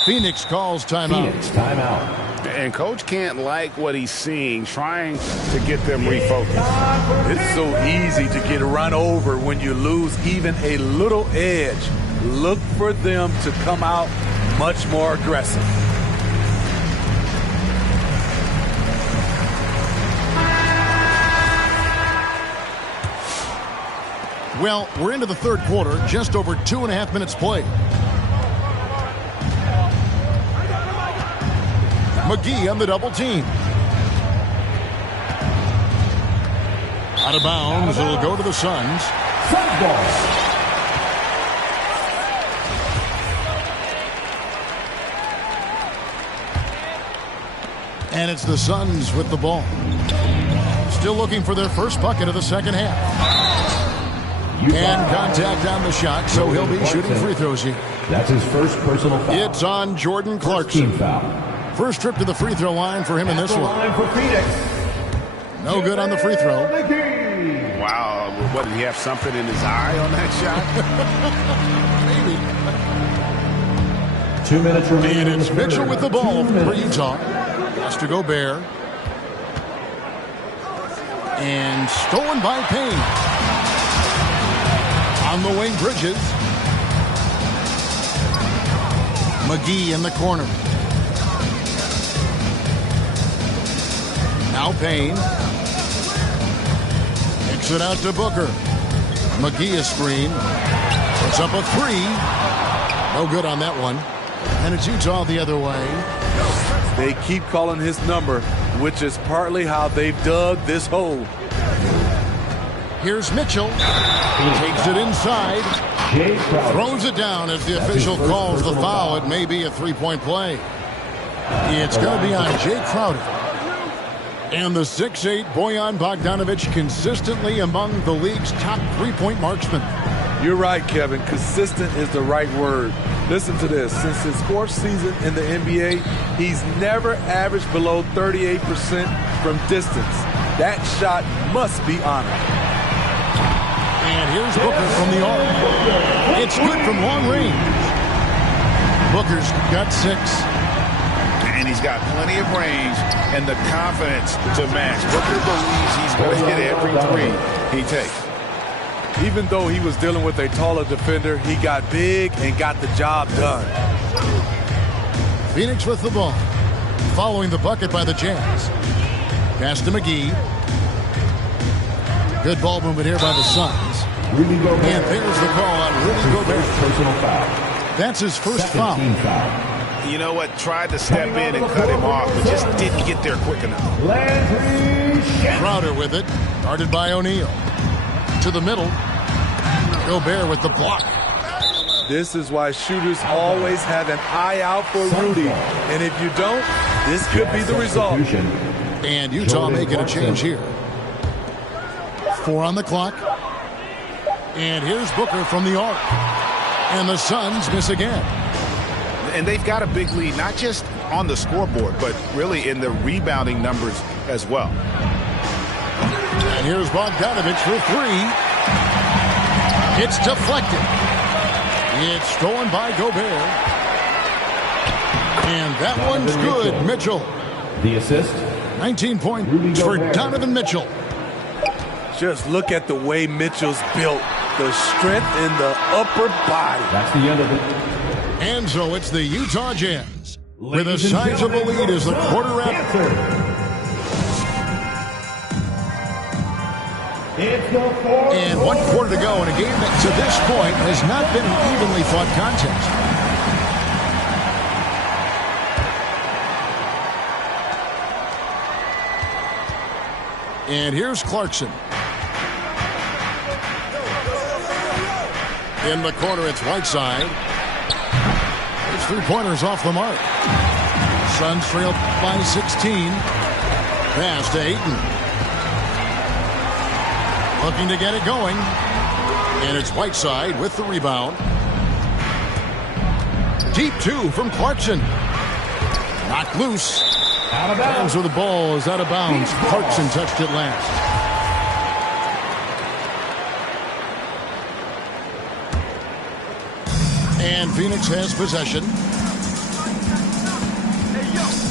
Phoenix calls timeout. Phoenix timeout. And coach can't like what he's seeing, trying to get them refocused. It's so easy to get run over when you lose even a little edge. Look for them to come out much more aggressive. Well, we're into the third quarter, just over 2.5 minutes played. McGee on the double team. Out of bounds, it'll go to the Suns. Suns ball. And it's the Suns with the ball. Still looking for their first bucket of the second half. And contact on the shot, so he'll be shooting free throws here. That's his first personal foul. It's on Jordan Clarkson. First trip to the free throw line for him in this one. For Phoenix. No good on the free throw. Wow, what, did he have something in his eye on that shot? Maybe. 2 minutes remaining. And it's Mitchell with the ball for Utah. Pass to Gobert. And stolen by Payne. On the wing, Bridges. McGee in the corner. Now Payne. Kicks it out to Booker. McGee a screen. Puts up a three. No good on that one. And it's Utah the other way. They keep calling his number, which is partly how they've dug this hole. Here's Mitchell. Takes it inside. Throws it down as the official calls the foul. It may be a three-point play. It's going to be on Jay Crowder. And the 6'8" Bojan Bogdanovic consistently among the league's top three-point marksmen. You're right, Kevin. Consistent is the right word. Listen to this. Since his fourth season in the NBA, he's never averaged below 38% from distance. That shot must be honored. And here's Booker from the arc. It's good from long range. Booker's got 6. And he's got plenty of range and the confidence to match. Booker believes he's going to hit every three he takes. Even though he was dealing with a taller defender, he got big and got the job done. Phoenix with the ball. Following the bucket by the Jazz. Pass to McGee. Good ball movement here by the Suns. And there's the call on Rudy Gobert. Personal foul. That's his first foul. You know what? Tried to step in and cut him off, but just didn't get there quick enough. Crowder with it. Guarded by O'Neal. To the middle. Gobert with the block. This is why shooters always have an eye out for Rudy. And if you don't, this could be the result. And Utah making a change here. 4 on the clock. And here's Booker from the arc. And the Suns miss again. And they've got a big lead, not just on the scoreboard, but really in the rebounding numbers as well. And here's Bogdanovic for 3. It's deflected. It's stolen by Gobert. And that one's good. Mitchell. The assist. 19 points for Donovan Mitchell. Just look at the way Mitchell's built. The strength in the upper body. That's the end of it. And so it's the Utah Jazz with a sizable lead as the quarter wraps. And 1 quarter to go in a game that to this point has not been an evenly fought contest. And here's Clarkson. In the corner, it's Whiteside. His three-pointers off the mark. Suns trail by 16. Pass to Ayton. Looking to get it going. And it's Whiteside with the rebound. Deep 2 from Clarkson. Knocked loose. Out of bounds. Rams with the ball is out of bounds. Clarkson touched it last. And Phoenix has possession.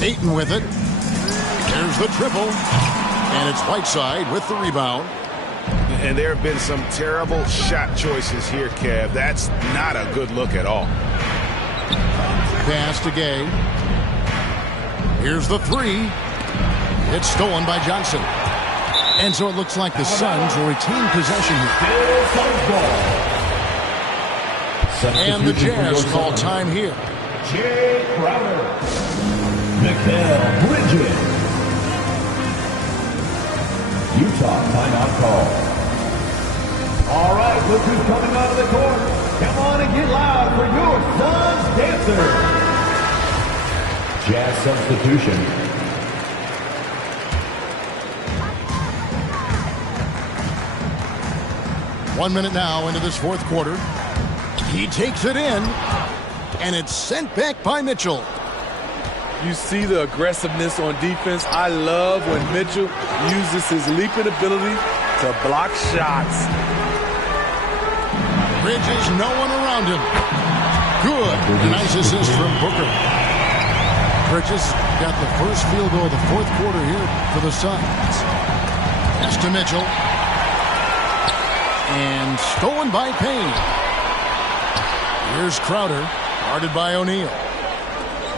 Ayton with it. There's the triple. And it's Whiteside with the rebound. And there have been some terrible shot choices here, Kev. That's not a good look at all. Pass to Gay. Here's the three. It's stolen by Johnson. And so it looks like the Suns will retain possession here. And the Jazz call time here. Jay Crowder. Mikal Bridges. Utah timeout call. All right, look who's coming out of the court. Come on and get loud for your Suns dancer. Jazz substitution. One minute now into this fourth quarter. He takes it in, and it's sent back by Mitchell. You see the aggressiveness on defense. I love when Mitchell uses his leaping ability to block shots. Bridges, no one around him. Good. Nice assist from Booker. Bridges got the first field goal of the fourth quarter here for the Suns. Pass to Mitchell. And stolen by Payne. Here's Crowder, guarded by O'Neal.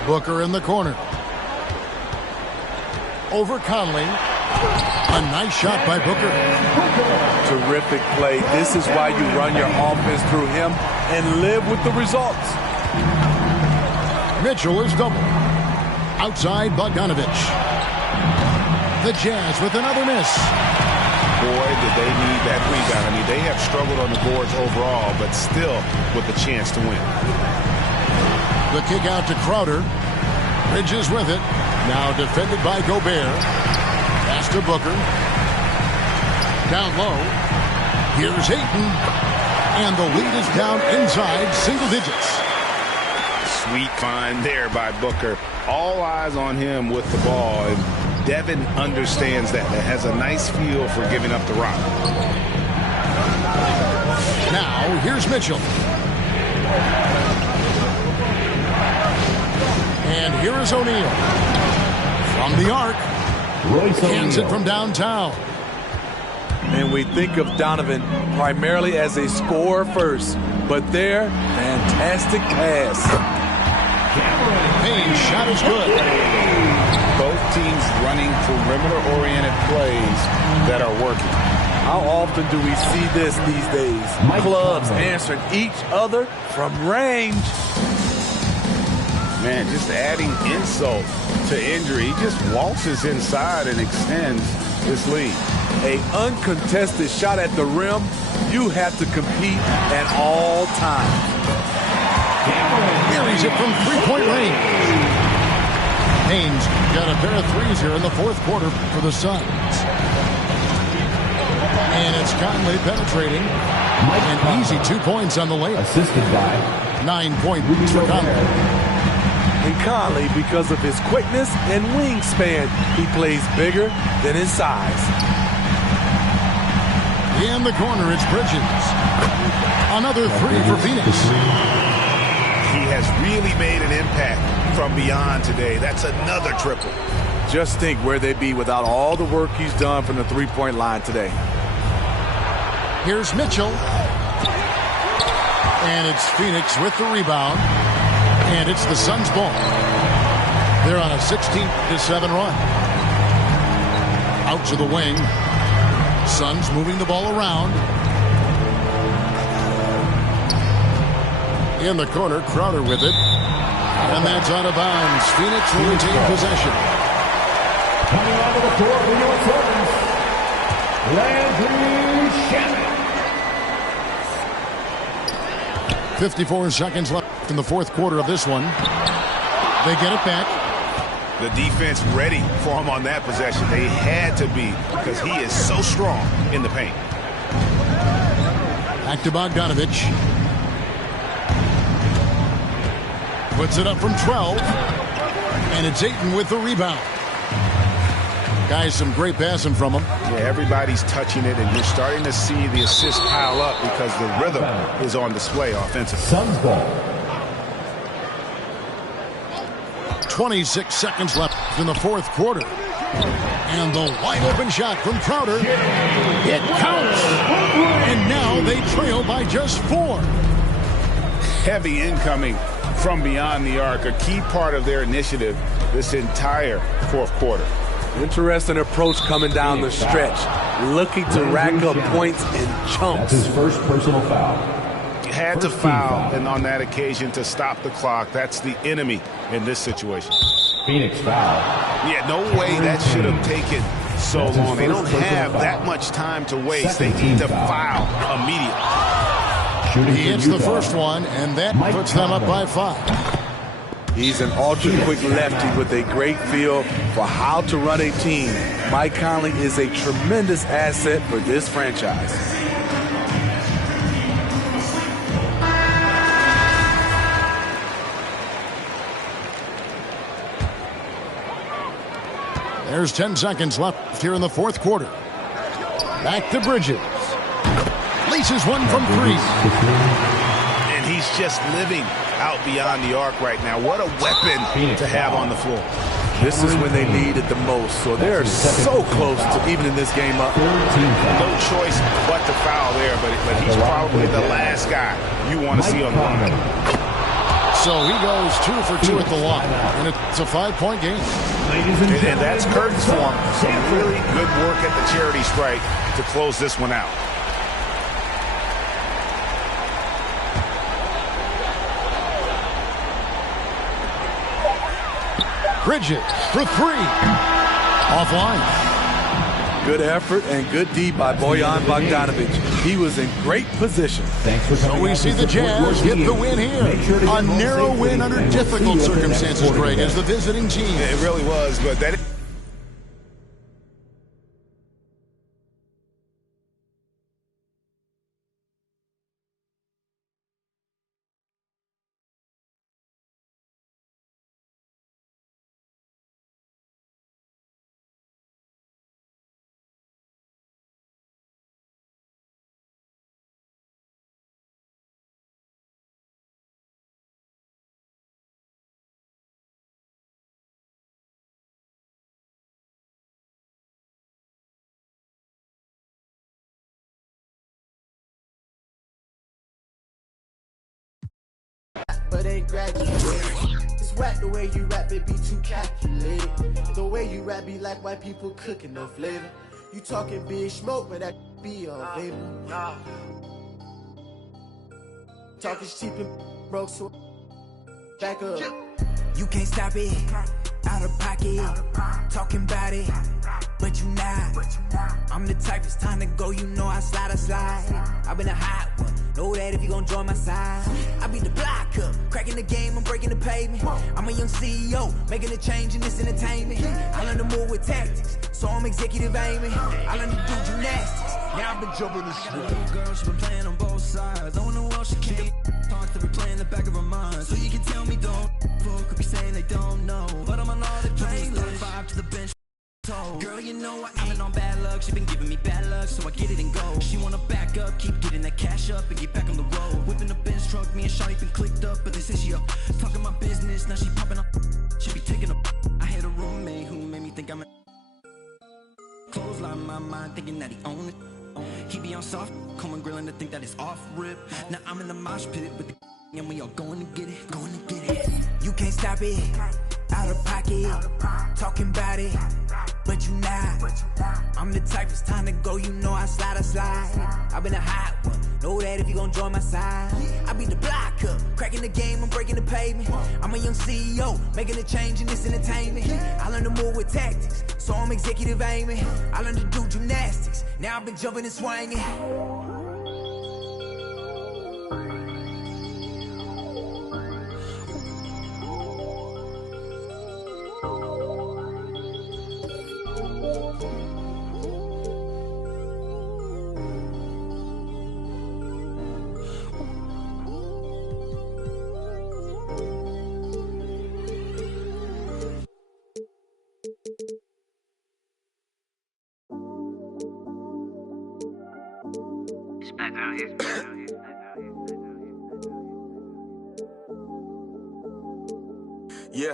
Booker in the corner. Over Conley. A nice shot by Booker. Terrific play. This is why you run your offense through him and live with the results. Mitchell is double. Outside Bogdanovich. The Jazz with another miss. Boy, did they need that rebound. I mean, they have struggled on the boards overall, but still with a chance to win. The kick out to Crowder. Bridges with it. Now defended by Gobert. Pass to Booker. Down low. Here's Ayton. And the lead is down inside single digits. Sweet find there by Booker. All eyes on him with the ball. And Devin understands that. That has a nice feel for giving up the rock. Now, here's Mitchell. And here is O'Neal. From the arc. Hands it from downtown. And we think of Donovan primarily as a scorer first. But there, fantastic pass. Payne's shot is good. Both teams running perimeter-oriented plays that are working. How often do we see this these days? Clubs answering each other from range. Man, just adding insult to injury. He just waltzes inside and extends this lead. An uncontested shot at the rim, you have to compete at all times. Carries it from three-point range. Haynes got a pair of threes here in the fourth quarter for the Suns. And it's Conley penetrating. An easy 2 points on the layup. Assisted by 9 points for Conley. And Conley, because of his quickness and wingspan, he plays bigger than his size. In the corner, it's Bridges. Another three for Phoenix. He has really made an impact from beyond today. That's another triple. Just think where they'd be without all the work he's done from the three-point line today. Here's Mitchell. And it's Phoenix with the rebound. And it's the Suns' ball. They're on a 16-7 run. Out to the wing. Suns moving the ball around. In the corner, Crowder with it. And that's out of bounds. Phoenix will retain possession. Coming onto the court for your Suns, Landry Shamet. 54 seconds left in the fourth quarter of this one. They get it back. The defense ready for him on that possession. They had to be because he is so strong in the paint. Back to Bogdanovich. Puts it up from 12. And it's Ayton with the rebound. Guys, some great passing from him. Yeah, everybody's touching it, and you're starting to see the assists pile up because the rhythm is on display offensively. Suns ball. 26 seconds left in the fourth quarter. And the wide open shot from Crowder. It counts. And now they trail by just 4. Heavy incoming from beyond the arc, a key part of their initiative this entire fourth quarter. Interesting approach coming down the stretch, looking to rack up points in chunks. That's his first personal foul. Had to foul, and on that occasion to stop the clock. That's the enemy in this situation. Phoenix foul. Yeah, no way that should have taken so long. They don't have that much time to waste. They need to foul immediately. He hits the first one, and that puts them up by 5. He's an ultra-quick lefty with a great feel for how to run a team. Mike Conley is a tremendous asset for this franchise. There's 10 seconds left here in the fourth quarter. Back to Bridges. Laces one from 3. And he's just living out beyond the arc right now. What a weapon to have on the floor. This is when they need it the most, so they're so close to evening this game up. No choice but to foul there, but he's probably the last guy you want to see on the line. So he goes 2 for 2 at the line, and it's a 5-point game. And that's Curtin's form. Some really good work at the charity strike to close this one out. Bridges for 3. Offline. Good effort and good D by Bojan Bogdanovic. He was in great position. So we see the Jazz get the win here. A narrow win under difficult circumstances, Greg, as the visiting team. It really was, but that... But ain't graduated. It's whack the way you rap, it be too calculated. The way you rap be like white people cooking no flavor. You talking big smoke, but that be a vapor. Talking cheap and broke, so back up. You can't stop it, out of pocket, talking about it, but you not. I'm the type, it's time to go, you know I slide. I've been a hot one, know that if you gon' join my side. I be the block up, cracking the game, I'm breaking the pavement. I'm a young CEO, making a change in this entertainment. I learned to move with tactics, so I'm executive aiming. I learned to do gymnastics, now I've been jumping the shit. Girl, she been playing on both sides, don't know what she can't. Talk to replay in the back of her mind, so you can tell me don't. Could be saying they don't know, but I'm on all the playlist. 5 to the bench. Girl, you know I've been on bad luck. She been giving me bad luck, so I get it and go. She wanna back up, keep getting that cash up and get back on the road. Whipping the Benz truck, me and Shawty been clicked up, but they say she up talking my business. Now she popping up, she be taking up. I had a roommate who made me think I'm a clothesline my mind, thinking that he own it. He be on soft, coming grilling to think that it's off rip. Now I'm in the mosh pit with the and we all going to get it, going to get it. You can't stop it, out of pocket, talking about it, but you not. I'm the type, it's time to go, you know I slide. I've been a hot one, know that if you gon' join my side. I be the block up, cracking the game, I'm breaking the pavement. I'm a young CEO, making a change in this entertainment. I learned to move with tactics, so I'm executive aiming. I learned to do gymnastics, now I've been jumping and swinging. Yeah,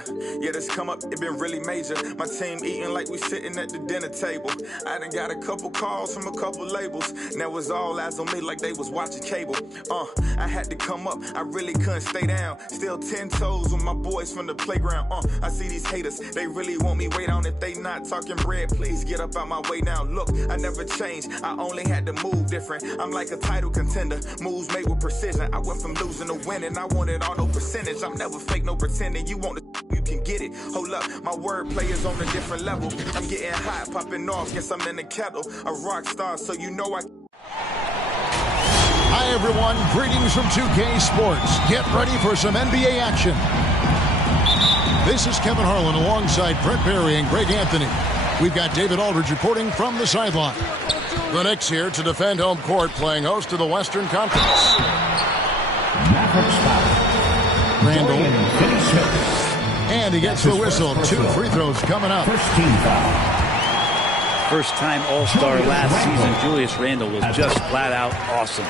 this come up, it been really major. My team eating like we sitting at the dinner table. I done got a couple calls from a couple labels. Now it's all eyes on me like they was watching cable. I had to come up, I really couldn't stay down. Still 10 toes with my boys from the playground. I see these haters, they really want me way down. If they not talking bread, please get up out my way now. Look, I never changed, I only had to move different. I'm like a title contender, moves made with precision. I went from losing to winning, I wanted all no percentage. I'm never fake, no pretending. You want the you can get it. Hold up, my wordplay is on a different level. I'm getting hot, popping off, guess I'm in the kettle. A rock star, so you know I... Hi, everyone. Greetings from 2K Sports. Get ready for some NBA action. This is Kevin Harlan alongside Brent Barry and Greg Anthony. We've got David Aldridge reporting from the sideline. The Knicks here to defend home court, playing host to the Western Conference. Randall. And he gets the whistle. 2 free throws coming up. First-time All-Star last season, Julius Randle was just flat-out awesome.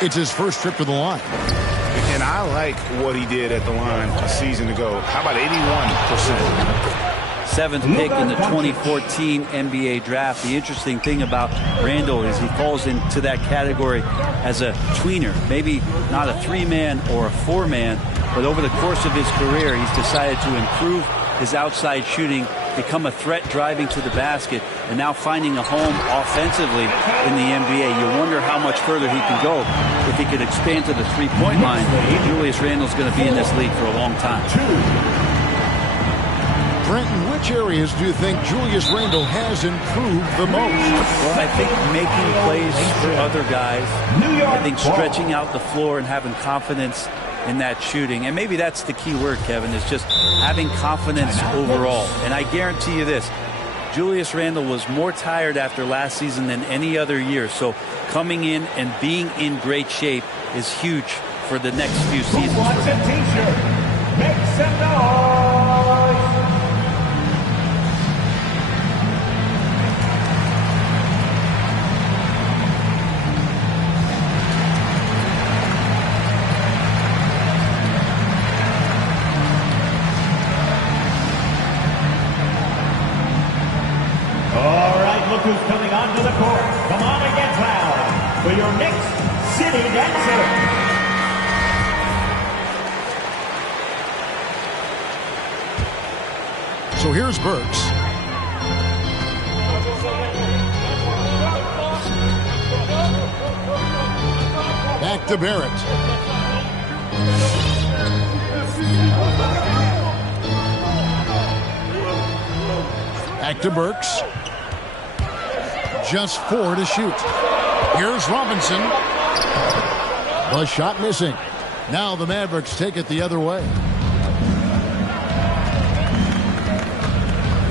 It's his first trip to the line. And I like what he did at the line a season ago. How about 81%? 7th pick in the 2014 NBA draft. The interesting thing about Randle is he falls into that category as a tweener. Maybe not a 3-man or a 4-man, but over the course of his career, he's decided to improve his outside shooting, become a threat driving to the basket, and now finding a home offensively in the NBA. You wonder how much further he can go if he could expand to the three-point line. Julius Randle's going to be in this league for a long time. Brenton, which areas do you think Julius Randle has improved the most? Well, I think making plays for other guys. I think stretching out the floor and having confidence in that shooting. And maybe that's the key word, Kevin, is just having confidence overall. And I guarantee you this, Julius Randle was more tired after last season than any other year. So coming in and being in great shape is huge for the next few seasons for him. Make some noise. Look who's coming onto the court. Come on and get loud for your next city dancer. So here's Burks. Back to Barrett. Back to Burks. Just 4 to shoot. Here's Robinson. The shot missing. Now the Mavericks take it the other way.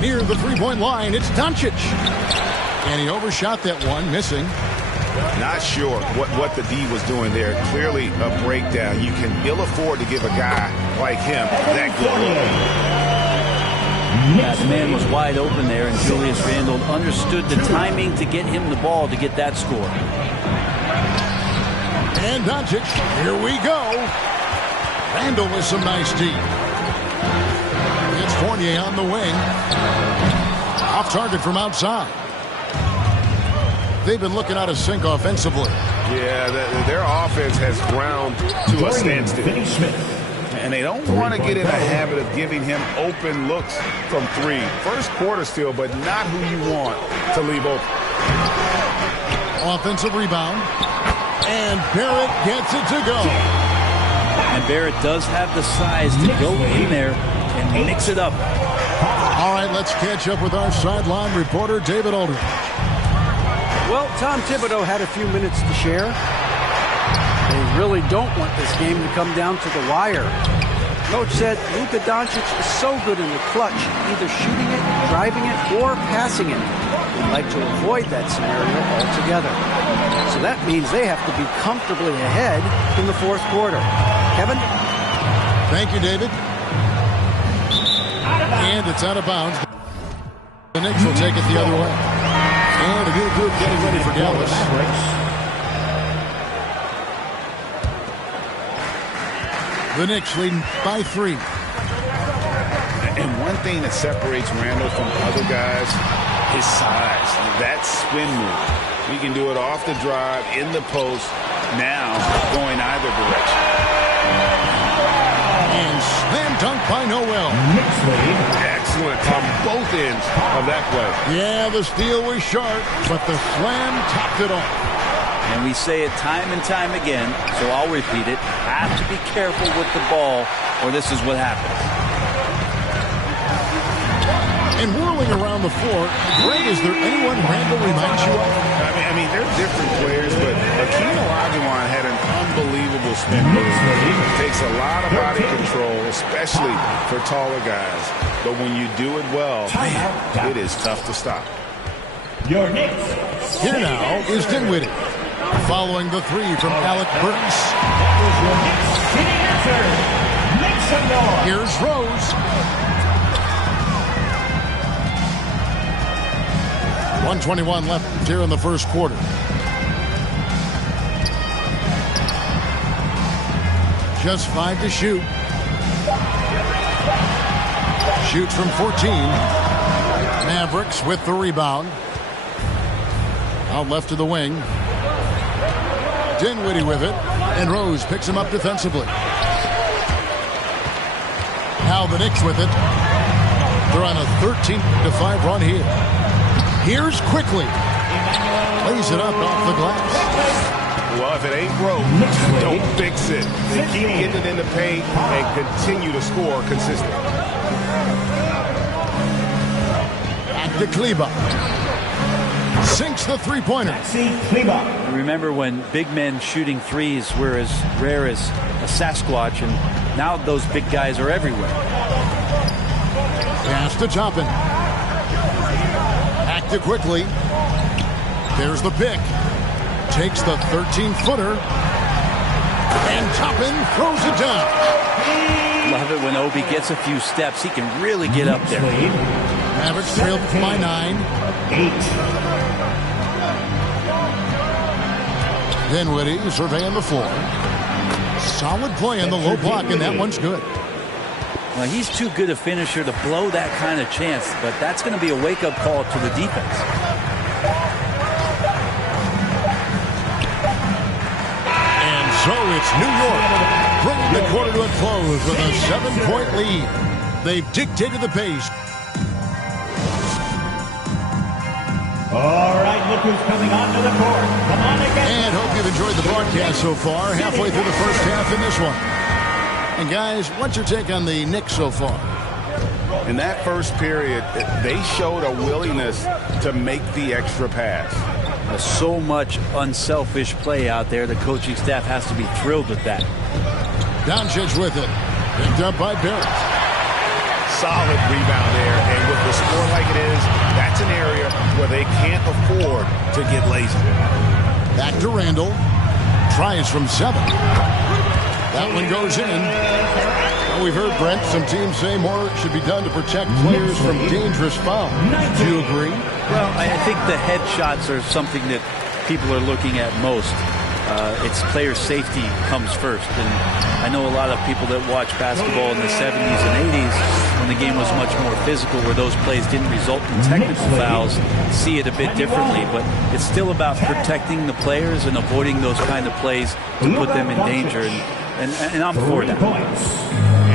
Near the three-point line, it's Doncic. And he overshot that one, missing. Not sure what the D was doing there. Clearly a breakdown. You can ill afford to give a guy like him that good look. That man was wide open there, and Julius Randle understood the timing to get him the ball to get that score. And Doncic, here we go. Randle with some nice deep. It's Fournier on the wing. Off target from outside. They've been looking out of sync offensively. Yeah, their offense has ground to a standstill. And they don't want to get in the habit of giving him open looks from 3. First quarter still, but not who you want to leave open. Offensive rebound. And Barrett gets it to go. And Barrett does have the size to go in there and mix it up. All right, let's catch up with our sideline reporter, David Aldridge. Well, Tom Thibodeau had a few minutes to share. They really don't want this game to come down to the wire. Coach said Luka Doncic is so good in the clutch, either shooting it, driving it, or passing it. They'd like to avoid that scenario altogether. So that means they have to be comfortably ahead in the fourth quarter. Kevin? Thank you, David. And it's out of bounds. The Knicks will take it the other way. And a good group getting ready for Dallas. The Knicks leading by 3. And one thing that separates Randall from other guys, his size. That spin move. He can do it off the drive, in the post, now going either direction. And slam dunk by Noel. Excellent on both ends of that play. Yeah, the steal was sharp, but the slam topped it off. And we say it time and time again, so I'll repeat it. Have to be careful with the ball, or this is what happens. And whirling around the floor, Greg, is there anyone Randall reminds you of? I mean, they're different players, but Akeem Olajuwon had an unbelievable spin move. Takes a lot of body control, especially for taller guys. But when you do it well, man, it is tough to stop. Your Knicks. Here now is Dinwiddie, following the three from Alec Burks. That was your Knicks hitting answer. Make some noise. Here's Rose. 1:21 left here in the first quarter. Just 5 to shoot. Shoots from 14. Mavericks with the rebound. Out left to the wing. Dinwiddie with it. And Rose picks him up defensively. Now the Knicks with it. They're on a 13-5 run here. Here's Quickly. Lays it up off the glass. Well, if it ain't broke, don't fix it. They keep getting it in the paint and continue to score consistently. Back to Kleber. Sinks the three-pointer. Remember when big men shooting threes were as rare as a Sasquatch, and now those big guys are everywhere. Pass to Toppin. Back to Quickly. There's the pick. Takes the 13-footer. And Toppin throws it down. Love it when Obi gets a few steps. He can really get up there. Mavericks trailed by 9. 8. Dinwiddie surveying the floor. Solid play in the low block, and that one's good. Well, he's too good a finisher to blow that kind of chance, but that's going to be a wake-up call to the defense. And so it's New York bringing the quarter to a close with a 7-point lead. They've dictated the pace. All right, look who's coming onto the court. Come on again. And hope you've enjoyed the broadcast so far. Halfway through the first half in this one. And guys, what's your take on the Knicks so far? In that first period, they showed a willingness to make the extra pass. So much unselfish play out there. The coaching staff has to be thrilled with that. Doncic with it. Picked up by Barrett. Solid rebound there. And with the score like it is, that's an area where they can't afford to get lazy. Back to Randall. Tries from 7. That one goes in. Well, we've heard, Brent, some teams say more should be done to protect players from dangerous fouls. Do you agree? Well, I think the headshots are something that people are looking at most. It's player safety comes first. And I know a lot of people that watch basketball in the 70s and 80s when the game was much more physical, where those plays didn't result in technical fouls, see it a bit differently. But it's still about protecting the players and avoiding those kind of plays to put them in danger. And I'm for that.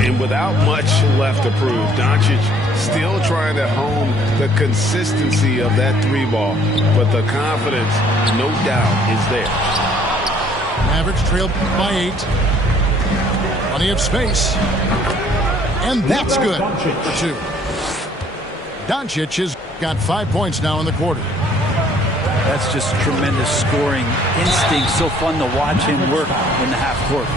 And without much left to prove, Doncic still trying to hone the consistency of that 3-ball. But the confidence, no doubt, is there. Mavericks trailed by 8. Plenty of space. And that's good for 2. Doncic has got 5 points now in the quarter. That's just tremendous scoring instinct. So fun to watch him work in the half court.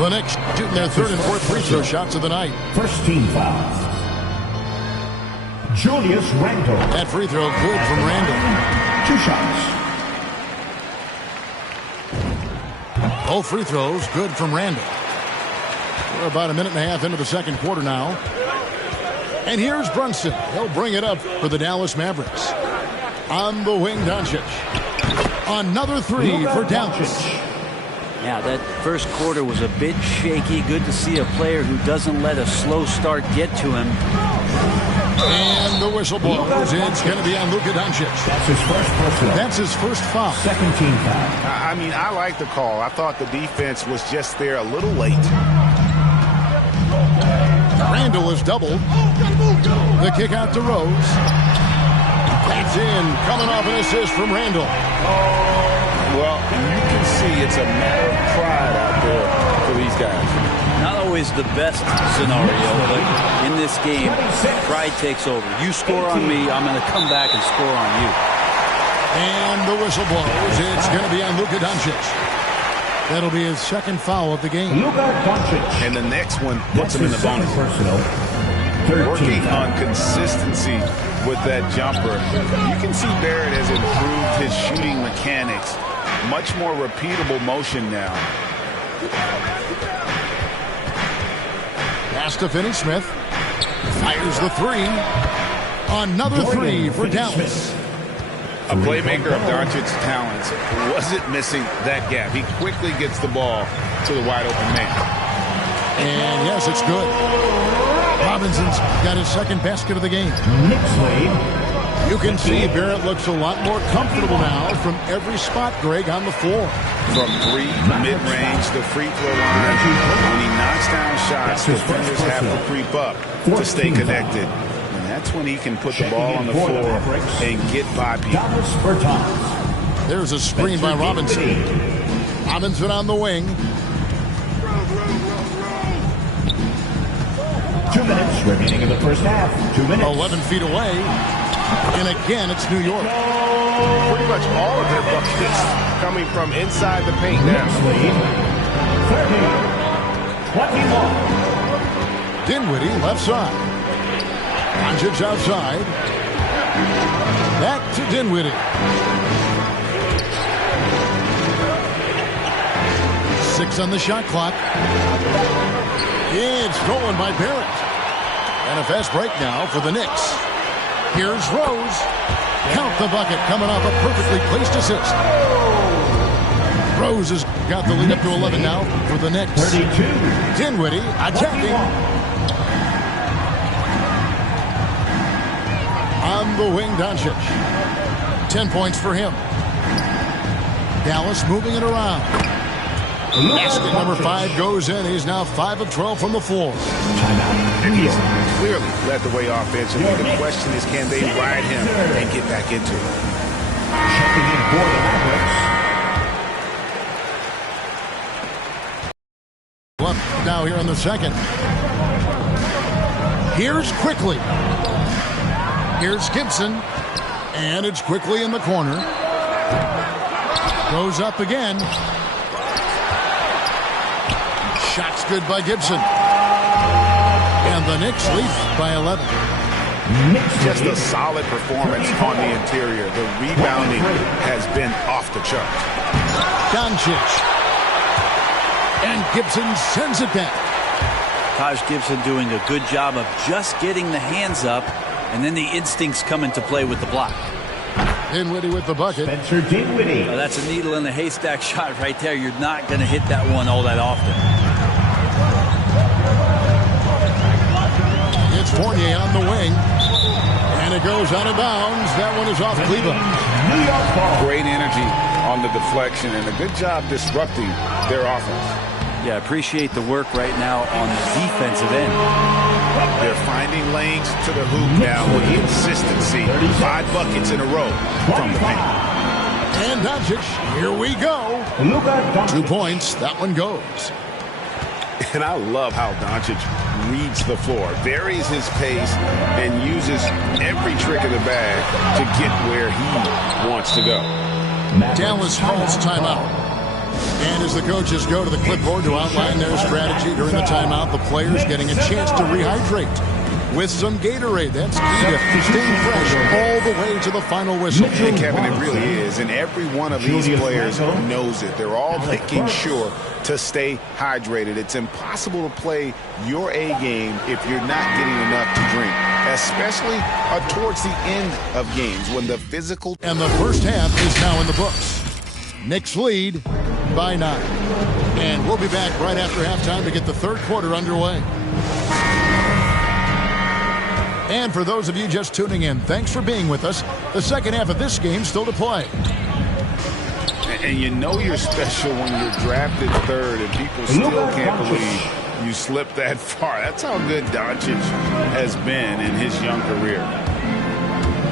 The Knicks shooting their 3rd and 4th free throw shots of the night. First team foul. Julius Randle. That free throw good from Randle. 2 shots. Both free throws good from Randle. We're about a minute and a half into the second quarter now. And here's Brunson. He'll bring it up for the Dallas Mavericks. On the wing, Doncic. Another 3 for Dallas. Yeah, that first quarter was a bit shaky. Good to see a player who doesn't let a slow start get to him. And the whistle blows. It's going to be on Luka Doncic. That's his first personal. That's his first foul. Second team foul. I mean, I like the call. I thought the defense was just there a little late. Randall is doubled. The kick out to Rose. That's in. Coming off an assist from Randall. Well, you can see it's a matter of pride out there for these guys. Not always the best scenario, but in this game, pride takes over. You score on me, I'm going to come back and score on you. And the whistle blows. It's going to be on Luka Doncic. That'll be his second foul of the game. Luka Doncic. And the next one puts him in the bonus. Personal. Working on consistency with that jumper. You can see Barrett has improved his shooting mechanics. Much more repeatable motion now. Pass to Finney-Smith. Fires the three. Another three for Dallas. A playmaker of Doncic's talents wasn't missing that gap. He quickly gets the ball to the wide open man. And yes, it's good. Robinson's got his second basket of the game. You can see Barrett looks a lot more comfortable now from every spot, Greg, on the floor. From three, mid-range, the free throw line. When he knocks down shots, defenders have to creep up to stay connected. And that's when he can put the ball on the floor and get by people. There's a screen by Robinson. Robinson on the wing. 2 minutes remaining in the first half. 2 minutes. 11 feet away. And again, it's New York. Pretty much all of their buckets coming from inside the paint now. 30-21. Dinwiddie left side. Doncic outside. Back to Dinwiddie. 6 on the shot clock. It's stolen by Barrett. And a fast break now for the Knicks. Here's Rose. Count the bucket coming off a perfectly placed assist. Rose has got the lead up to 11 now for the Knicks. 32. Dinwiddie attacking. On the wing, Doncic. 10 points for him. Dallas moving it around. Basket number 5 goes in. He's now 5 of 12 from the floor. And he's clearly led the way offensively. The question is, can they ride him and get back into it? Checking in for the Mavericks. Now here in the second. Here's Quickly. Here's Gibson. And it's Quickly in the corner. Goes up again. Shot's good by Gibson. And the Knicks lead by 11. Just a solid performance on the interior. The rebounding has been off the charts. Doncic. And Gibson sends it back. Taj Gibson doing a good job of just getting the hands up, and then the instincts come into play with the block. Dinwiddie with the bucket. Spencer Dinwiddie. That's a needle in the haystack shot right there. You're not going to hit that one all that often. It's Fournier on the wing. And it goes out of bounds. That one is off Cleveland. Great energy on the deflection and a good job disrupting their offense. Yeah, appreciate the work right now on the defensive end. They're finding lanes to the hoop now with consistency. 5 buckets in a row from the paint. And Doncic, here we go. 2 points. That one goes. And I love how Doncic reads the floor, varies his pace, and uses every trick of the bag to get where he wants to go. Dallas calls timeout. And as the coaches go to the clipboard to outline their strategy during the timeout, the players getting a chance to rehydrate with some Gatorade. That's key to staying fresh all the way to the final whistle. And Kevin, it really is. And every one of these players knows it. They're all making sure to stay hydrated. It's impossible to play your A game if you're not getting enough to drink, especially towards the end of games when the physical... And the first half is now in the books. Knicks lead by 9. And we'll be back right after halftime to get the third quarter underway. And for those of you just tuning in, thanks for being with us. The second half of this game still to play. And you know you're special when you're drafted third and people still can't believe you slipped that far. That's how good Doncic has been in his young career.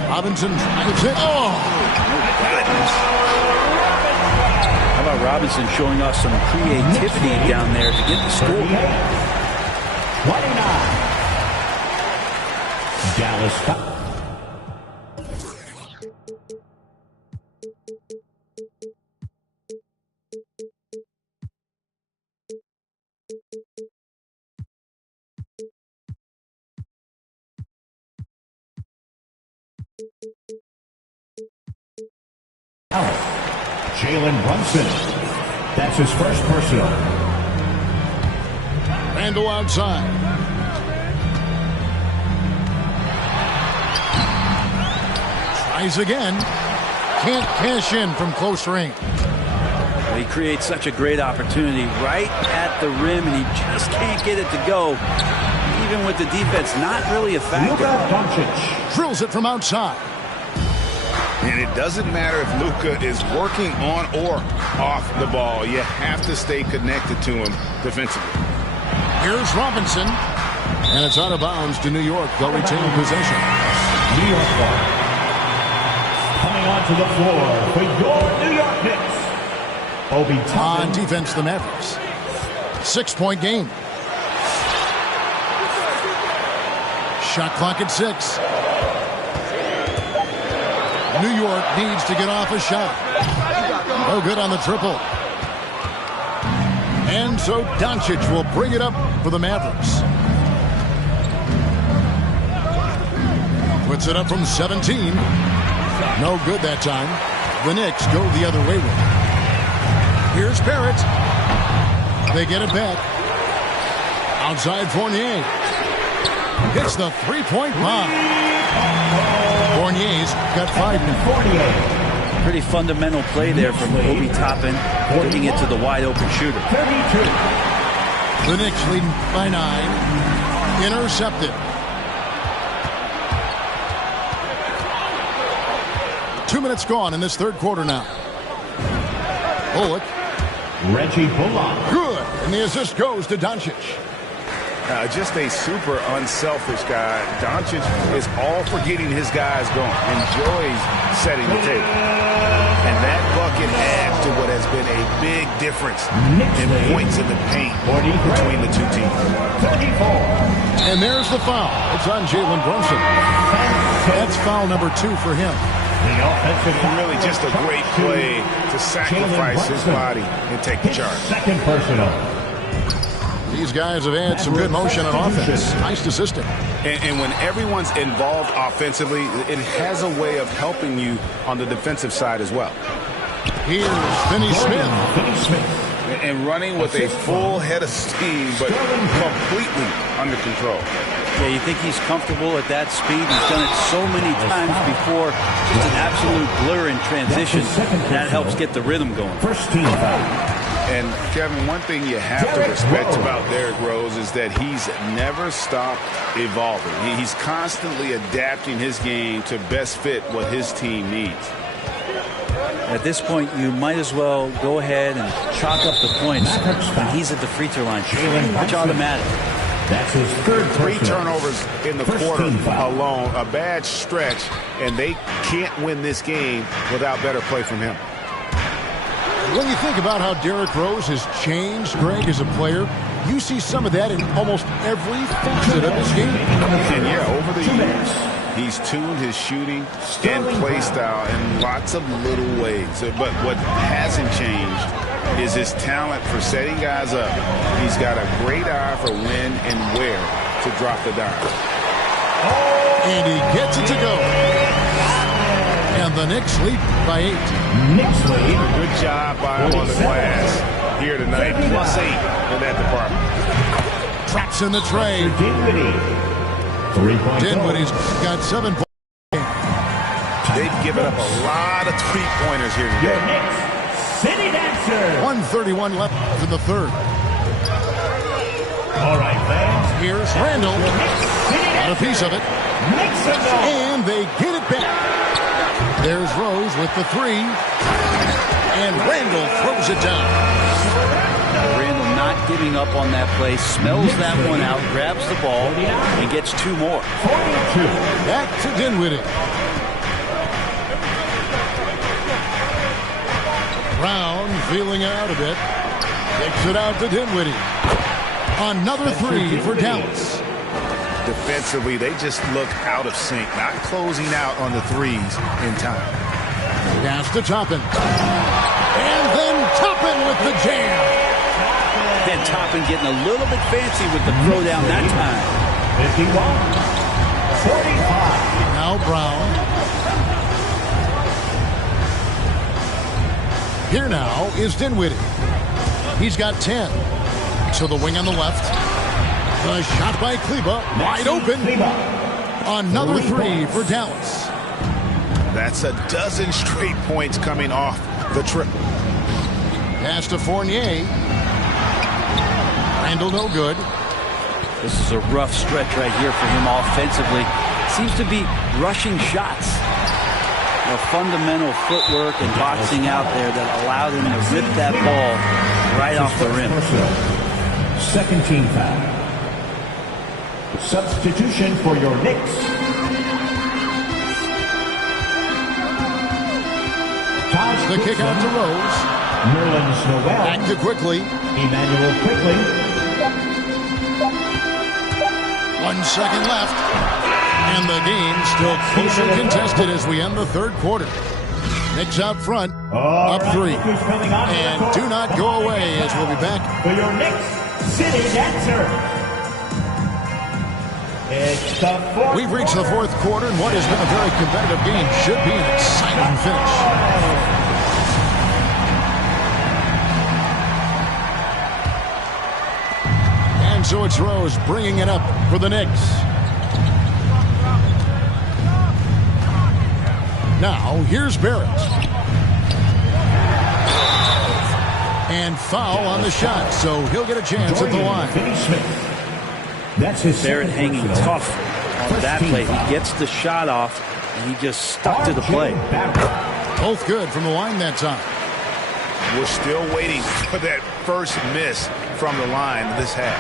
Robinson trying to take. Oh, goodness. How about Robinson showing us some creativity down there to get the score? 29. Dallas. Jalen Brunson. That's his first personal. Randle outside. Tries again. Can't cash in from close range. Well, he creates such a great opportunity right at the rim, and he just can't get it to go. Even with the defense not really a factor. Drills it from outside. And it doesn't matter if Luka is working on or off the ball. You have to stay connected to him defensively. Here's Robinson. And it's out of bounds to New York. They'll retain possession. New York ball. Coming onto the floor for your New York Knicks. Obi Toppin. On defense, the Mavericks. 6-point game. Shot clock at 6. New York needs to get off a shot. No good on the triple. And so Doncic will bring it up for the Mavericks. Puts it up from 17. No good that time. The Knicks go the other way with it. Here's Barrett. They get it back. Outside Fournier. Hits the three-point bomb. Fournier's got 5 now. Pretty fundamental play there from Obi Toppin, getting it to the wide-open shooter. 32. The Knicks leading by 9. Intercepted. Two minutes gone in this third quarter now. Bullock. Reggie Bullock. Good. And the assist goes to Doncic. Just a super unselfish guy. Doncic is all for getting his guys going. Enjoys setting the table. And that bucket adds to what has been a big difference in points in the paint between the two teams. 34. And there's the foul. It's on Jalen Brunson. That's foul number 2 for him. Really just a great play to sacrifice his body and take the charge. Second personal. These guys have had some good motion on offense. Nice assisting. And when everyone's involved offensively, it has a way of helping you on the defensive side as well. Here's Finney Smith. And running with a full head of steam, but completely under control. Yeah, you think he's comfortable at that speed. He's done it so many times before. Just an absolute blur in transition. And that helps get the rhythm going. First team foul. And, Kevin, one thing you have to respect about Derrick Rose is that he's never stopped evolving. He's constantly adapting his game to best fit what his team needs. At this point, you might as well go ahead and chalk up the points when he's at the free throw line. It's automatic. That's his third. 3 turnovers in the quarter alone. A bad stretch, and they can't win this game without better play from him. When you think about how Derrick Rose has changed, Greg, as a player, you see some of that in almost every facet of his game. And yeah, over the years, he's tuned his shooting and play style in lots of little ways. But what hasn't changed is his talent for setting guys up. He's got a great eye for when and where to drop the dime. And he gets it to go. And the Knicks lead by 8. Knicks lead. Good job by him on the glass here tonight. +8 in that department. Traps in the trade. Dinwiddie's got 7 points. They've given up a lot of 3-pointers here today. City Dancer. answer. 1:31 left for the third. All right, fans. Here's Randall. Got a piece of it. And they get it back. There's Rose with the three. And Randall throws it down. Randall not giving up on that play. Smells that one out. Grabs the ball. And gets two more. 42. Back to Dinwiddie. Brown feeling it out a bit. Kicks it out to Dinwiddie. Another three for Dallas. Defensively, they just look out of sync, not closing out on the threes in time. Pass to Toppin. And then Toppin with the jam. And Toppin getting a little bit fancy with the throwdown that time. 51-45. Now Brown. Here now is Dinwiddie. He's got 10. So the wing on the left. The shot by Kleber, wide open. Another three for Dallas. That's a dozen straight points coming off the triple. Pass to Fournier. Randall no good. This is a rough stretch right here for him offensively. Seems to be rushing shots. The fundamental footwork and boxing out there that allowed him to rip that ball right off the rim. Second team foul. Substitution for your Knicks. The kick out to Rose. Nerlens Noel. Back to Quickly. Emmanuel Quickly. 1 second left. And the game still closely contested as we end the third quarter. Knicks out front, up three. And do not go away as we'll be back. For your Knicks City Dancer. It's the fourth. We've reached the fourth quarter, and what has been a very competitive game should be an exciting finish. And so it's Rose bringing it up for the Knicks. Now, here's Barrett. And foul on the shot, so he'll get a chance at the line. That's his Barrett hanging tough on that play. He gets the shot off, and he just stuck to the play. Both good from the line that time. We're still waiting for that first miss from the line this half.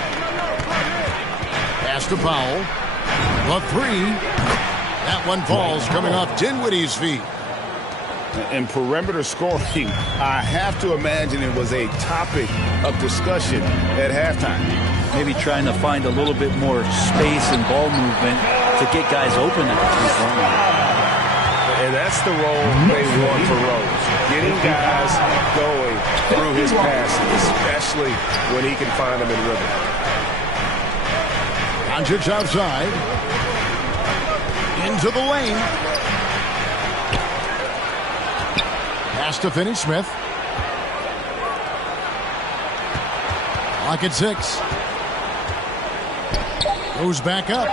Pass to Powell. The three. That one falls coming off Dinwiddie's feet. In perimeter scoring, I have to imagine it was a topic of discussion at halftime. Maybe trying to find a little bit more space and ball movement to get guys open at the three-point line. And that's the role they want for Rose. Getting guys going through his passes, especially when he can find them in rhythm. Doncic outside. Into the lane. Pass to Finney-Smith. Clock at 6. Goes back up.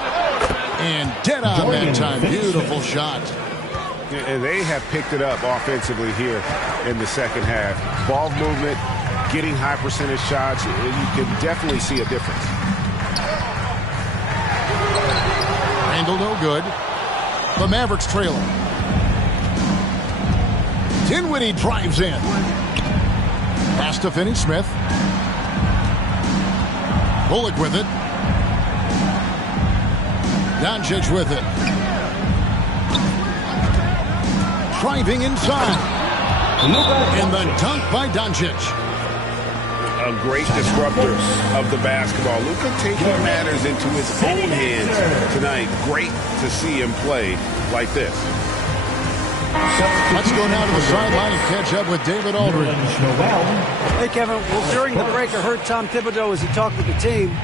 And dead on that time. Beautiful shot. And they have picked it up offensively here in the second half. Ball movement, getting high percentage shots. You can definitely see a difference. Randall no good. The Mavericks trailing. Dinwiddie drives in. Pass to Finney-Smith. Bullock with it. Doncic with it. Driving inside. And the dunk by Doncic. A great disruptor of the basketball. Luka taking matters into his own hands tonight. Great to see him play like this. Let's go now to the sideline and catch up with David Aldridge. Hey, Kevin. Well, during the break, I heard Tom Thibodeau as he talked with the team.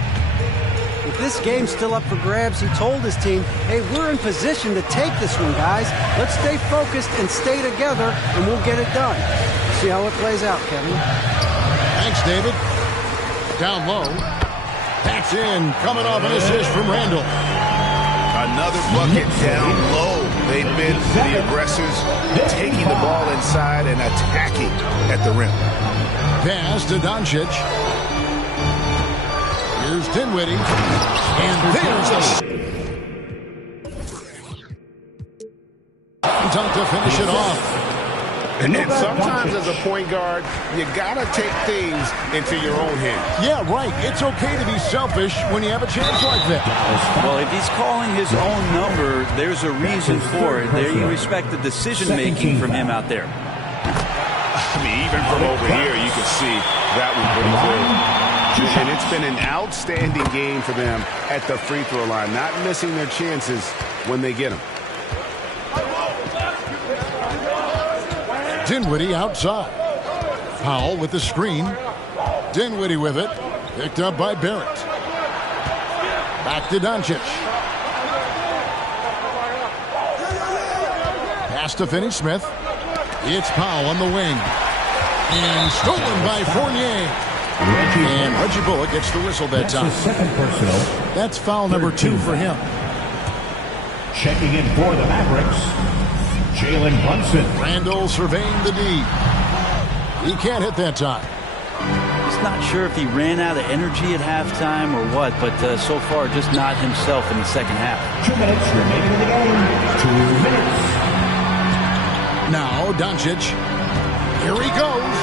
With this game still up for grabs, he told his team, hey, we're in position to take this one, guys. Let's stay focused and stay together, and we'll get it done. See how it plays out, Kevin. Thanks, David. Down low. That's in. Coming off an assist from Randall. Another bucket down low. They've been the aggressors, taking the ball inside and attacking at the rim. pass to Doncic. Here's Dinwiddie. And there's a dunk to finish it off. And sometimes as a point guard, you got to take things into your own hands. Yeah, right. It's okay to be selfish when you have a chance like that. Well, if he's calling his own number, there's a reason for it. There, you respect the decision-making from him out there. I mean, even from over here, you can see that one pretty clear. And it's been an outstanding game for them at the free throw line, not missing their chances when they get them. Dinwiddie outside. Powell with the screen. Dinwiddie with it. Picked up by Barrett. Back to Doncic. Pass to Finney-Smith. It's Powell on the wing. And stolen by Fournier. And Reggie Bullock gets the whistle that time. Second personal. That's foul number 2 for him. Checking in for the Mavericks, Jalen Brunson. Randall surveying the D. He can't hit that time. He's not sure if he ran out of energy at halftime or what, but so far just not himself in the second half. 2 minutes remaining in the game. 2 minutes. Now Doncic. Here he goes.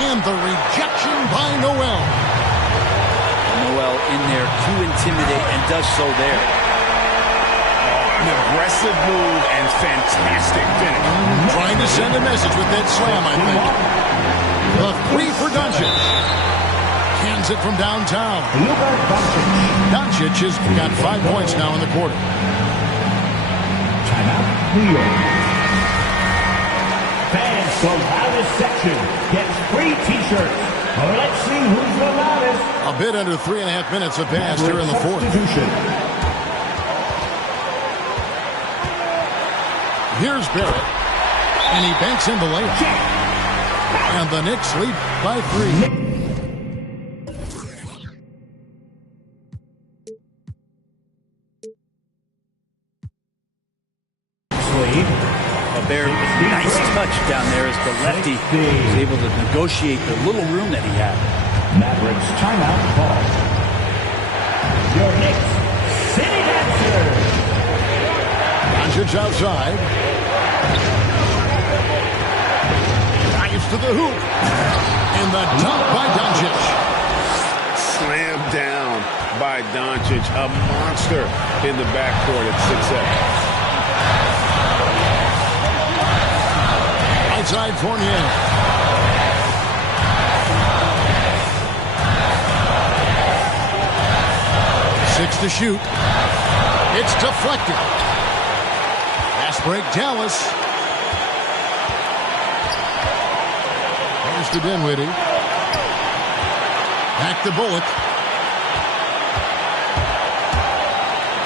And the rejection by Noel. Noel in there to intimidate and does so there. An aggressive move and fantastic finish. Trying to send a message with that slam, I think. The 3 for Doncic. Hands it from downtown. Doncic has got 5 points now in the quarter. Timeout, New York. Fans, the loudest section gets free T-shirts. Let's see who's the loudest. A bit under 3.5 minutes have passed here in the fourth. Here's Barrett. And he banks in the layup. And the Knicks lead by 3. A very nice touch down there as the lefty was able to negotiate the little room that he had. Mavericks timeout ball. Your Knicks City Dancer. Doncic outside. Dives to the hoop. And the dunk by Doncic. Slammed down by Doncic. A monster in the backcourt at 6'8". Outside Fournier. Six to shoot. It's deflected. Fast break, Dallas. There's to Dinwiddie. Back to Bullock.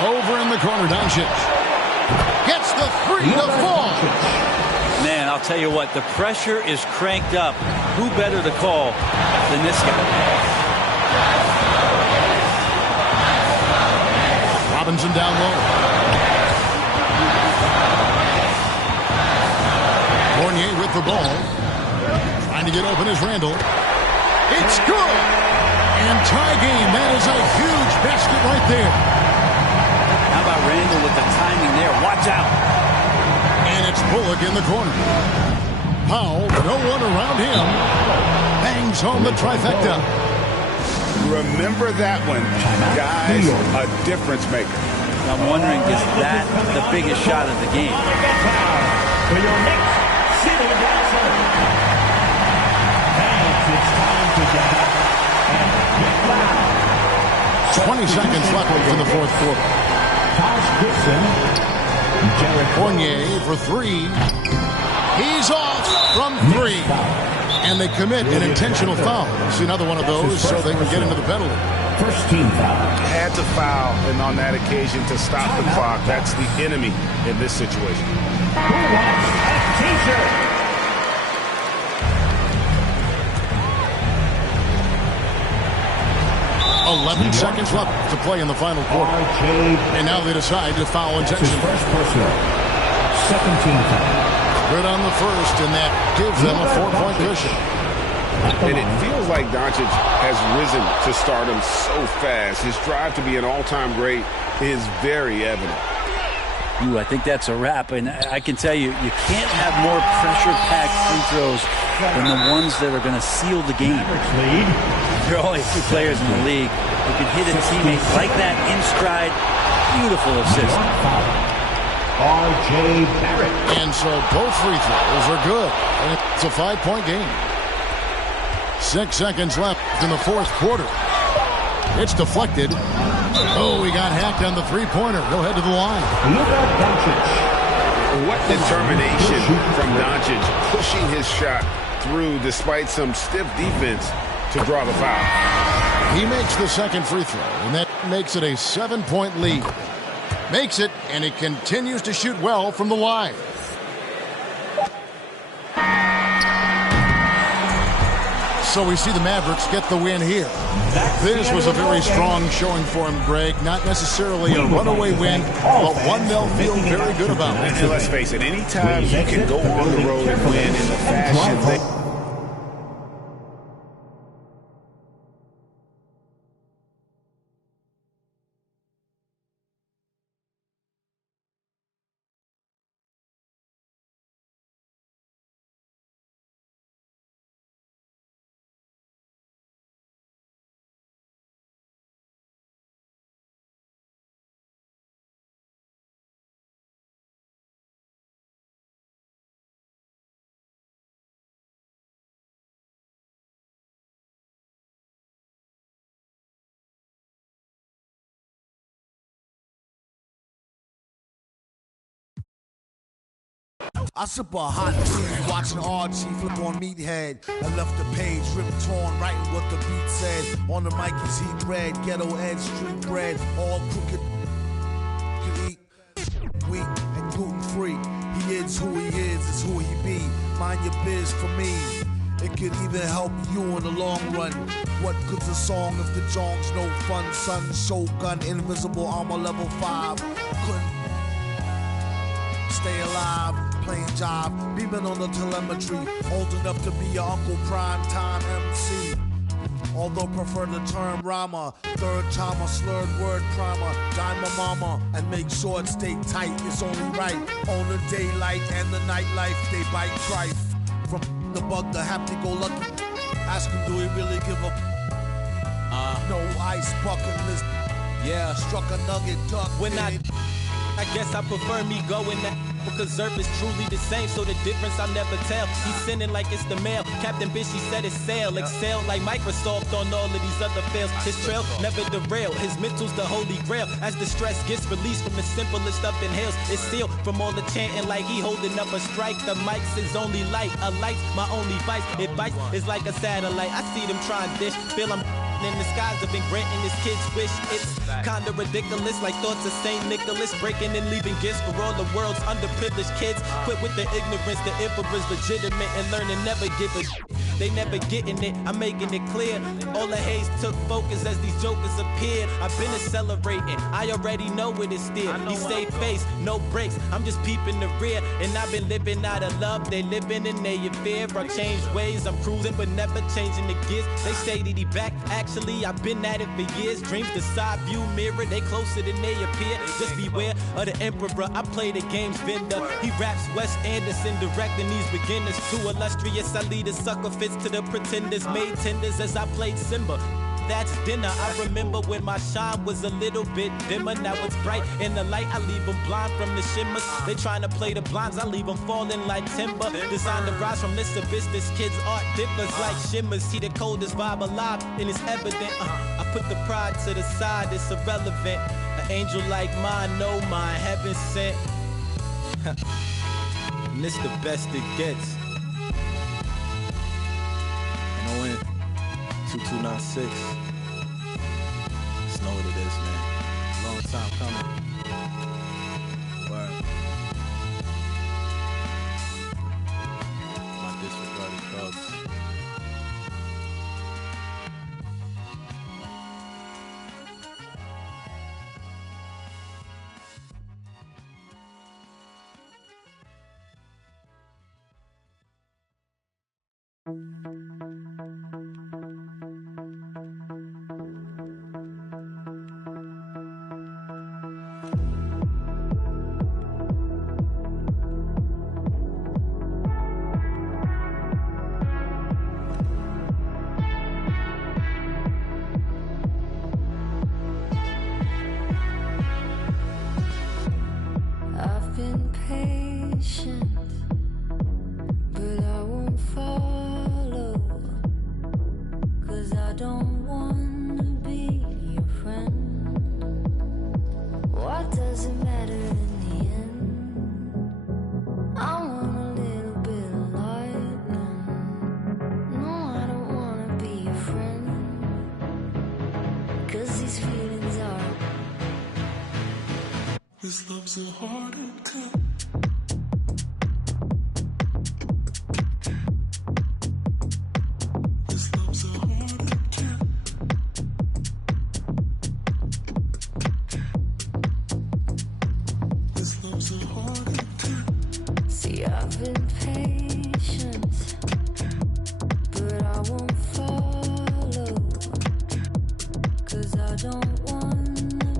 Over in the corner, Doncic. Gets the 3 to fall. Man, I'll tell you what, the pressure is cranked up. Who better to call than this guy? Robinson down low. Fournier with the ball. Trying to get open is Randall. It's good! And tie game. That is a huge basket right there. How about Randall with the timing there? Watch out. And it's Bullock in the corner. Powell, no one around him. Bangs home the trifecta. Remember that one, guys, a difference maker. I'm wondering, is that the biggest shot of the game? For your next City Dancer. Fans, it's time to get up and get loud. 20 seconds left in the fourth quarter. Tosh Gibson. Fournier for 3. He's off from 3. And they commit an intentional foul. See another one of those so they can get into the penalty. First team foul. Had to foul, and on that occasion to stop the clock. That's the enemy in this situation. Who wants a T-shirt? Seconds left to play in the final quarter. And now they decide to foul intention. First personal. Second team foul. Good on the first, and that gives them a 4-point cushion. And it feels like Doncic has risen to stardom so fast. His drive to be an all-time great is very evident. Ooh, I think that's a wrap. And I can tell you, you can't have more pressure-packed free throws than the ones that are going to seal the game. There are only 2 players in the league who can hit a teammate like that in stride. Beautiful assist. R.J. Barrett. And so both free throws are good. And it's a 5-point game. 6 seconds left in the fourth quarter. It's deflected. Oh, he got hacked on the three-pointer. He'll head to the line. What determination from Doncic pushing his shot through despite some stiff defense to draw the foul. He makes the second free throw, and that makes it a 7-point lead. Makes it, and he continues to shoot well from the line. So we see the Mavericks get the win here. This was a very strong showing for him, Greg. Not necessarily a runaway win, but one they'll feel very good about. And let's face it, anytime you can go on the road and win in the fashion that... I sip a hot tea, watching Archie flip on Meathead. I left the page ripped torn, writing what the beat said. On the mic is heat bread, ghetto edge, street bread, all crooked. Can eat wheat and gluten free. He is who he is who he be. Mind your biz for me. It could even help you in the long run. What good's a song if the jong's no fun? Sun, Shogun, invisible armor level 5. Couldn't stay alive, playing job, beaming on the telemetry, old enough to be your Uncle Prime Time MC. Although prefer the term rama, third timer, slurred word primer, dime my mama, and make sure it stay tight, it's only right. On the daylight and the nightlife, they bite trife. From the bug, the happy-go-lucky, ask him, do he really give a no ice bucket list? Yeah, struck a nugget duck. When I guess I prefer me going that because Zerp is truly the same, so the difference I'll never tell. He's sending like it's the mail. Captain Bitch, he said it's sail. Excel like Microsoft on all of these other fails. His trail never derail. His mental's the holy grail. As the stress gets released from the simplest stuff inhales, it's sealed from all the chanting like he holding up a strike. The mic's his only light. A light's my only vice. It bites, it's like a satellite. I see them trying dish. Feel I'm in the skies have been granting his kids wish. It's kinda ridiculous, like thoughts of St. Nicholas breaking and leaving gifts for all the world's underprivileged kids. Quit with the ignorance, the emperor's legitimate and learning never give a they never getting it, I'm making it clear. All the haze took focus as these jokers appeared. I've been accelerating, I already know it is still. He stay face, no brakes, I'm just peeping the rear. And I've been living out of love, they living in their fear. I changed ways, I'm cruising but never changing the gears. They say that he back, actually I've been at it for years. Dreams the side view mirror, they closer than they appear. Just beware of the emperor, I play the game's vendor. He raps Wes Anderson, directing these beginners. Too illustrious, I lead a sucker fits to the pretenders. Made tenders as I played Simba. That's dinner. I remember when my shine was a little bit dimmer. Now it's bright in the light. I leave them blind from the shimmers. They trying to play the blinds. I leave them falling like timber. Designed to rise from this abyss. This kid's art differs like shimmers. See the coldest vibe alive and it's evident. I put the pride to the side. It's irrelevant. An angel like mine, no mine, heaven sent. And this the best it gets. And I went 2296. Just know what it is, man. Long time coming. Word. My disregarded thugs. This love's a heart attack. This love's a heart attack. This love's a heart attack. See, I've been patient, but I won't follow, 'cause I don't wanna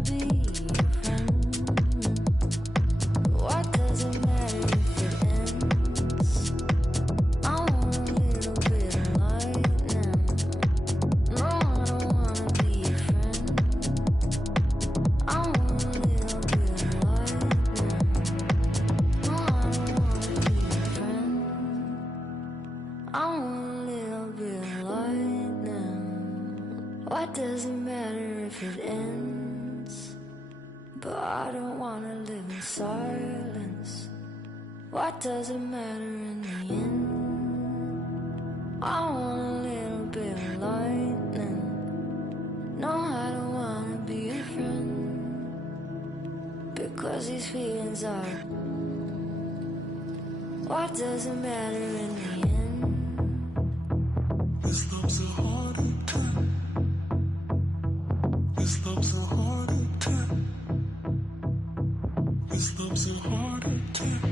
be your friend. What does it matter if it ends? I want a little bit of lightning. No, I don't wanna be your friend. I want a little bit of lightning. No, I don't wanna be your friend. I want a little bit of lightning. What does it matter if it ends? But I don't wanna live in silence. What does it matter in the end? I want a little bit of lightning. No, I don't wanna be a friend, because these feelings are. What does it matter in the end? This love's a heart attack. This love's a heart attack. This love's a heart attack.